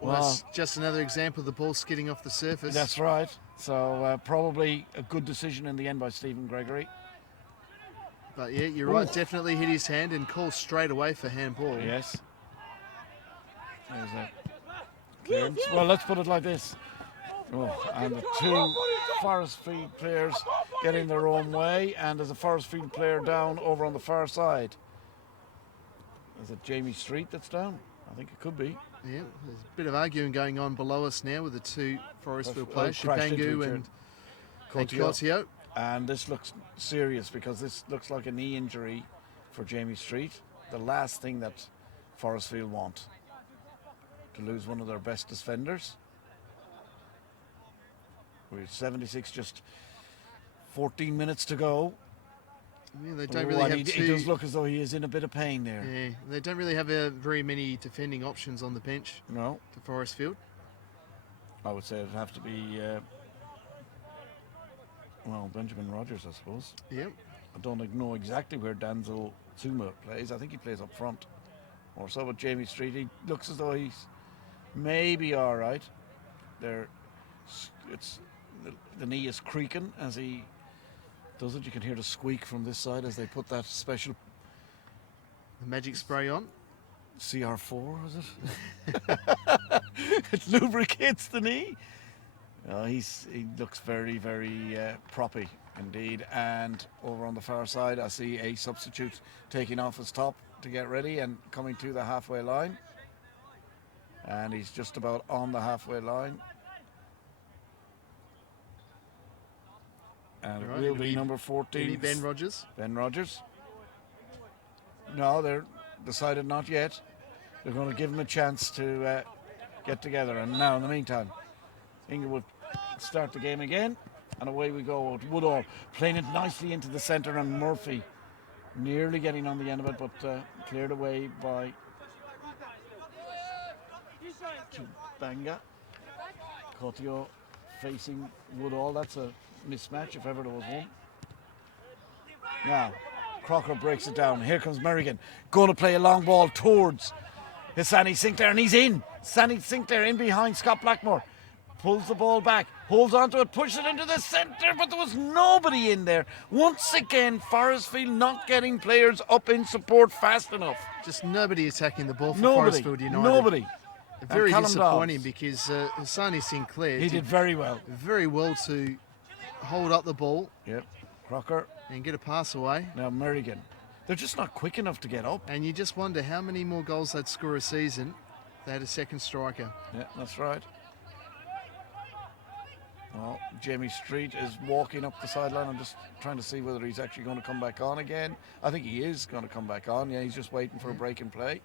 Well, that's just another example of the ball skidding off the surface. that's right. So probably a good decision in the end by Stephen Gregory. But yeah, you're right. Definitely hit his hand and called straight away for handball. Yes. There's a clearance. Well, let's put it like this. Oh, and the two Forrestfield players getting their own way, and there's a Forrestfield player down over on the far side. Is it Jamie Street that's down? I think it could be. Yeah, there's a bit of arguing going on below us now with the two Forrestfield players, crashed into Shipangu each and Cotio. Cotio. And this looks serious because this looks like a knee injury for Jamie Street. The last thing that Forrestfield want, to lose one of their best defenders. We're 76, just 14 minutes to go. Yeah, they don't really have He does look as though he is in a bit of pain there. Yeah, they don't really have very many defending options on the bench. No. To Forrestfield. I would say it'd have to be, Benjamin Rogers, I suppose. Yep. I don't know exactly where Danzel Zuma plays. I think he plays up front. Or so with Jamie Street. He looks as though he's maybe all right. The knee is creaking as he does it. You can hear the squeak from this side as they put that special The magic spray on. CR4, is it? It lubricates the knee. He looks very, very proppy indeed. And over on the far side, I see a substitute taking off his top to get ready and coming to the halfway line. And he's just about on the halfway line. And Right, it will it'll be be number 14. Maybe Ben Rogers. Ben Rogers. No, they're decided not yet. They're going to give him a chance to get together. And now, in the meantime, Inglewood start the game again. And away we go with Woodall, playing it nicely into the centre, and Murphy nearly getting on the end of it, but cleared away by Banga. Cotio facing Woodall. That's a mismatch if ever there was one. Now, Crocker breaks it down. Here comes Merrigan. Going to play a long ball towards Hassani Sinclair, and he's in. Hassani Sinclair in behind Scott Blackmore. Pulls the ball back, holds onto it, pushes it into the centre, but there was nobody in there. Once again, Forrestfield not getting players up in support fast enough. Just nobody attacking the ball for Nobody. Forrestfield United. Nobody. Very Callum disappointing Dobbs. because Hassani Sinclair He did very well. very well to hold up the ball Yep. Crocker. and get a pass away. Now Merrigan. They're just not quick enough to get up. And you just wonder how many more goals they'd score a season if they had a second striker. Yeah, that's right. Well, Jamie Street is walking up the sideline. I'm just trying to see whether he's actually going to come back on again. I think he is going to come back on. Yeah, he's just waiting for a break in play.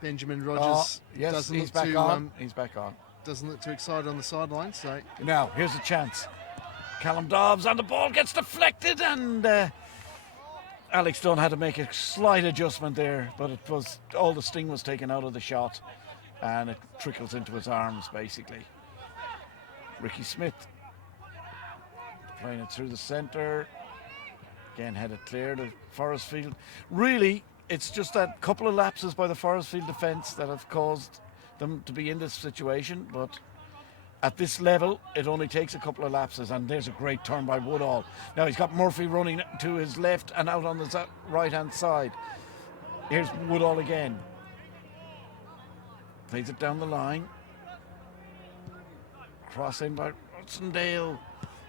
Benjamin Rogers Yes, doesn't he's look back too, on. He's back on. doesn't look too excited on the sideline. So Now, here's a chance. Callum Dobbs, and the ball gets deflected, and Alex Dunn had to make a slight adjustment there, but it was all the sting was taken out of the shot, and it trickles into his arms basically. Ricky Smith playing it through the centre. Again, headed clear to Forrestfield. Really, it's just that couple of lapses by the Forrestfield defence that have caused them to be in this situation, but at this level, it only takes a couple of lapses, and there's a great turn by Woodall. Now he's got Murphy running to his left and out on the right-hand side. Here's Woodall again. Plays it down the line. Cross in by Rutsendale.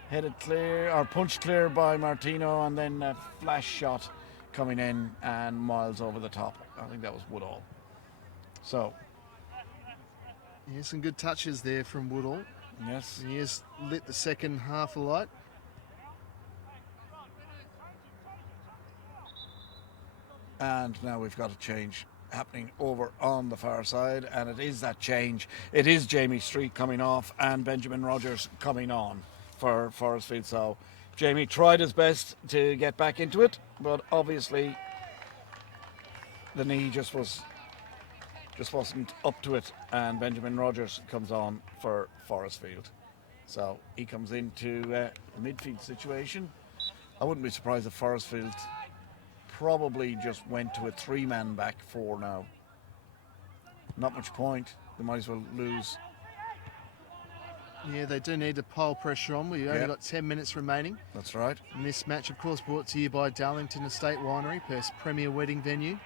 Headed clear, or punched clear by Martino, and then a flash shot coming in and miles over the top. I think that was Woodall. So, yeah, some good touches there from Woodall. yes. He has lit the second half alight. And now we've got a change happening over on the far side, and it is that change. It is Jamie Street coming off and Benjamin Rogers coming on for Forrestfield. So Jamie tried his best to get back into it, but obviously the knee just wasn't up to it, and Benjamin Rogers comes on for Forrestfield. So he comes into a midfield situation. I wouldn't be surprised if Forrestfield probably just went to a three-man back four now. Not much point. They might as well lose. Yeah, they do need to pile pressure on. We've only got 10 minutes remaining. That's right. And this match, of course, brought to you by Darlington Estate Winery, Perth's premier wedding venue.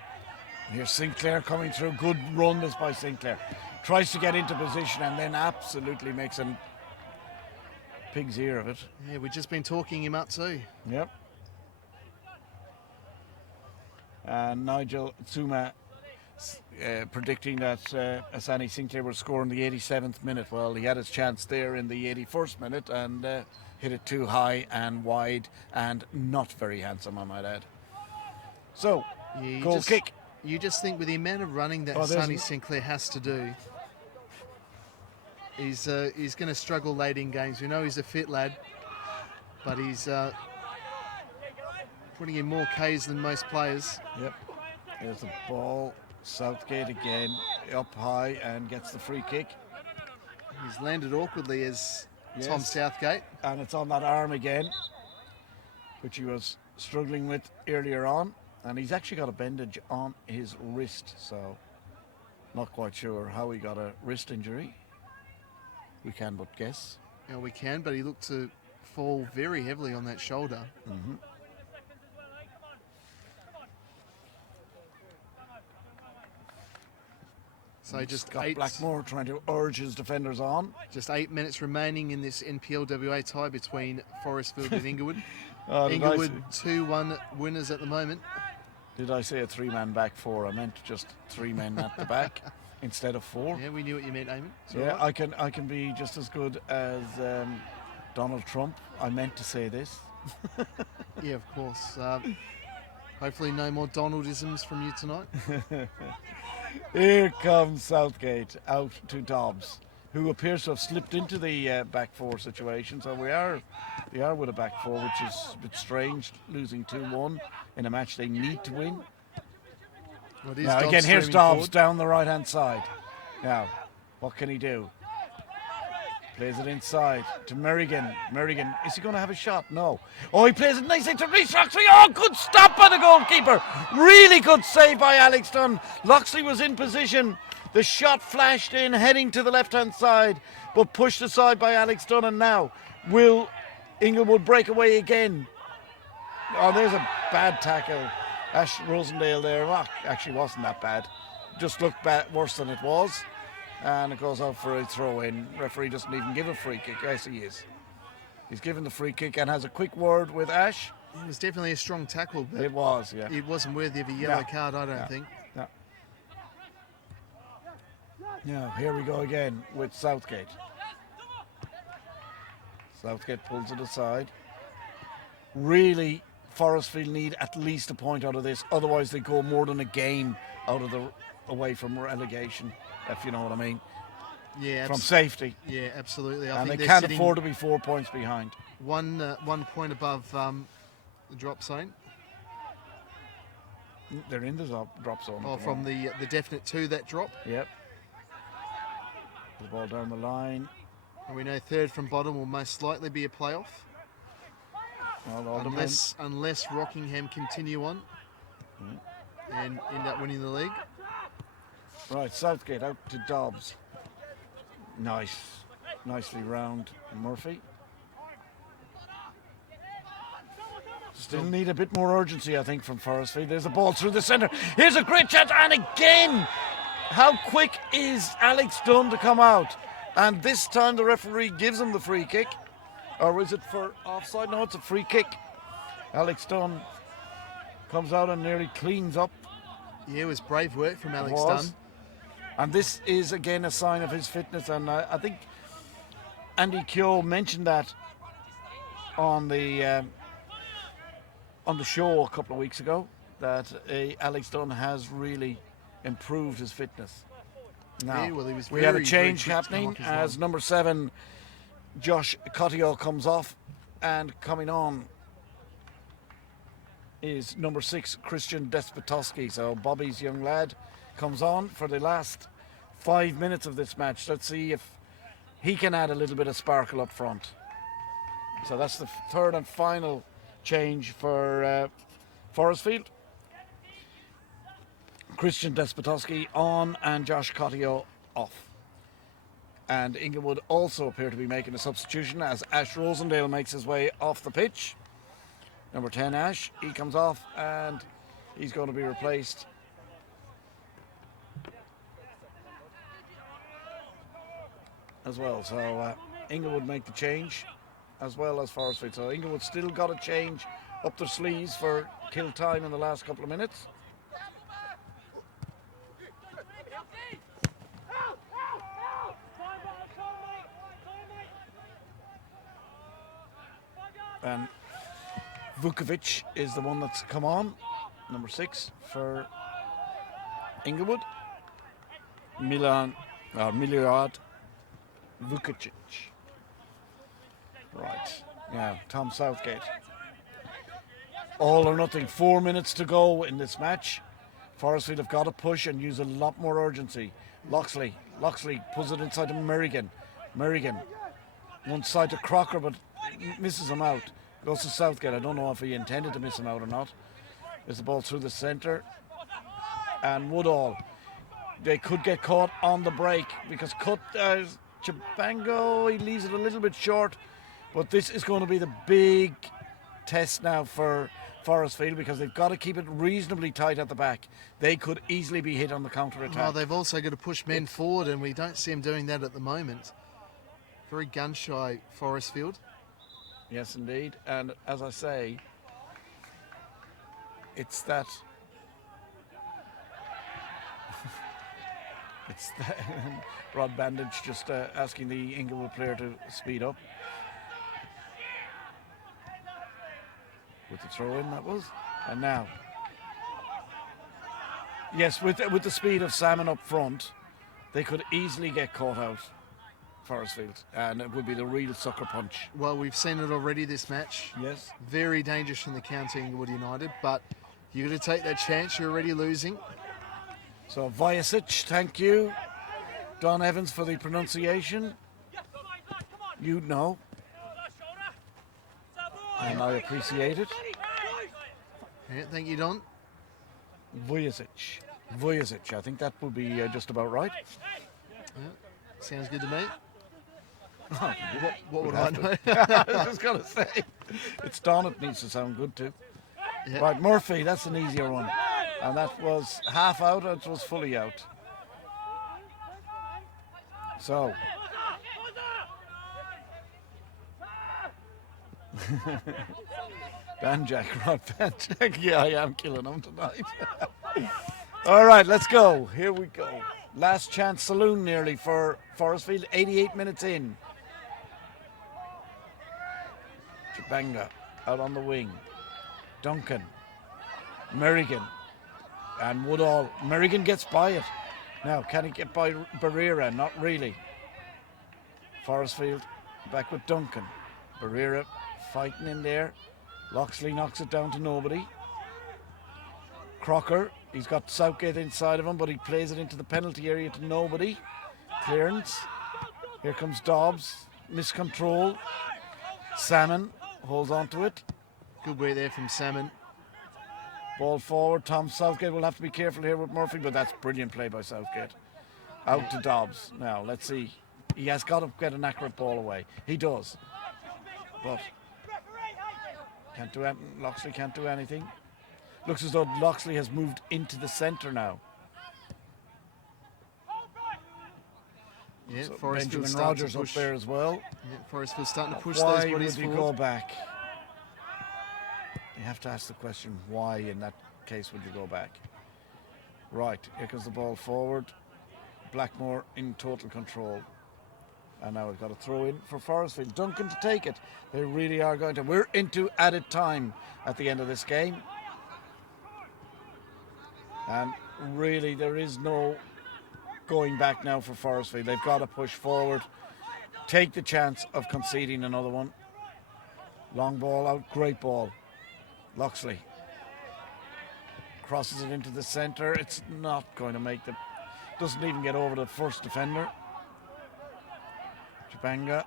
Here's Sinclair coming through. Good run this by Sinclair. Tries to get into position and then absolutely makes a pig's ear of it. Yeah, we've just been talking him up too. Yep. And Nigel Tsuma predicting that Asani Sinclair will score in the 87th minute. Well, he had his chance there in the 81st minute and hit it too high and wide and not very handsome, I might add. So, Yeah, goal kick. You just think with the amount of running that Sonny Sinclair has to do, he's going to struggle late in games. We know he's a fit lad, but he's putting in more Ks than most players. Yep. There's the ball. Southgate again up high and gets the free kick. He's landed awkwardly as Tom Southgate. And it's on that arm again, which he was struggling with earlier on. And he's actually got a bandage on his wrist, so not quite sure how he got a wrist injury. We can but guess. Yeah, we can, but he looked to fall very heavily on that shoulder. Mm-hmm. So just got Blackmore trying to urge his defenders on. Just 8 minutes remaining in this NPLWA tie between Forrestfield and Inglewood. Oh, Inglewood 2-1 winners at the moment. Did I say a three-man back four? I meant just 3 men at the back instead of 4. Yeah, we knew what you meant, Eamon. Yeah, right. I can be just as good as Donald Trump. I meant to say this. Yeah, of course. Hopefully no more Donaldisms from you tonight. Here comes Southgate out to Dobbs, who appears to have slipped into the back four situation. So we are with a back four, which is a bit strange, losing 2-1 in a match they need to win. Well, now again, here's Dobbs down the right-hand side. Now, what can he do? Plays it inside to Merrigan. Merrigan, is he going to have a shot? No. Oh, he plays it nicely to Reece Loxley. Oh, good stop by the goalkeeper. Really good save by Alex Dunn. Loxley was in position. The shot flashed in, heading to the left-hand side, but pushed aside by Alex Dunn. And now, will Inglewood break away again? Oh, there's a bad tackle. Ash Rosendale there. Oh, actually wasn't that bad. Just looked worse than it was. And it goes out for a throw-in. Referee doesn't even give a free kick. Yes, he is. He's given the free kick and has a quick word with Ash. It was definitely a strong tackle. But it was, yeah. It wasn't worthy of a yellow card, I don't think. No. Now, here we go again with Southgate. Southgate pulls it aside. Really, Forrestfield need at least a point out of this. Otherwise, they go more than a game out of away from relegation, if you know what I mean. Yeah, from safety. Yeah, absolutely. And think they they're can't sitting afford to be 4 points behind. one point above the drop zone. They're in the drop zone. Oh, from the definite to that drop. Yep. The ball down the line. And we know third from bottom will most likely be a playoff. Well, unless Rockingham continue on and end up winning the league. Right, Southgate out to Dobbs. Nicely round Murphy. Still need a bit more urgency, I think, from Forrestfield. There's a ball through the centre. Here's a great chance, and again, how quick is Alex Dunn to come out? And this time the referee gives him the free kick. Or is it for offside? No, it's a free kick. Alex Dunn comes out and nearly cleans up. Yeah, it was brave work from Alex Dunn. And this is again a sign of his fitness. And I think Andy Keogh mentioned that on the show a couple of weeks ago, that Alex Dunn has really improved his fitness. Now, yeah, well, he was we have a change happening as number 7, Josh Cottiot, comes off, and coming on is number 6, Christian Despotowski. So Bobby's young lad comes on for the last 5 minutes of this match. Let's see if he can add a little bit of sparkle up front. So that's the third and final change for Forrestfield. Christian Despotowski on and Josh Cottiot off. And Inglewood also appear to be making a substitution as Ash Rosendale makes his way off the pitch. Number 10, Ash, he comes off and he's going to be replaced as well. So Inglewood make the change as well as Forrestfield. So Inglewood still got a change up their sleeves for kill time in the last couple of minutes. And Vukovic is the one that's come on, number 6 for Inglewood. Milorad Vukovic. Right, yeah, Tom Southgate. All or nothing, 4 minutes to go in this match. Forrestfield have got to push and use a lot more urgency. Loxley pulls it inside to Merrigan. One side to Crocker, but misses him out. Goes to Southgate. I don't know if he intended to miss him out or not. There's the ball through the centre. And Woodall. They could get caught on the break because Chibango, he leaves it a little bit short. But this is going to be the big test now for Forrestfield because they've got to keep it reasonably tight at the back. They could easily be hit on the counter-attack. Well, they've also got to push men forward, and we don't see them doing that at the moment. Very gun-shy, Forrestfield. Yes, indeed. And as I say, it's that... it's that Rod Bandage just asking the Inglewood player to speed up. With the throw-in, that was. And now... Yes, with the speed of Salmon up front, they could easily get caught out. Forrestfield, and it would be the real sucker punch. Well, we've seen it already this match. Yes. Very dangerous from the counter, Inglewood United, but you've got to take that chance. You're already losing. So Vajasic, thank you. Don Evans for the pronunciation. You know. And I appreciate it. Yeah, thank you, Don. Vujasic, I think that would be just about right. Yeah, sounds good to me. Oh, what would I know? I was just going to say, it's Don, it needs to sound good too. Yeah. Right, Murphy, that's an easier one. And that was half out, it was fully out. So. Banjack, right, Banjack. Yeah, I am killing him tonight. All right, let's go. Here we go. Last chance saloon nearly for Forrestfield, 88 minutes in. Chibanga out on the wing. Duncan. Merrigan. And Woodall. Merrigan gets by it. Now, can he get by Barrera? Not really. Forrestfield back with Duncan. Barrera fighting in there. Loxley knocks it down to nobody. Crocker, he's got Southgate inside of him, but he plays it into the penalty area to nobody. Clearance. Here comes Dobbs. Miscontrol. Salmon holds on to it. Good way there from Salmon. Ball forward. Tom Southgate will have to be careful here with Murphy, but that's brilliant play by Southgate. Out to Dobbs. Now, let's see. He has got to get an accurate ball away. He does. But can't do anything. Loxley can't do anything. Looks as though Loxley has moved into the centre now. Yeah, So Forrestfield Benjamin starting Rogers to up push. there as well. Yeah, Forrestfield starting to push Why those bodies would you forward. go back? You have to ask the question, why in that case would you go back? Right, here comes the ball forward. Blackmore in total control. And now we've got a throw in for Forrestfield. Duncan to take it. They really are going to. We're into added time at the end of this game. And really there is no going back now for Forrestfield. They've got to push forward. Take the chance of conceding another one. Long ball out, great ball. Loxley crosses it into the centre. It's not going to make the... Doesn't even get over the first defender. Chibanga.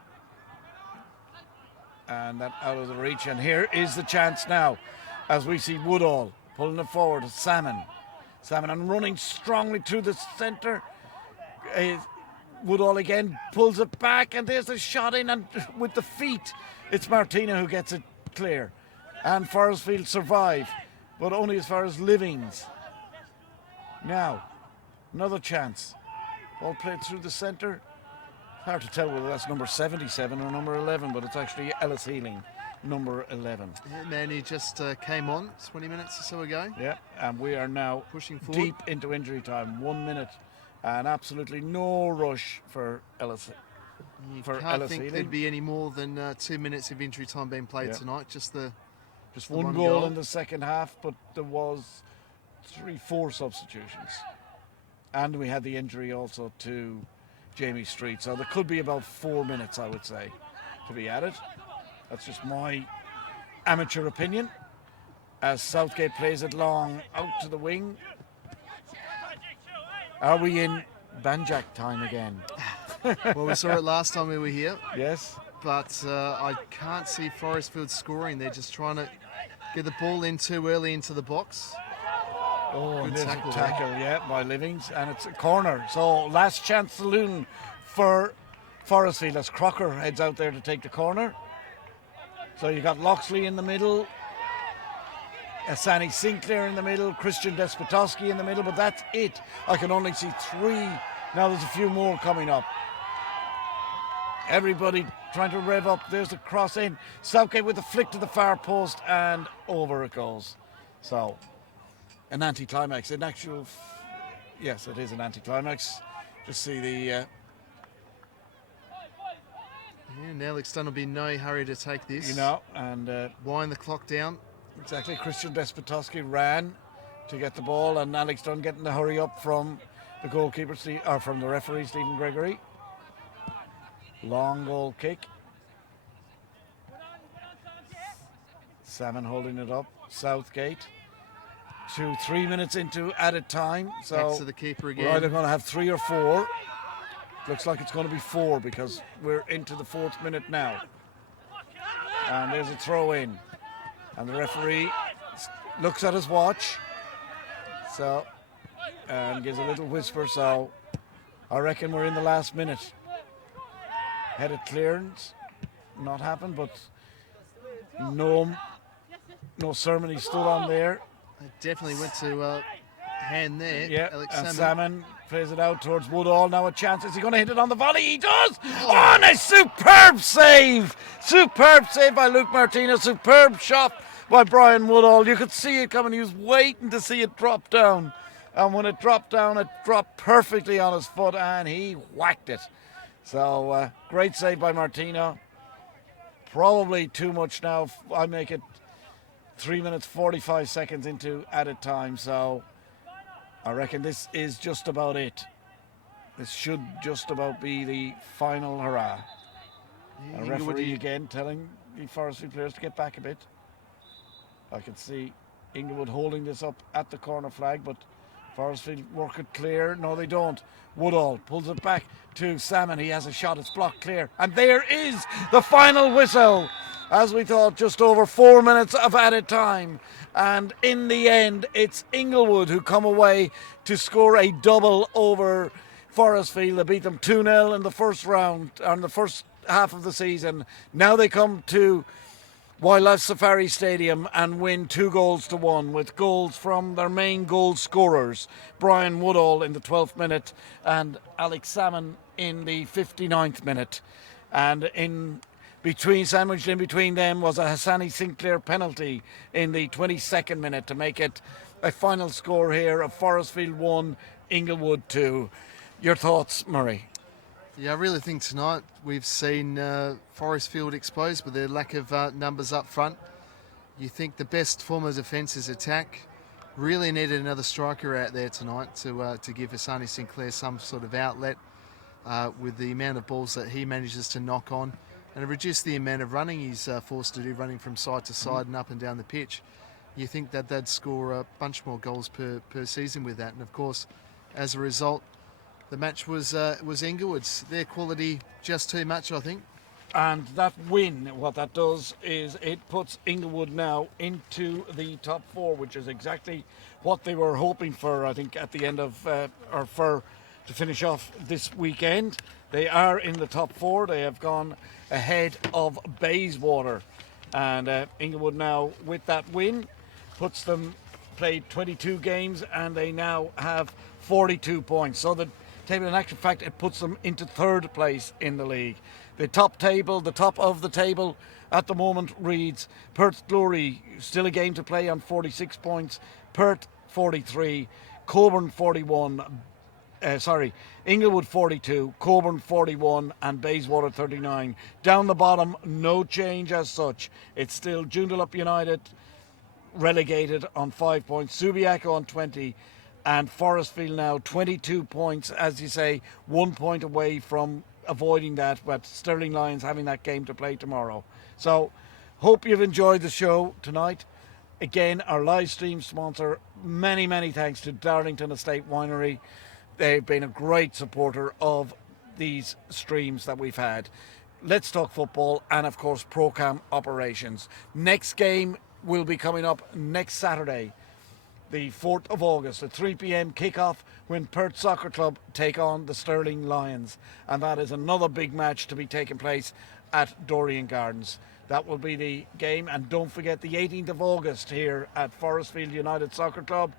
And that out of the reach. And here is the chance now as we see Woodall pulling it forward. Salmon and running strongly through the centre. Woodall again pulls it back, and there's a shot in, and with the feet it's Martina who gets it clear. And Forrestfield survive, but only as far as Livings. Now, another chance. Ball played through the centre. Hard to tell whether that's number 77 or number 11, but it's actually Ellis Healing, number 11. Yeah, man, he just came on 20 minutes or so ago. Yeah, and we are now Pushing forward. deep into injury time. 1 minute, and absolutely no rush for Ellis. You For can't Ellis think Healing. there'd be any more than 2 minutes of injury time being played Yeah. tonight. Just the One goal in the second half, but there was 3-4 substitutions. And we had the injury also to Jamie Street. So there could be about 4 minutes, I would say, to be added. That's just my amateur opinion. As Southgate plays it long out to the wing. Are we in Banjak time again? Well, we saw it last time we were here, Yes. but I can't see Forrestfield scoring. They're just trying to get the ball in too early into the box. Oh, Good there's tackle a there. tackle, yeah, by Livings, and it's a corner. So last chance saloon for Forrestfield as Crocker heads out there to take the corner. So you got Loxley in the middle, Asani Sinclair in the middle, Christian Despotowski in the middle, but that's it. I can only see 3. Now there's a few more coming up. Everybody trying to rev up. There's the cross in. Southgate with the flick to the far post, and over it goes. So an anticlimax. In actual, yes, it is an anticlimax. Just see the. Yeah, now Alex Dunn will be in no hurry to take this. And Wind the clock down. exactly. Christian Despotowski ran to get the ball, and Alex Dunn getting the hurry up from the goalkeeper, from the referee, Stephen Gregory. Long goal kick. Salmon holding it up. Southgate. 3 minutes into added time. So Back to the keeper we're again. either going to have 3 or 4. Looks like it's going to be 4 because we're into the 4th minute now. And there's a throw in. And the referee looks at his watch. So, and gives a little whisper. So I reckon we're in the last minute. Headed clearance. Not happened, but no ceremony stood on there. It definitely went to hand there. Yeah, Alex and Salmon. Salmon plays it out towards Woodall. Now a chance. Is he going to hit it on the volley? He does! Oh, and a superb save! Superb save by Luke Martinez. Superb shot by Brian Woodall. You could see it coming. He was waiting to see it drop down. And when it dropped down, it dropped perfectly on his foot, and he whacked it. So, great save by Martino. Probably too much now. I make it 3 minutes 45 seconds into added time, so I reckon this is just about it. This should just about be the final hurrah. A Inglewood, referee again telling the Forrestfield players to get back a bit. I can see Inglewood holding this up at the corner flag, but Forrestfield work it clear. No, they don't. Woodall pulls it back to Salmon. He has a shot. It's blocked clear. And there is the final whistle. As we thought, just over 4 minutes of added time. And in the end, it's Inglewood who come away to score a double over Forrestfield. They beat them 2-0 in the first round, on the first half of the season. Now they come to Wildlife Safari Stadium and win 2-1 with goals from their main goal scorers, Brian Woodall in the 12th minute and Alex Salmon in the 59th minute. And sandwiched in between them was a Hassani Sinclair penalty in the 22nd minute to make it a final score here of Forrestfield 1, Inglewood 2. Your thoughts, Murray? Yeah, I really think tonight we've seen Forrestfield exposed with their lack of numbers up front. You think the best form of defence is attack. Really needed another striker out there tonight to give Hassani Sinclair some sort of outlet with the amount of balls that he manages to knock on, and reduce the amount of running he's forced to do, running from side to side and up and down the pitch. You think that they'd score a bunch more goals per season with that, and of course, as a result, the match was Inglewood's. Their quality just too much, I think. And that win, what that does is it puts Inglewood now into the top 4, which is exactly what they were hoping for, I think, at the end of, to finish off this weekend. They are in the top 4. They have gone ahead of Bayswater. And Inglewood now, with that win, puts them, played 22 games, and they now have 42 points. So the table, in actual fact, it puts them into 3rd place in the league. The top of the table at the moment reads Perth Glory, still a game to play, on 46 points, Perth 43, Coburn 41, Inglewood 42, Coburn 41 and Bayswater 39. Down the bottom, no change as such. It's still Joondalup United relegated on 5 points, Subiaco on 20, and Forrestfield now 22 points, as you say, 1 point away from avoiding that, but Stirling Lions having that game to play tomorrow. So hope you've enjoyed the show tonight. Again, our live stream sponsor, many thanks to Darlington Estate Winery. They've been a great supporter of these streams that we've had. Let's Talk Football and of course Procam Operations. Next game will be coming up next Saturday, the 4th of August, at 3 p.m. kickoff, when Perth Soccer Club take on the Stirling Lions. And that is another big match to be taking place at Doreen Gardens. That will be the game. And don't forget the 18th of August here at Forrestfield United Soccer Club,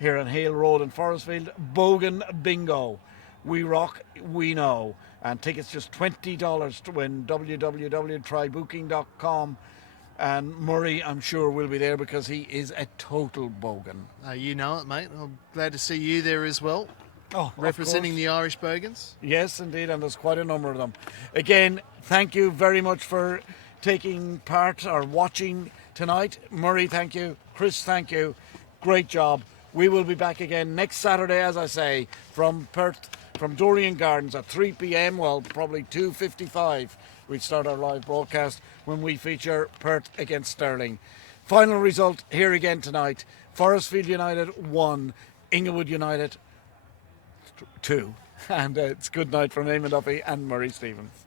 here on Hale Road in Forrestfield, Bogan Bingo. We rock, we know. And tickets just $20 to win. www.trybooking.com. And Murray, I'm sure, will be there because he is a total bogan. You know it, mate. I'm glad to see you there as well. Oh, representing the Irish Bogans. Yes, indeed, and there's quite a number of them. Again, thank you very much for taking part or watching tonight. Murray, thank you. Chris, thank you. Great job. We will be back again next Saturday, as I say, from Perth, from Doreen Gardens at 3 p.m. Well, probably 2:55. We start our live broadcast when we feature Perth against Stirling. Final result here again tonight: Forrestfield United 1, Inglewood United 2. And it's good night from Eamon Duffy and Murray Stevens.